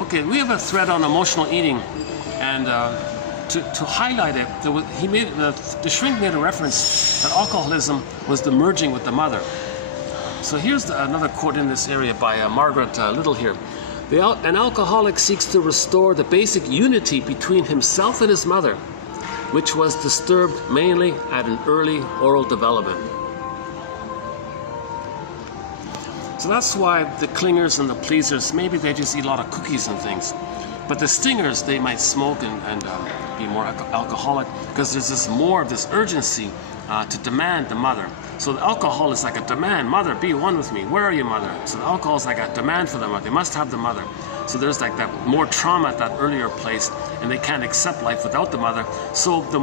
Okay, we have a thread on emotional eating, and to highlight it, the shrink made a reference that alcoholism was the merging with the mother. So here's another quote in this area by Margaret Little here. An alcoholic seeks to restore the basic unity between himself and his mother, which was disturbed mainly at an early oral development. So that's why the clingers and the pleasers, maybe they just eat a lot of cookies and things. But the stingers, they might smoke and be more alcoholic, because there's this urgency to demand the mother. So the alcohol is like a demand, mother, be one with me. Where are you, mother? So the alcohol is like a demand for the mother. They must have the mother. So there's like that more trauma at that earlier place, and they can't accept life without the mother. So the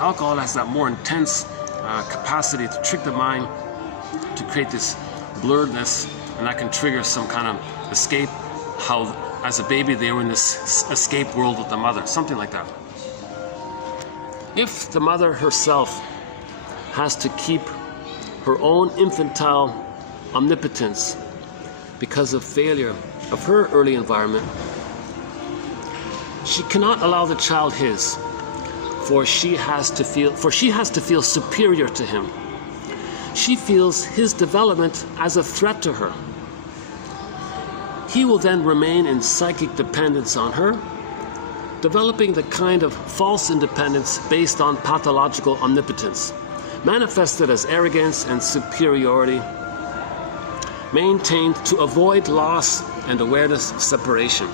alcohol has that more intense capacity to trick the mind, to create this blurredness, and that can trigger some kind of escape. How as a baby they were in this escape world with the mother, something like that. If the mother herself has to keep her own infantile omnipotence because of failure of her early environment, she cannot allow the child his, for she has to feel superior to him. She feels his development as a threat to her. He will then remain in psychic dependence on her, developing the kind of false independence based on pathological omnipotence, manifested as arrogance and superiority, maintained to avoid loss and awareness of separation.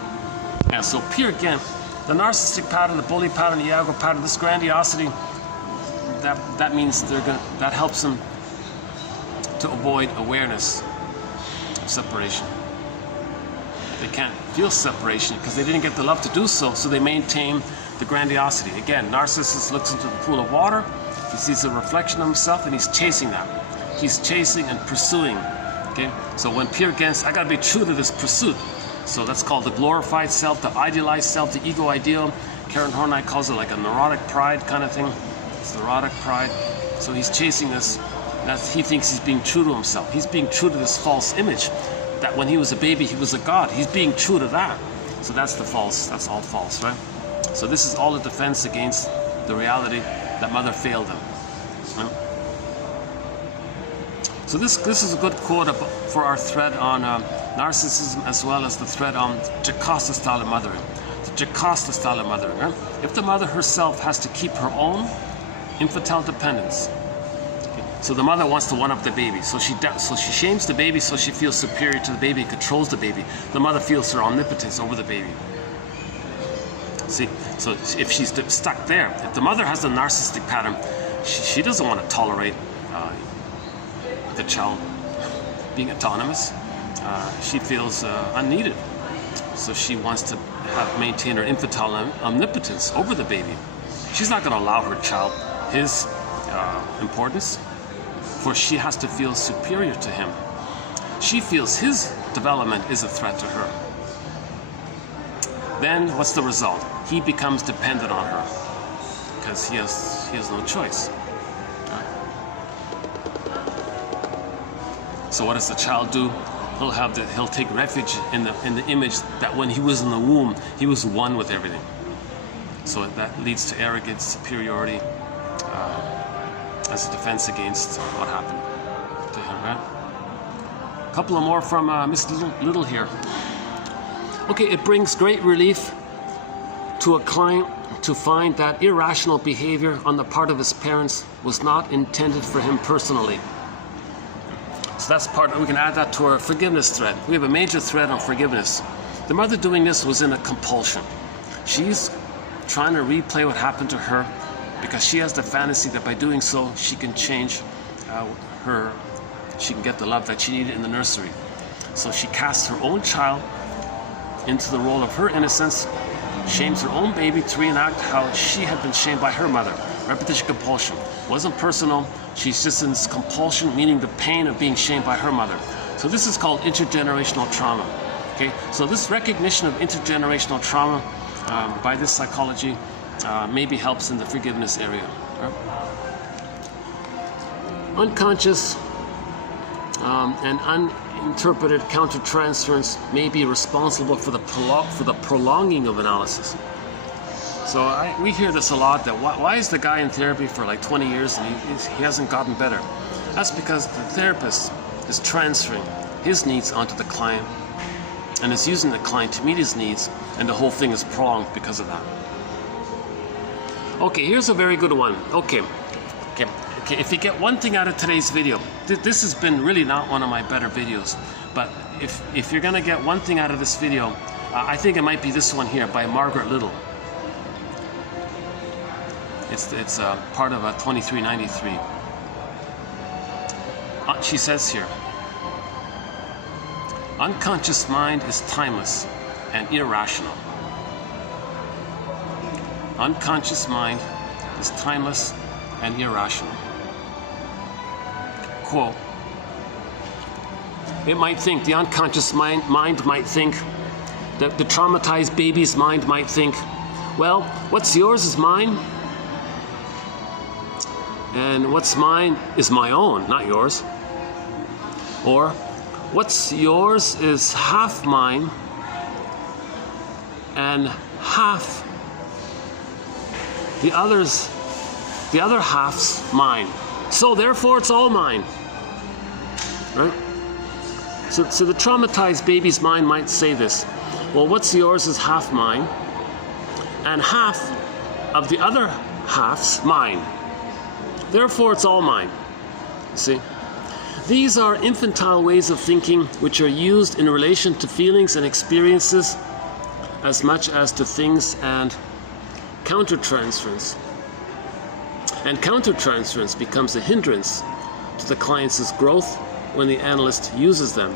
And so here again, the narcissistic pattern, the bully pattern, the ego pattern, this grandiosity, that means that helps them to avoid awareness of separation. They can't feel separation because they didn't get the love to do so, so they maintain the grandiosity. Again, narcissist looks into the pool of water, he sees a reflection of himself, and he's chasing that. He's chasing and pursuing. Okay? So when peer against, I gotta be true to this pursuit. So that's called the glorified self, the idealized self, the ego ideal. Karen Horney calls it like a neurotic pride kind of thing. It's neurotic pride. So he's chasing this. He thinks he's being true to himself. He's being true to this false image that when he was a baby, he was a god. He's being true to that. So that's the false. That's all false, right? So this is all a defense against the reality that mother failed him. Right? So this is a good quote for our thread on narcissism, as well as the thread on Jocasta style of mothering. The Jocasta style of mothering. Right? If the mother herself has to keep her own infantile dependence, so the mother wants to one-up the baby, so she shames the baby, so she feels superior to the baby and controls the baby. The mother feels her omnipotence over the baby. See, so if she's stuck there, if the mother has a narcissistic pattern, she doesn't want to tolerate the child being autonomous. She feels unneeded, so she wants to maintain her infantile omnipotence over the baby. She's not going to allow her child his importance, for she has to feel superior to him. She feels his development is a threat to her. Then what's the result? He becomes dependent on her because he has no choice. So what does the child do? He'll take refuge in the image that when he was in the womb, he was one with everything. So that leads to arrogance, superiority, as a defense against what happened to him, right? A couple of more from Miss Little here. Okay, it brings great relief to a client to find that irrational behavior on the part of his parents was not intended for him personally. So that's part, we can add that to our forgiveness thread. We have a major thread on forgiveness. The mother doing this was in a compulsion. She's trying to replay what happened to her because she has the fantasy that by doing so, she can change she can get the love that she needed in the nursery. So she casts her own child into the role of her innocence, shames her own baby to reenact how she had been shamed by her mother. Repetition compulsion. Wasn't personal, she's just in this compulsion, meaning the pain of being shamed by her mother. So this is called intergenerational trauma. Okay, so this recognition of intergenerational trauma by this psychology maybe helps in the forgiveness area. Right? Unconscious and uninterpreted countertransference may be responsible for the prolonging of analysis. So we hear this a lot, that why is the guy in therapy for like 20 years and he hasn't gotten better? That's because the therapist is transferring his needs onto the client and is using the client to meet his needs, and the whole thing is prolonged because of that. Okay, here's a very good one. Okay, if you get one thing out of today's video, this has been really not one of my better videos, But if you're gonna get one thing out of this video, I think it might be this one here by Margaret Little. It's part of 2393. She says here, unconscious mind is timeless and irrational. Unconscious mind is timeless and irrational. Quote, it might think, the unconscious mind might think, that the traumatized baby's mind might think, well, what's yours is mine, and what's mine is my own, not yours. Or, what's yours is half mine, and half the other half's mine. So therefore it's all mine. Right? So the traumatized baby's mind might say this. Well, what's yours is half mine, and half of the other half's mine. Therefore it's all mine. See? These are infantile ways of thinking which are used in relation to feelings and experiences as much as to things and countertransference. And countertransference becomes a hindrance to the client's growth when the analyst uses them.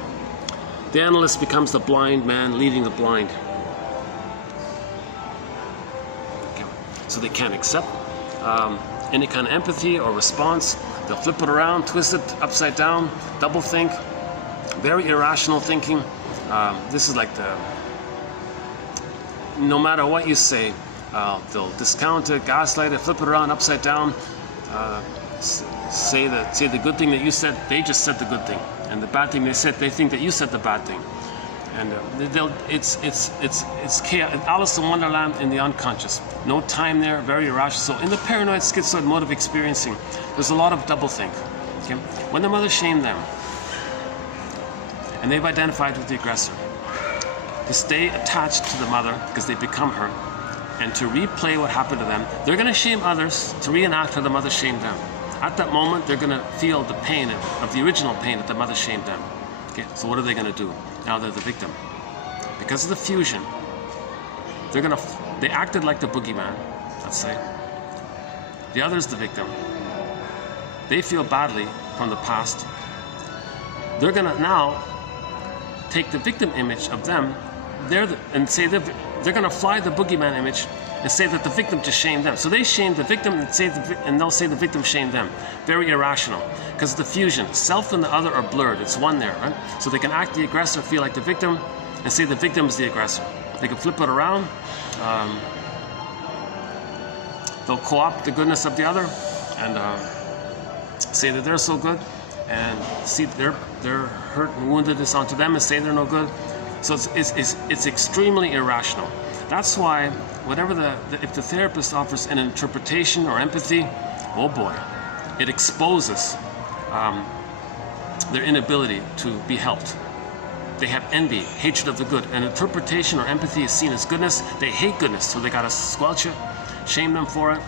The analyst becomes the blind man leading the blind. Okay. So they can't accept any kind of empathy or response. They'll flip it around, twist it upside down, double think, very irrational thinking. This is like no matter what you say, they'll discount it, gaslight it, flip it around, upside down, say the good thing that you said, they just said the good thing, and the bad thing they said, they think that you said the bad thing, and it's chaos. Alice in Wonderland in the unconscious. No time there, very irrational. So in the paranoid schizoid mode of experiencing, there's a lot of double think. Okay? When the mother shamed them, and they've identified with the aggressor, to stay attached to the mother because they become her, and to replay what happened to them, they're going to shame others to reenact how the mother shamed them. At that moment, they're going to feel the pain of the original pain that the mother shamed them. Okay, so what are they going to do? Now they're the victim. Because of the fusion, they acted like the boogeyman, let's say. The other's the victim. They feel badly from the past. They're going to now take the victim image of them, and say they're going to fly the boogeyman image and say that the victim just shamed them. So they shame the victim and they'll say the victim shamed them. Very irrational. Because of the fusion. Self and the other are blurred. It's one there, right? So they can act the aggressor, feel like the victim, and say the victim is the aggressor. They can flip it around. They'll co-opt the goodness of the other and say that they're so good, and see their hurt and woundedness onto them and say they're no good. So it's extremely irrational. That's why if the therapist offers an interpretation or empathy, oh boy, it exposes their inability to be helped. They have envy, hatred of the good. An interpretation or empathy is seen as goodness. They hate goodness, so they gotta squelch it, shame them for it,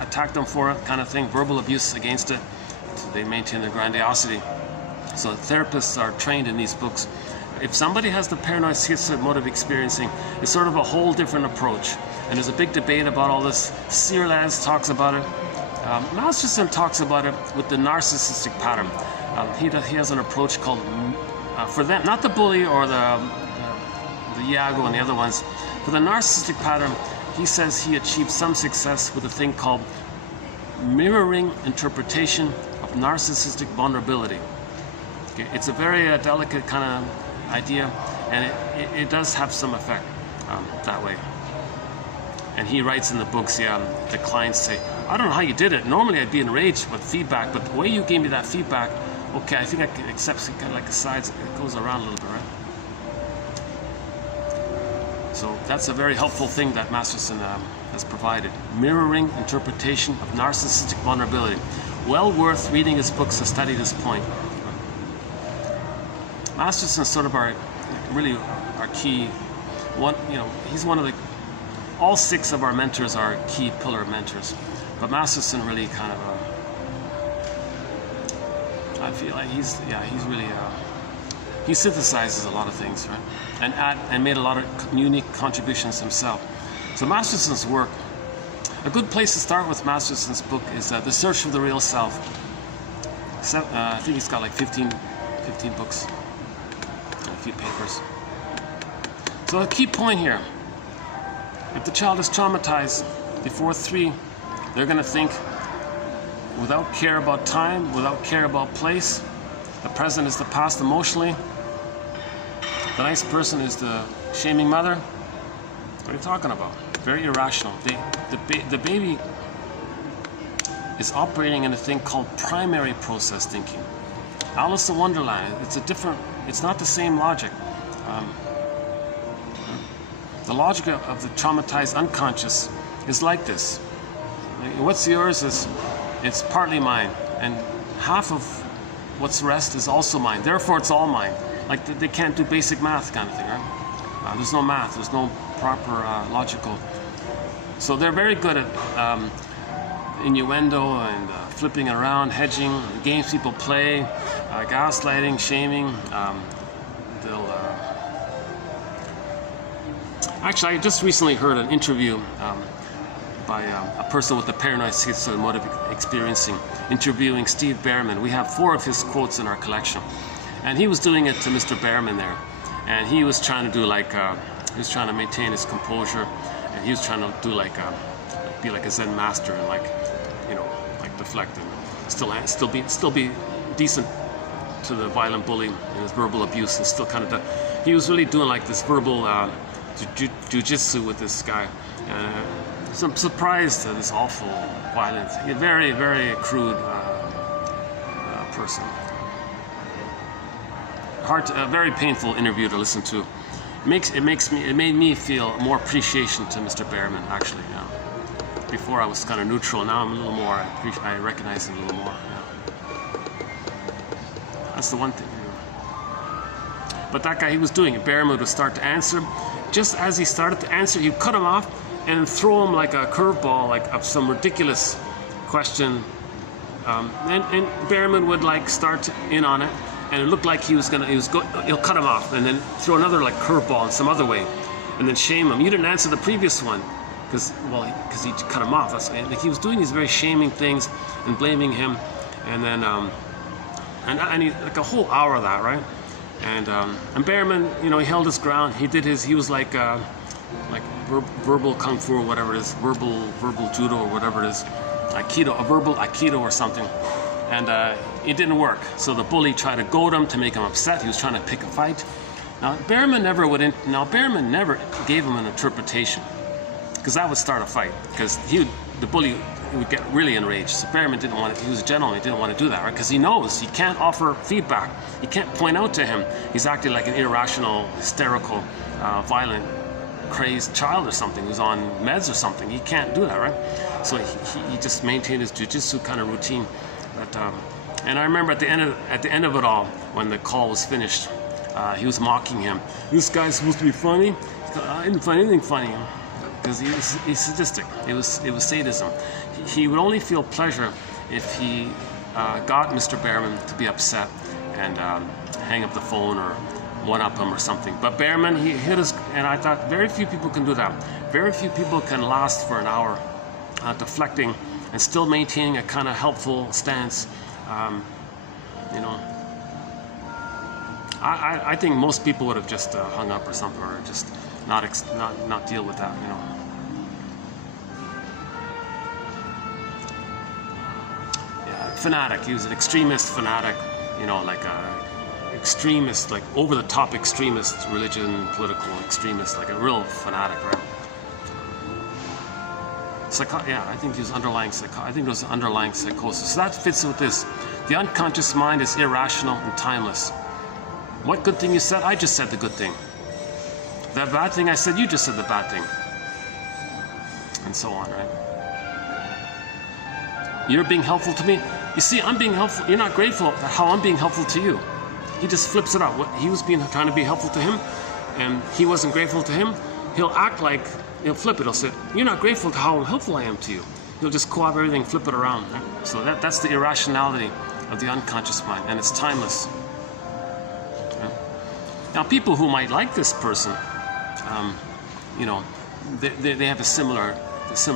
attack them for it, kind of thing, verbal abuse against it. So they maintain their grandiosity. So therapists are trained in these books. If somebody has the paranoid schizoid mode of experiencing, it's sort of a whole different approach. And there's a big debate about all this. Searlands talks about it. Masterson talks about it with the narcissistic pattern. He has an approach called, for them, not the bully or the Iago and the other ones, for the narcissistic pattern, he says he achieved some success with a thing called mirroring interpretation of narcissistic vulnerability. Okay, it's a very delicate kind of idea, and it does have some effect that way. And he writes in the books, the clients say, I don't know how you did it. Normally I'd be enraged with feedback, but the way you gave me that feedback, okay, I think I can accept it, kind of like the sides, it goes around a little bit, right? So that's a very helpful thing that Masterson has provided. Mirroring interpretation of narcissistic vulnerability. Well worth reading his books to study this point. Masterson's sort of our key one. He's one of the. All 6 of our mentors are key pillar mentors, but Masterson really kind of. I feel like he's really he synthesizes a lot of things, right? And made a lot of unique contributions himself. So Masterson's work, a good place to start with Masterson's book is The Search for the Real Self. I think he's got like 15 books and a few papers. So a key point here, if the child is traumatized before 3, they're going to think without care about time, without care about place. The present is the past emotionally. The nice person is the shaming mother. What are you talking about? Very irrational. The baby is operating in a thing called primary process thinking. Alice in Wonderland, it's not the same logic. The logic of the traumatized unconscious is like this. What's yours is, it's partly mine, and half of what's rest is also mine. Therefore, it's all mine. Like they can't do basic math kind of thing, right? There's no math. There's no proper logical. So they're very good at innuendo and flipping around, hedging, games people play, gaslighting, shaming. Actually, I just recently heard an interview by a person with the paranoid schizomotive experiencing, interviewing Steve Behrman. We have 4 of his quotes in our collection. And he was doing it to Mr. Behrman there. And he was trying to do like, he was trying to maintain his composure. And he was trying to do like, be like a Zen master and like, you know, like deflect and still be decent to the violent bully and his verbal abuse and still kind of, he was really doing like this verbal jujitsu with this guy. So I'm surprised at this awful, violent, very, very crude person. A very painful interview to listen to. It made me feel more appreciation to Mr. Behrman, actually. You know. Before I was kind of neutral. Now I'm a little more. I recognize him a little more. You know. That's the one thing. You know. But that guy, he was doing it. Behrman would start to answer. Just as he started to answer, he'd cut him off and throw him like a curveball, like of some ridiculous question. And Behrman would like start in on it. And it looked like he'll cut him off and then throw another like curveball in some other way, and then shame him. You didn't answer the previous one, because he cut him off. Like he was doing these very shaming things and blaming him, and then and he, like a whole hour of that, right? And Behrman, you know, he held his ground. He was like verbal kung fu or whatever it is, verbal judo or whatever it is, aikido, a verbal aikido or something. And it didn't work. So the bully tried to goad him to make him upset. He was trying to pick a fight. Now Behrman never gave him an interpretation, because that would start a fight. Because the bully would get really enraged. So Behrman didn't want it. He was a gentleman. He didn't want to do that, right? Because he knows he can't offer feedback. He can't point out to him he's acting like an irrational, hysterical, violent, crazed child or something who's on meds or something. He can't do that, right? So he just maintained his jiu-jitsu kind of routine. But, and I remember at the end of it all, when the call was finished, he was mocking him. This guy's supposed to be funny. I didn't find anything funny, because he's sadistic. It was sadism. He would only feel pleasure if he got Mr. Behrman to be upset and hang up the phone or one-up him or something. But Behrman, he hit us, and I thought very few people can do that. Very few people can last for an hour deflecting and still maintaining a kind of helpful stance. You know, I think most people would have just hung up or something, or just not deal with that. You know. Yeah, fanatic. He was an extremist fanatic. You know, like a extremist, like over-the-top extremist, religion, political extremist, like a real fanatic, right? Yeah, I think he was underlying I think it was underlying psychosis. So that fits with this. The unconscious mind is irrational and timeless. What good thing you said? I just said the good thing. That bad thing I said, you just said the bad thing. And so on, right? You're being helpful to me. You see, I'm being helpful. You're not grateful at how I'm being helpful to you. He just flips it out. He was trying to be helpful to him, and he wasn't grateful to him. He'll act like, he'll flip it. He'll say, you're not grateful to how helpful I am to you. He'll just co-opt everything, flip it around. Right? So that's the irrationality of the unconscious mind, and it's timeless. Yeah? Now, people who might like this person, you know, they have a similar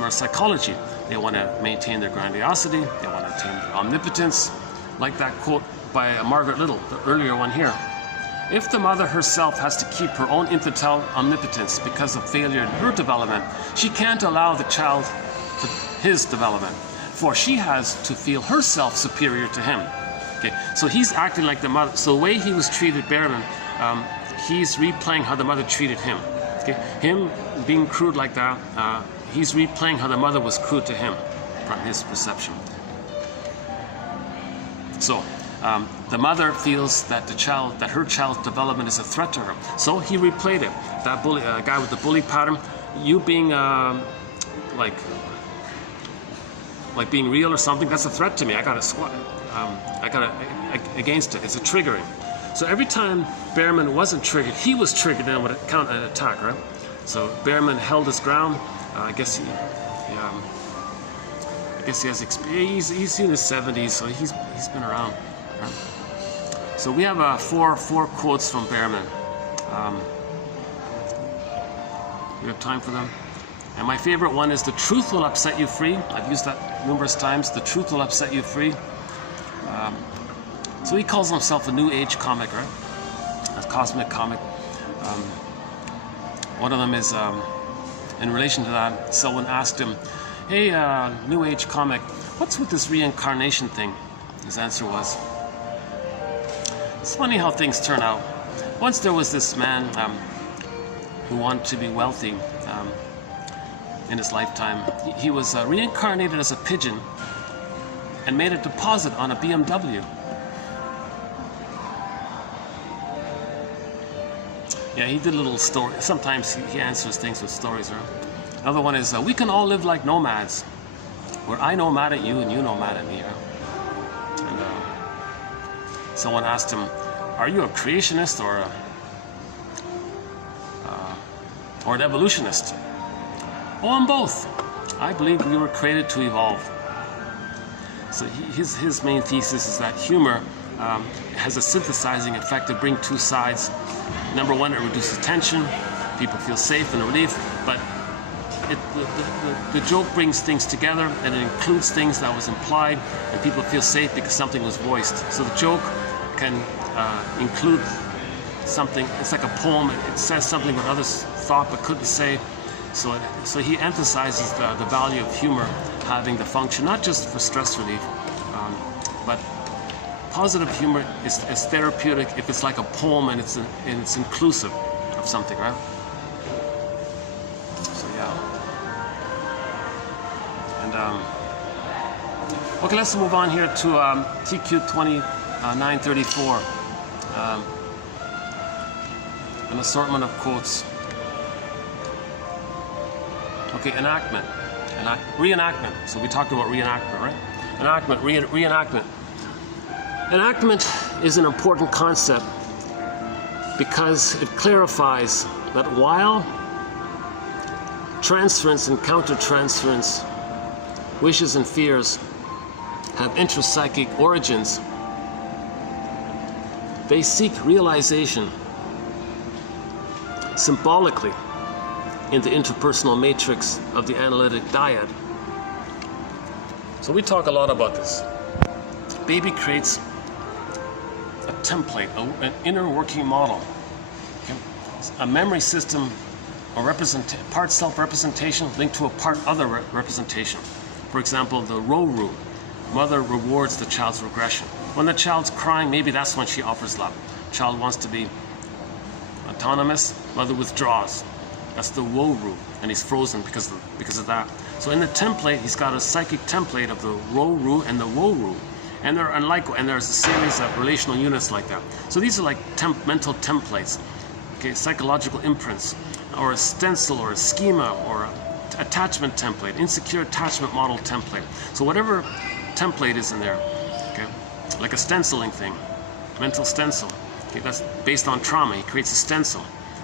psychology. They want to maintain their grandiosity. They want to attain their omnipotence. Like that quote by Margaret Little, the earlier one here. If the mother herself has to keep her own infantile omnipotence because of failure in her development, she can't allow the child his development, for she has to feel herself superior to him. Okay, so he's acting like the mother. So the way he was treated, Behrman, he's replaying how the mother treated him. Okay, him being crude like that, he's replaying how the mother was crude to him from his perception. So the mother feels that her child's development is a threat to her. So he replayed it. That bully, guy with the bully pattern, you being like being real or something, that's a threat to me. I gotta squat. I gotta against it. It's a triggering. So every time Behrman wasn't triggered, he was triggered and would count an attack, right? So Behrman held his ground. I guess he has experience. He's in his 70s, so he's been around. Right? So we have four quotes from Behrman. We have time for them. And my favorite one is, "The truth will upset you free." I've used that numerous times. The truth will upset you free. So he calls himself a New Age comic, right? A cosmic comic. One of them is, in relation to that, someone asked him, "Hey, New Age comic, what's with this reincarnation thing?" His answer was, "It's funny how things turn out. Once there was this man who wanted to be wealthy in his lifetime. He was reincarnated as a pigeon and made a deposit on a BMW. Yeah, he did a little story. Sometimes he answers things with stories, right? Another one is, "We can all live like nomads, where I nomad at you and you nomad at me." Right? And someone asked him, "Are you a creationist or an evolutionist?" "Oh, I'm both. I believe we were created to evolve." So his main thesis is that humor has a synthesizing effect to bring two sides. Number one, it reduces tension. People feel safe and relief, but the joke brings things together and it includes things that was implied, and people feel safe because something was voiced. So the joke can include something. It's like a poem. It says something what others thought but couldn't say. So he emphasizes the value of humor having the function not just for stress relief, but positive humor is therapeutic if it's like a poem and it's inclusive of something, right? So yeah. And okay, let's move on here to TQ 2934. An assortment of quotes. Okay, enactment. Reenactment. So we talked about reenactment, right? Reenactment. Enactment is an important concept because it clarifies that while transference and countertransference, wishes and fears have intrapsychic origins, they seek realization symbolically in the interpersonal matrix of the analytic dyad. So we talk a lot about this. Baby creates a template, an inner working model, okay? A memory system, part self-representation linked to a part other representation. For example, the role rule. Mother rewards the child's regression. When the child's crying, maybe that's when she offers love. Child wants to be autonomous, mother withdraws. That's the woe rule, and he's frozen because of that. So in the template, he's got a psychic template of the row rule and the woe rule. And there's a series of relational units like that. So these are like mental templates, okay, psychological imprints, or a stencil, or a schema, or an attachment template, insecure attachment model template. So whatever template is in there, okay, like a stenciling thing, mental stencil. Okay, that's based on trauma. He creates a stencil.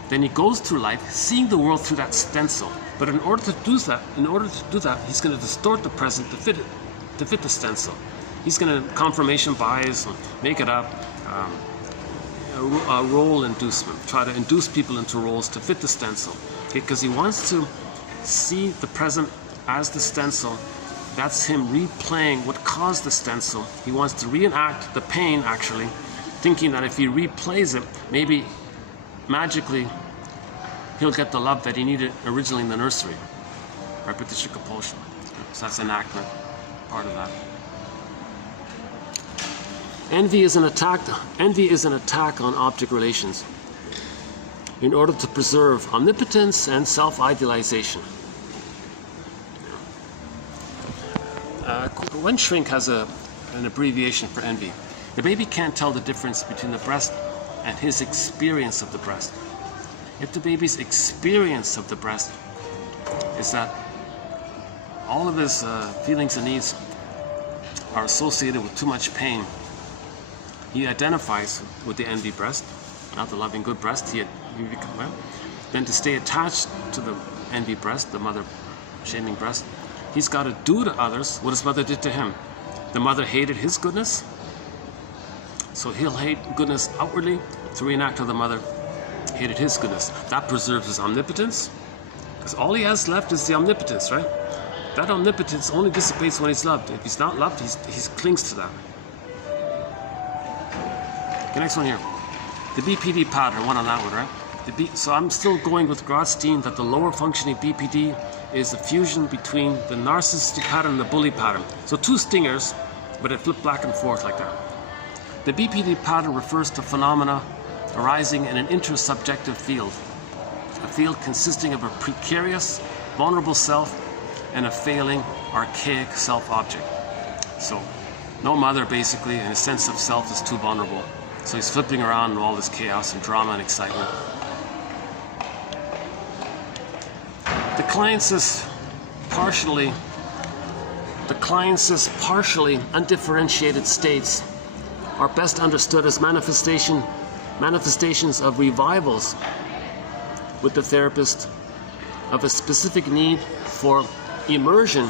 Then he goes through life seeing the world through that stencil. But in order to do that, he's going to distort the present to fit the stencil. He's going to confirmation bias, make it up. a role inducement, try to induce people into roles to fit the stencil, because he wants to see the present as the stencil. That's him replaying what caused the stencil. He wants to reenact the pain, actually, thinking that if he replays it, maybe magically he'll get the love that he needed originally in the nursery. Repetition compulsion. So that's enactment, part of that. Envy is an attack on object relations in order to preserve omnipotence and self-idealization. One shrink has an abbreviation for envy. The baby can't tell the difference between the breast and his experience of the breast. If the baby's experience of the breast is that all of his feelings and needs are associated with too much pain, he identifies with the envy breast, not the loving good breast. Then to stay attached to the envy breast, the mother shaming breast, he's got to do to others what his mother did to him. The mother hated his goodness, so he'll hate goodness outwardly to reenact how the mother hated his goodness. That preserves his omnipotence, because all he has left is the omnipotence, right? That omnipotence only dissipates when he's loved. If he's not loved, he clings to that. The next one here, the BPD pattern, one on that one, right? So I'm still going with Grotstein that the lower functioning BPD is the fusion between the narcissistic pattern and the bully pattern. So two stingers, but it flipped back and forth like that. The BPD pattern refers to phenomena arising in an intersubjective field, a field consisting of a precarious, vulnerable self and a failing, archaic self-object. So no mother, basically, in a sense of self, is too vulnerable. So he's flipping around in all this chaos and drama and excitement. The client's partially undifferentiated states are best understood as manifestations of revivals with the therapist of a specific need for immersion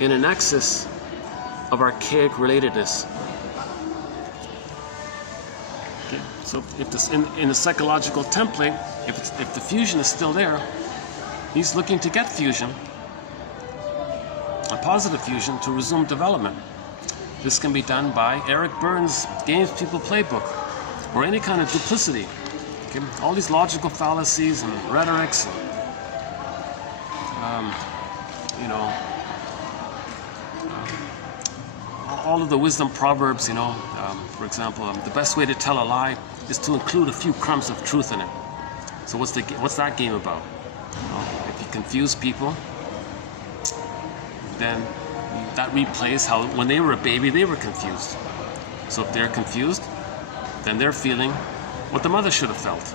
in a nexus of archaic relatedness. Okay. So if this in the psychological template, if the fusion is still there, he's looking to get fusion, a positive fusion, to resume development. This can be done by Eric Burns' Games People Playbook, or any kind of duplicity. Okay? All these logical fallacies and rhetorics, and, all of the wisdom proverbs, for example, the best way to tell a lie is to include a few crumbs of truth in it. So what's that game about? If you confuse people, then that replays how when they were a baby they were confused. So if they're confused, then they're feeling what the mother should have felt.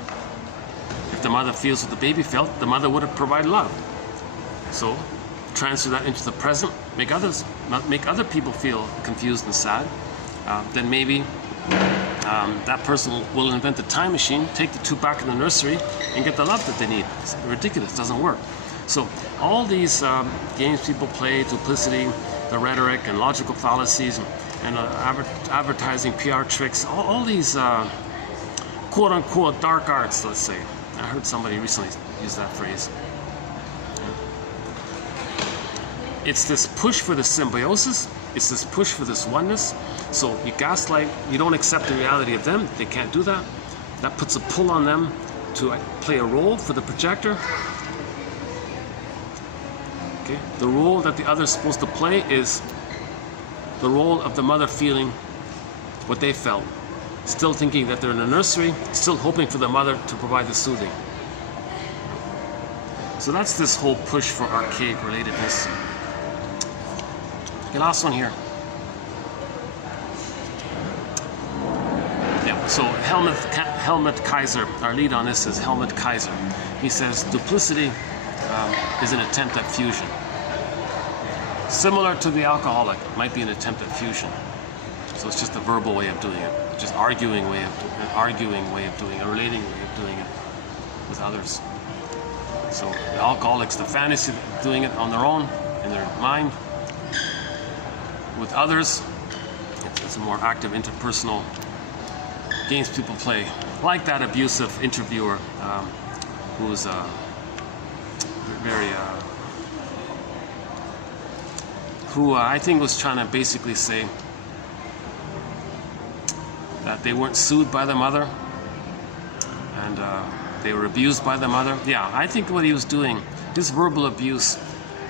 If the mother feels what the baby felt, the mother would have provided love. So transfer that into the present, make other people feel confused and sad. Then maybe that person will invent a time machine, take the two back in the nursery, and get the love that they need. It's ridiculous, it doesn't work. So all these games people play, duplicity, the rhetoric and logical fallacies, and advertising PR tricks, all these quote-unquote dark arts, let's say. I heard somebody recently use that phrase. It's this push for the symbiosis, it's this push for this oneness. So you gaslight, you don't accept the reality of them, they can't do that. That puts a pull on them to play a role for the projector. Okay? The role that the other is supposed to play is the role of the mother feeling what they felt. Still thinking that they're in a nursery, still hoping for the mother to provide the soothing. So that's this whole push for archaic relatedness. Okay, last one here. Yeah, so Helmut Kaiser, our lead on this is Helmut Kaiser. He says duplicity is an attempt at fusion. Similar to the alcoholic, might be an attempt at fusion. So it's just a verbal way of doing it, just arguing way of doing it, a relating way of doing it with others. So the alcoholics, the fantasy of doing it on their own, in their mind. With others, it's a more active interpersonal games people play, like that abusive interviewer who was very, who I think was trying to basically say that they weren't sued by the mother and they were abused by the mother. Yeah, I think what he was doing, his verbal abuse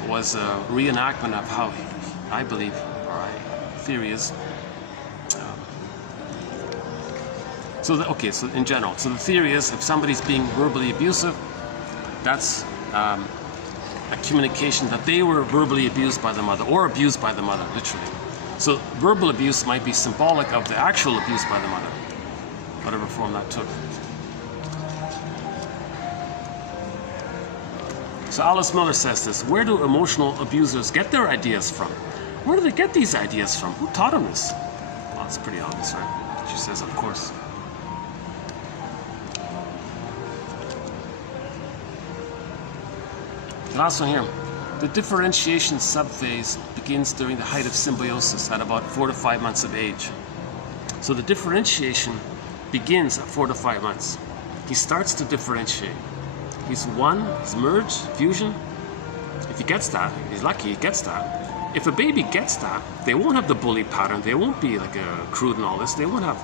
was a reenactment of how I believe, or I theory is. Okay, so in general, so the theory is if somebody's being verbally abusive, that's a communication that they were verbally abused by the mother or abused by the mother, literally. So verbal abuse might be symbolic of the actual abuse by the mother, whatever form that took. So Alice Miller says this: where do emotional abusers get their ideas from? Where do they get these ideas from? Who taught them this? Well, it's pretty obvious, right? She says, of course. The last one here. The differentiation subphase begins during the height of symbiosis at about 4 to 5 months of age. So the differentiation begins at 4 to 5 months. He starts to differentiate. He's merged, fusion. If he gets that, if he's lucky, he gets that. If a baby gets that, they won't have the bully pattern. They won't be like a crude and all this. They won't have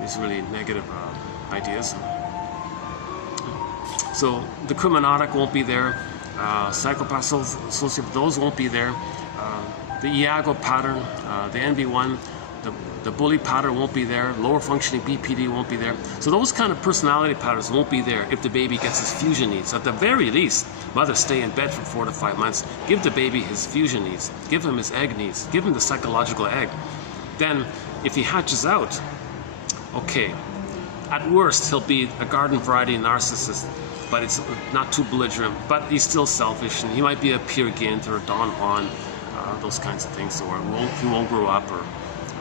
these really negative ideas. So the criminalic won't be there. Psychopath, sociopath, those won't be there. The Iago pattern, the NV1, the bully pattern won't be there. Lower functioning BPD won't be there. So those kind of personality patterns won't be there if the baby gets his fusion needs. At the very least, mother stay in bed for 4 to 5 months. Give the baby his fusion needs. Give him his egg needs. Give him the psychological egg. Then, if he hatches out, okay, at worst he'll be a garden variety narcissist, but it's not too belligerent, but he's still selfish, and he might be a Peer Gynt or a Don Juan, those kinds of things, or he won't grow up, or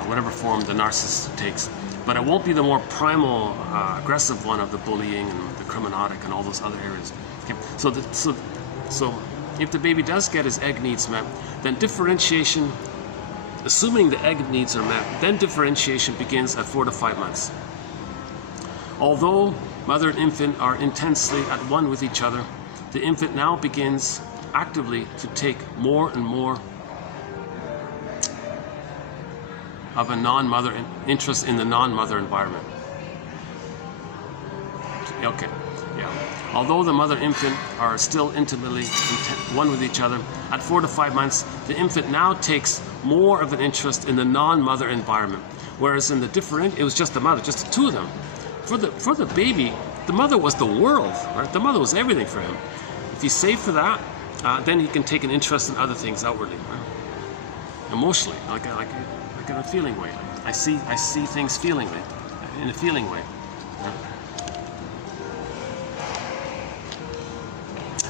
whatever form the narcissist takes. But it won't be the more primal, aggressive one of the bullying and the criminalic and all those other areas. Okay. So if the baby does get his egg needs met, then differentiation, assuming the egg needs are met, then differentiation begins at 4 to 5 months. Although mother and infant are intensely at one with each other, the infant now begins actively to take more and more of a non-mother interest in the non-mother environment. Okay, yeah. Although the mother and infant are still intimately one with each other, at 4 to 5 months, the infant now takes more of an interest in the non-mother environment. Whereas in the different, it was just the mother, just the two of them. For the baby, the mother was the world, right? The mother was everything for him. If he's safe for that, then he can take an interest in other things outwardly, right? Emotionally, like in a feeling way. I see things feelingly, in a feeling way. Right?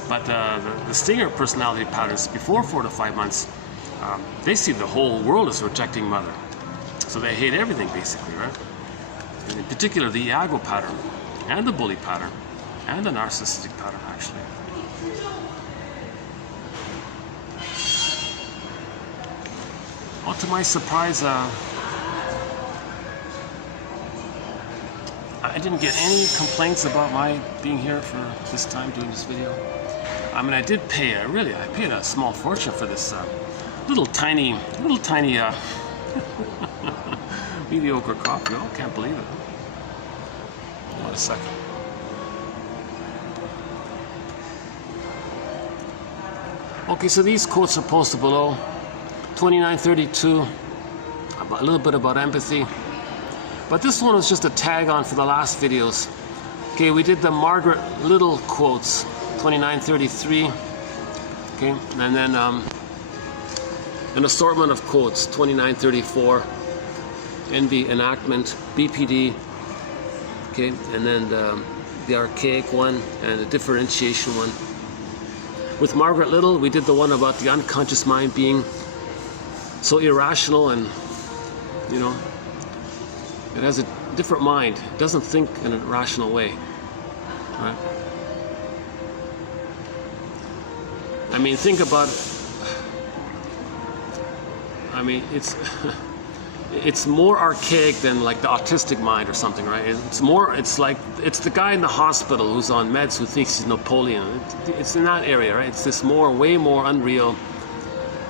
But the stinger personality patterns before 4 to 5 months, they see the whole world as rejecting mother. So they hate everything basically, right? And in particular, the Iago pattern, and the bully pattern, and the narcissistic pattern, actually. Well, to my surprise, I didn't get any complaints about my being here for this time doing this video. I mean, I did pay I paid a small fortune for this little tiny mediocre coffee. Oh, can't believe it. What a second. Okay, so these quotes are posted below. 2932, a little bit about empathy. But this one was just a tag on for the last videos. Okay, we did the Margaret Little quotes, 2933. Okay, and then an assortment of quotes, 2934. Envy enactment, BPD, okay, and then the archaic one and the differentiation one. With Margaret Little, we did the one about the unconscious mind being so irrational, and you know, it has a different mind. It doesn't think in a rational way, right? I mean, think about, I mean, it's it's more archaic than like the autistic mind or something, right? It's like, it's the guy in the hospital who's on meds who thinks he's Napoleon. It's in that area, right? It's this way more unreal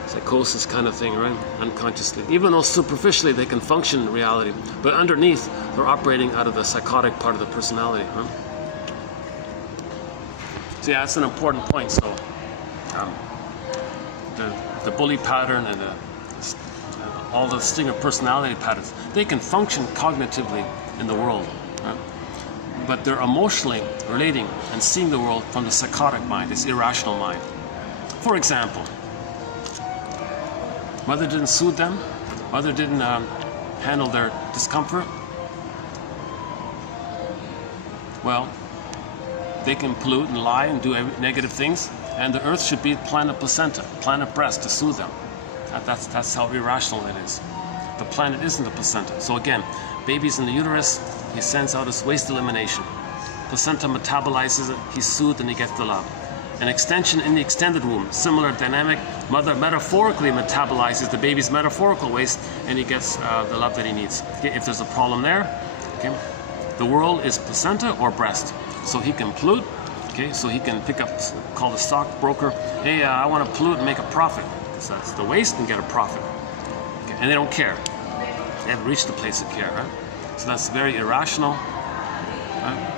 psychosis kind of thing, right? Unconsciously. Even though superficially they can function in reality, but underneath they're operating out of the psychotic part of the personality, right? So yeah, that's an important point. So the bully pattern and all the stinger personality patterns, they can function cognitively in the world, right? But they're emotionally relating and seeing the world from the psychotic mind, this irrational mind. For example, mother didn't soothe them, mother didn't handle their discomfort. Well, they can pollute and lie and do negative things, and the earth should be planet placenta, planet breast, to soothe them. That's how irrational it is. The planet isn't the placenta. So again, baby's in the uterus, he sends out his waste elimination. Placenta metabolizes it, he's soothed and he gets the love. An extension in the extended womb, similar dynamic. Mother metaphorically metabolizes the baby's metaphorical waste and he gets the love that he needs. Okay, if there's a problem there, okay, the world is placenta or breast. So he can pollute, okay, so he can pick up, call the stockbroker, hey, I want to pollute and make a profit. So that's the waste and get a profit. Okay, and they don't care. They haven't reached the place of care, right? So that's very irrational, right?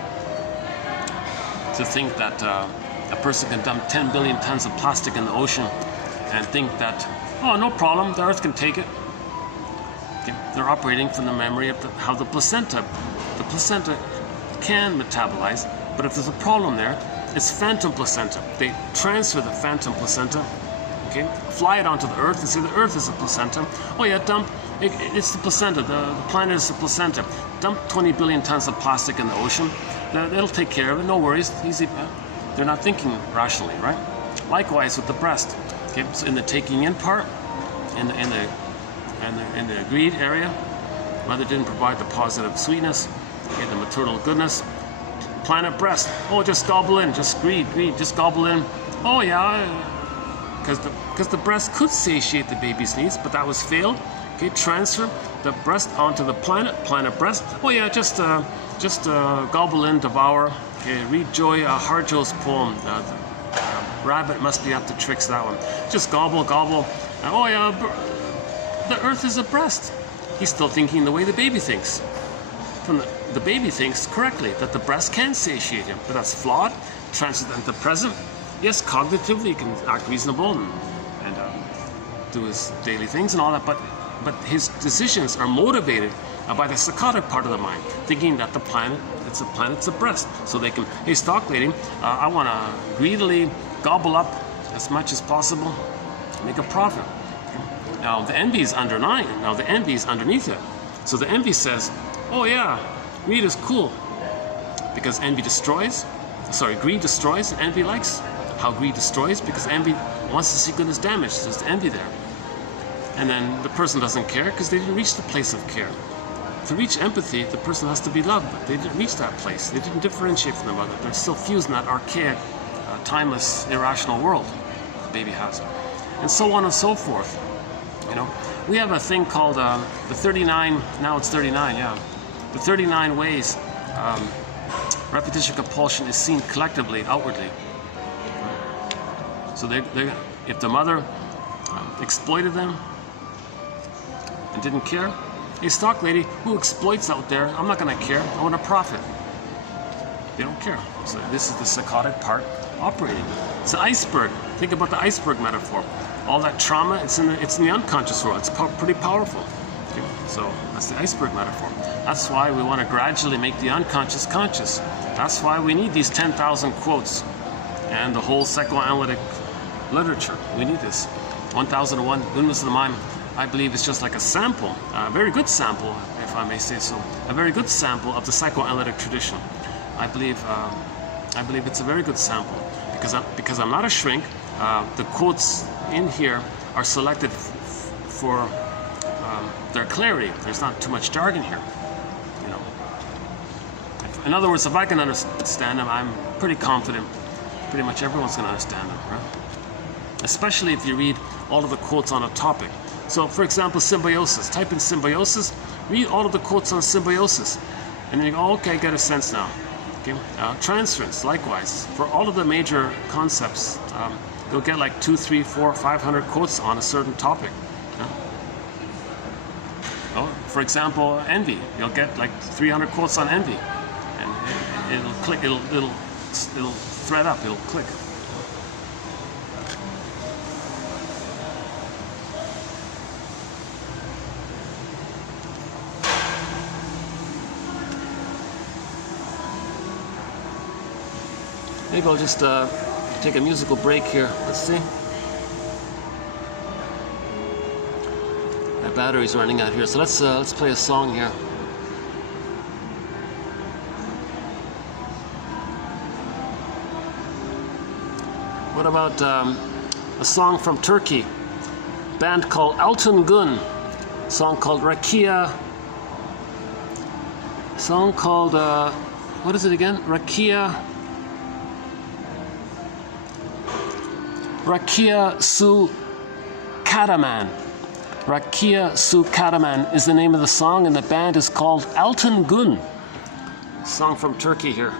To think that a person can dump 10 billion tons of plastic in the ocean and think that, oh, no problem, the earth can take it. Okay, they're operating from the memory of how the placenta can metabolize, but if there's a problem there, it's phantom placenta. They transfer the phantom placenta, okay, fly it onto the earth and say the earth is a placenta. Oh yeah, it's the placenta, the planet is the placenta. Dump 20 billion tons of plastic in the ocean, it'll take care of it, no worries, easy. They're not thinking rationally, right? Likewise with the breast. Okay, so in the taking in part, in the greed area, mother didn't provide the positive sweetness, okay, the maternal goodness. Planet breast, oh, just gobble in, just greed, just gobble in. Oh yeah, because the breast could satiate the baby's needs, but that was failed. Okay, transfer the breast onto the planet breast. Oh yeah, just gobble in, devour. Okay, read Harjo's poem. Rabbit must be up to tricks, that one. Just gobble. Oh yeah, the earth is a breast. He's still thinking the way the baby thinks. The baby thinks correctly that the breast can satiate him, but that's flawed. Transcendent the present. Yes, cognitively he can act reasonable and do his daily things and all that, but his decisions are motivated by the psychotic part of the mind, thinking that the planet's a breast. So they can, hey, stock lady, I want to greedily gobble up as much as possible, make a profit. Now the envy is underneath it. So the envy says, oh yeah, greed is cool, because greed destroys, and envy likes how greed destroys, because envy wants to see goodness damaged. There's envy there. And then the person doesn't care because they didn't reach the place of care. To reach empathy, the person has to be loved, but they didn't reach that place. They didn't differentiate from their mother. They're still fused in that archaic, timeless, irrational world the baby has. And so on and so forth. You know, we have a thing called the 39, now it's 39, yeah. The 39 ways repetition compulsion is seen collectively, outwardly. So if the mother exploited them and didn't care, a stock lady who exploits out there, I'm not going to care, I want a profit. They don't care. So this is the psychotic part operating. It's an iceberg. Think about the iceberg metaphor. All that trauma, it's in the unconscious world. It's pretty powerful. Okay? So that's the iceberg metaphor. That's why we want to gradually make the unconscious conscious. That's why we need these 10,000 quotes and the whole psychoanalytic literature. We need this. 1001 Windmills of the Mind, I believe, is just like a sample, a very good sample, if I may say so, a very good sample of the psychoanalytic tradition. I believe it's a very good sample because I'm not a shrink. The quotes in here are selected for their clarity. There's not too much jargon here, you know. In other words, if I can understand them, I'm pretty confident pretty much everyone's going to understand them, right? Especially if you read all of the quotes on a topic. So for example, symbiosis. Type in symbiosis, read all of the quotes on symbiosis, and then you go, oh, okay, I get a sense now. Okay. Transference, likewise. For all of the major concepts, you'll get like 200, 300, 400, 500 quotes on a certain topic. Oh, for example, envy. You'll get like 300 quotes on envy, and it'll click. It'll thread up. It'll click. Maybe I'll just take a musical break here. Let's see. My battery's running out here, so let's play a song here. What about a song from Turkey? A band called Altın Gün. A song called Rakia. A song called what is it again? Rakia Su Karaman. Rakia Su Karaman is the name of the song, and the band is called Altın Gün. A song from Turkey here.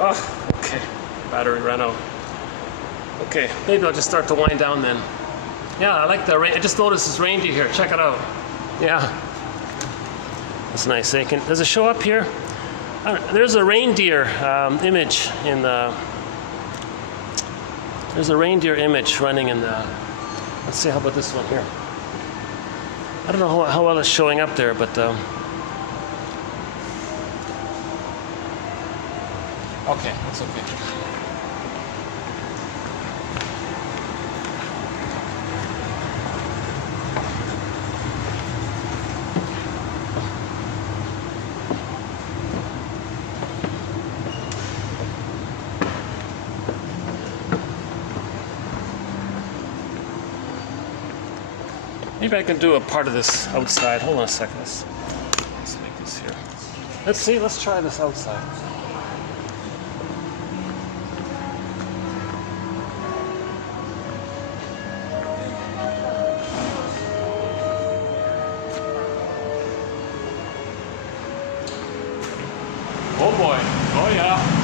Okay, battery ran out. Okay, maybe I'll just start to wind down then. Yeah, I like the rain. I just noticed this reindeer here. Check it out. Yeah, that's nice. Does it show up here? There's a reindeer image in the. There's a reindeer image running in the. Let's see. How about this one here? I don't know how well it's showing up there, but. Okay, that's okay. Maybe I can do a part of this outside. Hold on a second. Let's make this here. Let's see, let's try this outside. Oh boy, oh yeah.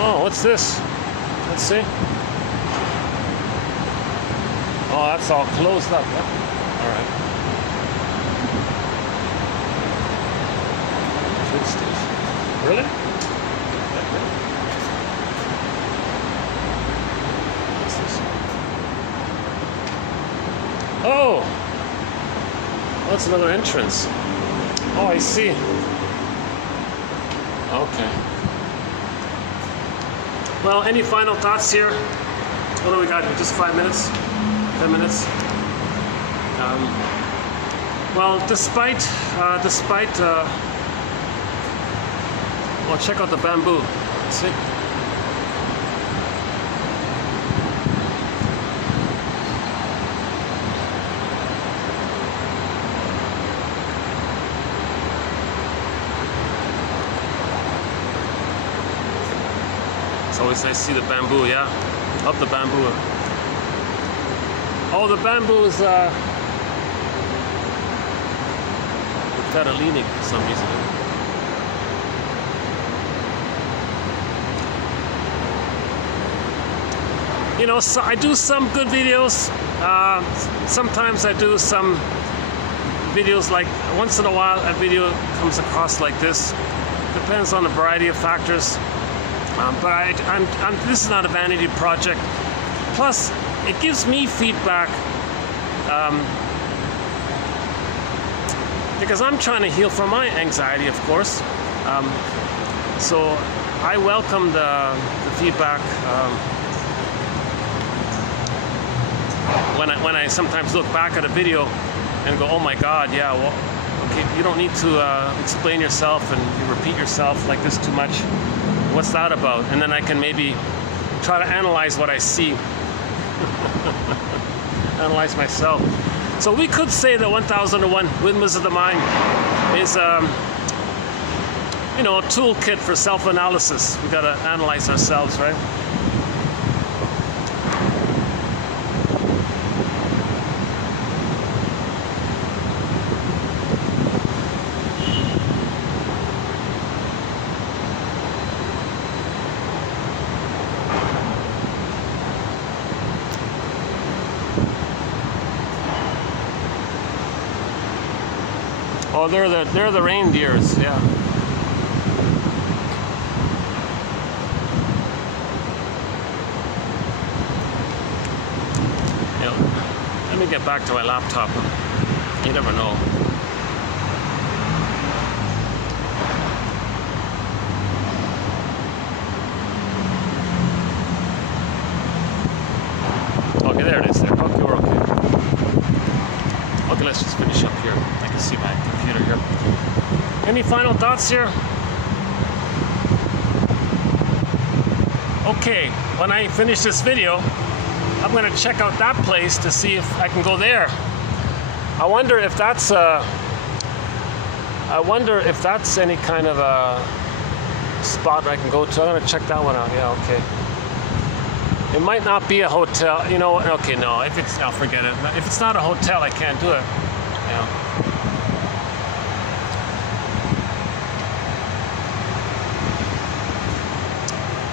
Oh, what's this? Let's see. Oh, that's all closed up. Huh? All right. Food station. Really? What's this? Oh! That's another entrance. Oh, I see. Okay. Well, any final thoughts here? What do we got here? Just 5 minutes? 10 minutes? Well, despite, well, check out the bamboo. See? It's always nice to see the bamboo, yeah? Up the bamboo. Oh, the bamboo is kind of leaning for some reason. You know, so I do some good videos. Sometimes I do some videos, like once in a while a video comes across like this. Depends on a variety of factors. But this is not a vanity project. Plus, it gives me feedback because I'm trying to heal from my anxiety, of course. So I welcome the feedback when I sometimes look back at a video and go, oh my God, yeah, well, okay, you don't need to explain yourself and you repeat yourself like this too much. What's that about? And then I can maybe try to analyze what I see. Analyze myself. So we could say that 1001 Windmills of the Mind is, you know, a toolkit for self-analysis. We got to analyze ourselves, right? Oh, they're the reindeers, yeah. Yeah. Let me get back to my laptop. You never know. Okay, there it is. There. Okay, we're okay. Okay, let's just finish up here. I can see my computer here. Any final thoughts here? Okay, when I finish this video, I'm going to check out that place to see if I can go there. I wonder if that's any kind of a spot I can go to. I'm going to check that one out. Yeah, okay. It might not be a hotel. You know what? Okay, no. If it's, I'll forget it. If it's not a hotel, I can't do it. Yeah.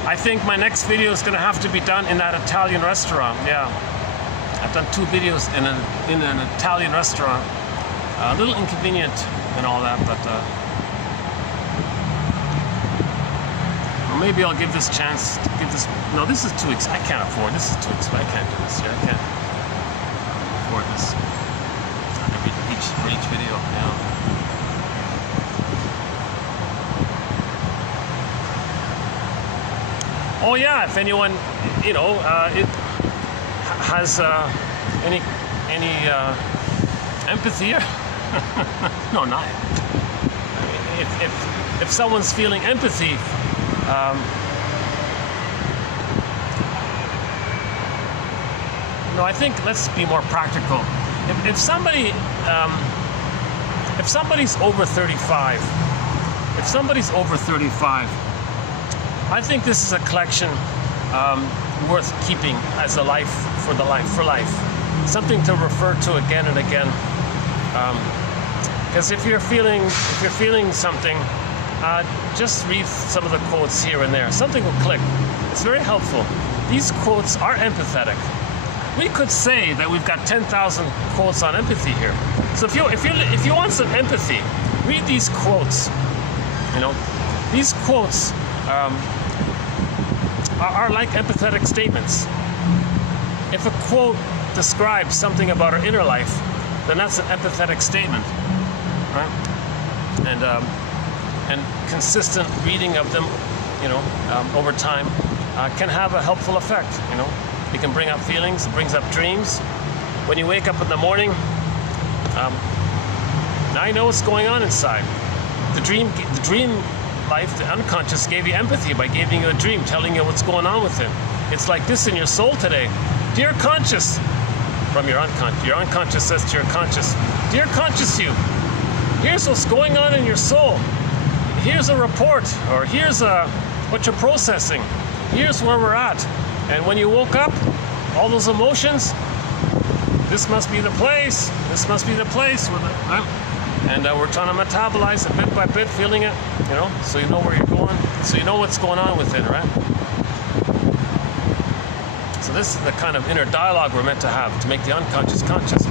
I think my next video is going to have to be done in that Italian restaurant. Yeah. I've done 2 videos in an Italian restaurant. A little inconvenient and all that, but maybe I'll give this chance to give this. No, this is too I can't afford. This is too expensive. I can't do this here. I can't afford this. each video. Yeah. Oh yeah, if anyone, it has any empathy. No, not. I mean, if someone's feeling empathy, I think let's be more practical. If somebody's over 35, I think this is a collection worth keeping as a life, for life. Something to refer to again and again. Because if you're feeling something, just read some of the quotes here and there. Something will click. It's very helpful. These quotes are empathetic. We could say that we've got 10,000 quotes on empathy here. So if you want some empathy, read these quotes. These quotes are like empathetic statements. If a quote describes something about our inner life, then that's an empathetic statement, right? And consistent reading of them, over time, can have a helpful effect. It can bring up feelings. It brings up dreams. When you wake up in the morning, now you know what's going on inside. The dream life, the unconscious, gave you empathy by giving you a dream, telling you what's going on with it. It's like this in your soul today. Dear conscious, from your unconscious. Your unconscious says to your conscious, dear conscious you, here's what's going on in your soul. Here's a report, or here's what you're processing. Here's where we're at. And when you woke up, all those emotions, this must be the place. This must be the place. And we're trying to metabolize it bit by bit, feeling it, so you know where you're going, so you know what's going on with it, right? So this is the kind of inner dialogue we're meant to have to make the unconscious conscious.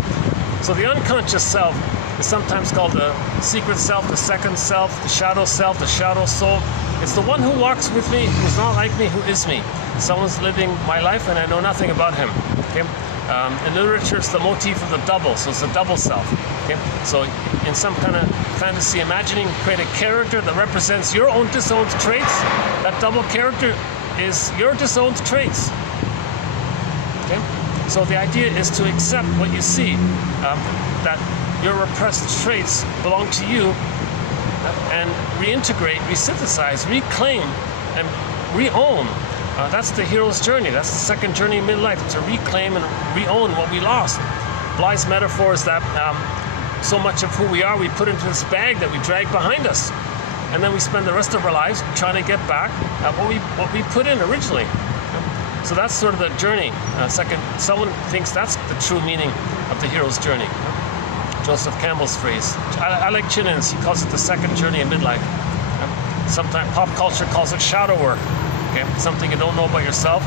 So the unconscious self is sometimes called the secret self, the second self, the shadow soul. It's the one who walks with me, who's not like me, who is me. Someone's living my life and I know nothing about him. Okay? In literature, it's the motif of the double, so it's the double self. Okay? So in some kind of fantasy imagining, create a character that represents your own disowned traits. That double character is your disowned traits. Okay? So the idea is to accept what you see, that your repressed traits belong to you, and reintegrate, resynthesize, reclaim, and re-own. That's the hero's journey. That's the second journey in midlife, to reclaim and re-own what we lost. Bly's metaphor is that so much of who we are, we put into this bag that we drag behind us. And then we spend the rest of our lives trying to get back what we put in originally. So that's sort of the journey. Someone thinks that's the true meaning of the hero's journey. Joseph Campbell's phrase. I like Chinnon's. He calls it the second journey in midlife. Sometimes pop culture calls it shadow work. Okay? Something you don't know about yourself.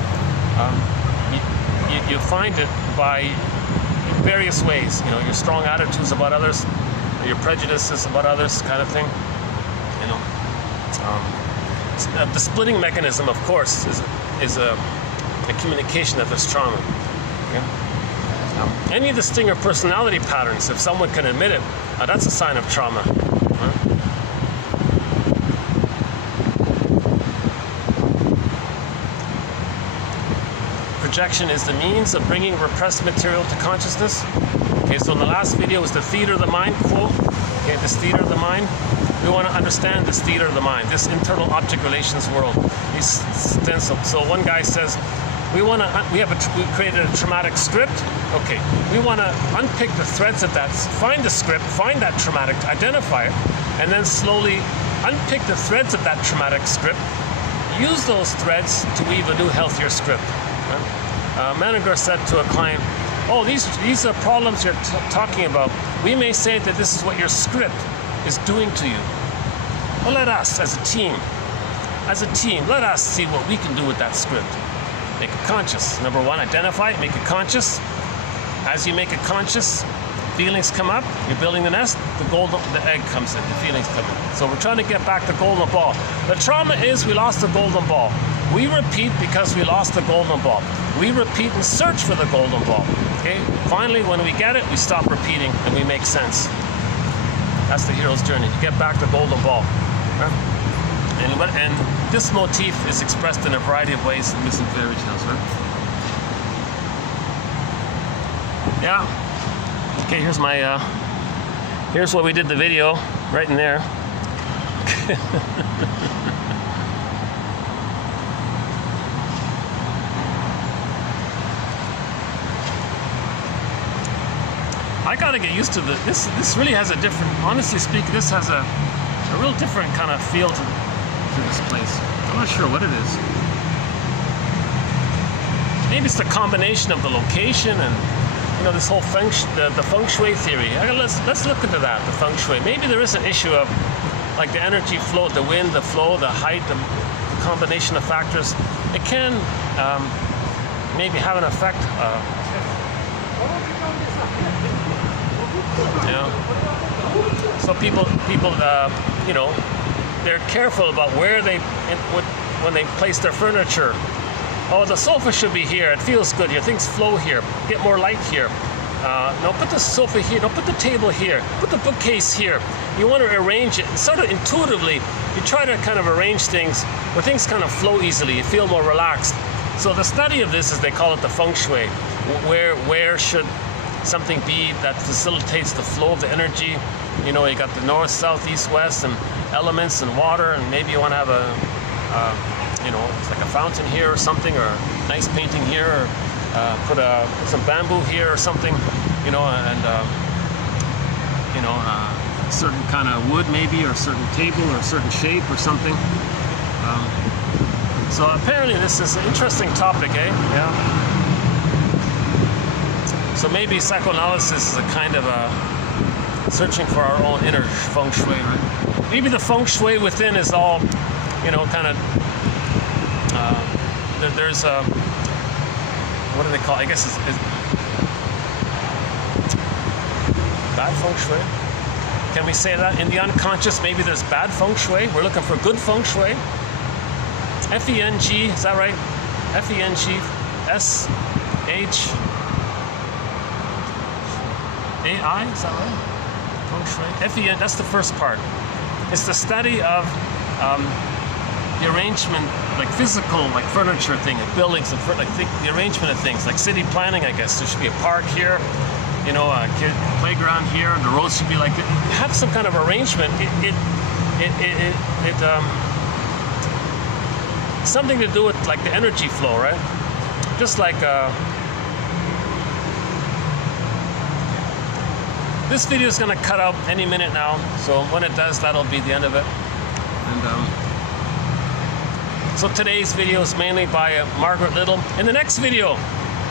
You find it by various ways. Your strong attitudes about others, your prejudices about others, kind of thing. The splitting mechanism, of course, is a communication of this trauma. Okay? Any of the stinger personality patterns, if someone can admit it, that's a sign of trauma. Projection is the means of bringing repressed material to consciousness. Okay, so in the last video was the theater of the mind quote. Okay, this theater of the mind. We want to understand this theater of the mind, this internal object relations world. So one guy says, we created a traumatic script. Okay, we want to unpick the threads of that, find the script, find that traumatic, identify it, and then slowly unpick the threads of that traumatic script. Use those threads to weave a new, healthier script. Manager said to a client, "Oh, these are problems you're talking about. We may say that this is what your script is doing to you. Well, let us, as a team, let us see what we can do with that script. Make it conscious. Number one, identify it, make it conscious. As you make it conscious, feelings come up, you're building the nest, the egg comes in, the feelings come in. So we're trying to get back the golden ball. The trauma is we lost the golden ball. We repeat because we lost the golden ball. We repeat and search for the golden ball. Okay, finally, when we get it, we stop repeating and we make sense. That's the hero's journey. You get back the golden ball. Right? And this motif is expressed in a variety of ways in myths and fairy tales, right? Yeah. Okay, here's my, here's where we did the video, right in there. I gotta get used to this. This really has a different, honestly speaking, this has a real different kind of feel to this place. I'm not sure what it is. Maybe it's the combination of the location and, you know, this whole the feng shui theory. Let's look into that, the feng shui. Maybe there is an issue of like the energy flow, the wind, the flow, the height, the combination of factors. It can maybe have an effect. So people, you know, they're careful about where when they place their furniture. Oh, the sofa should be here. It feels good here. Things flow here. Get more light here. No, put the sofa here. No, put the table here. Put the bookcase here. You want to arrange it sort of intuitively. You try to kind of arrange things where things kind of flow easily. You feel more relaxed. So the study of this is, they call it the feng shui. Where should something be that facilitates the flow of the energy? You know, you got the north, south, east, west, and elements and water, and maybe you want to have you know, it's like a fountain here or something, or a nice painting here, or put some bamboo here or something, you know, and you know, a certain kind of wood maybe, or a certain table, or a certain shape or something. So apparently this is an interesting topic, eh? Yeah. So maybe psychoanalysis is a kind of a searching for our own inner feng shui, right? Maybe the feng shui within is all, you know, kind of, there's a, what do they call it? I guess it's bad feng shui. Can we say that? In the unconscious, maybe there's bad feng shui. We're looking for good feng shui. F-E-N-G, is that right? F-E-N-G, S-H... A-I, is that right? Feng shui. F-E-N, that's the first part. It's the study of the arrangement, like physical, like furniture thing, like buildings, and like the arrangement of things, like city planning, I guess. There should be a park here, you know, a kid playground here, and the roads should be like that. Have some kind of arrangement. Something to do with like the energy flow, right? Just like this video is going to cut out any minute now, so when it does, that'll be the end of it. And so today's video is mainly by Margaret Little. In the next video,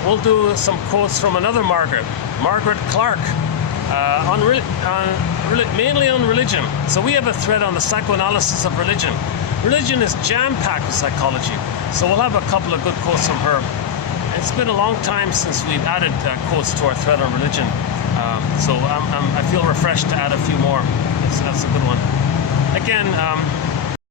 we'll do some quotes from another Margaret Clark, mainly on religion. So we have a thread on the psychoanalysis of religion. Religion is jam-packed with psychology, so we'll have a couple of good quotes from her. It's been a long time since we've added quotes to our thread on religion. So I feel refreshed to add a few more. That's a good one. Again,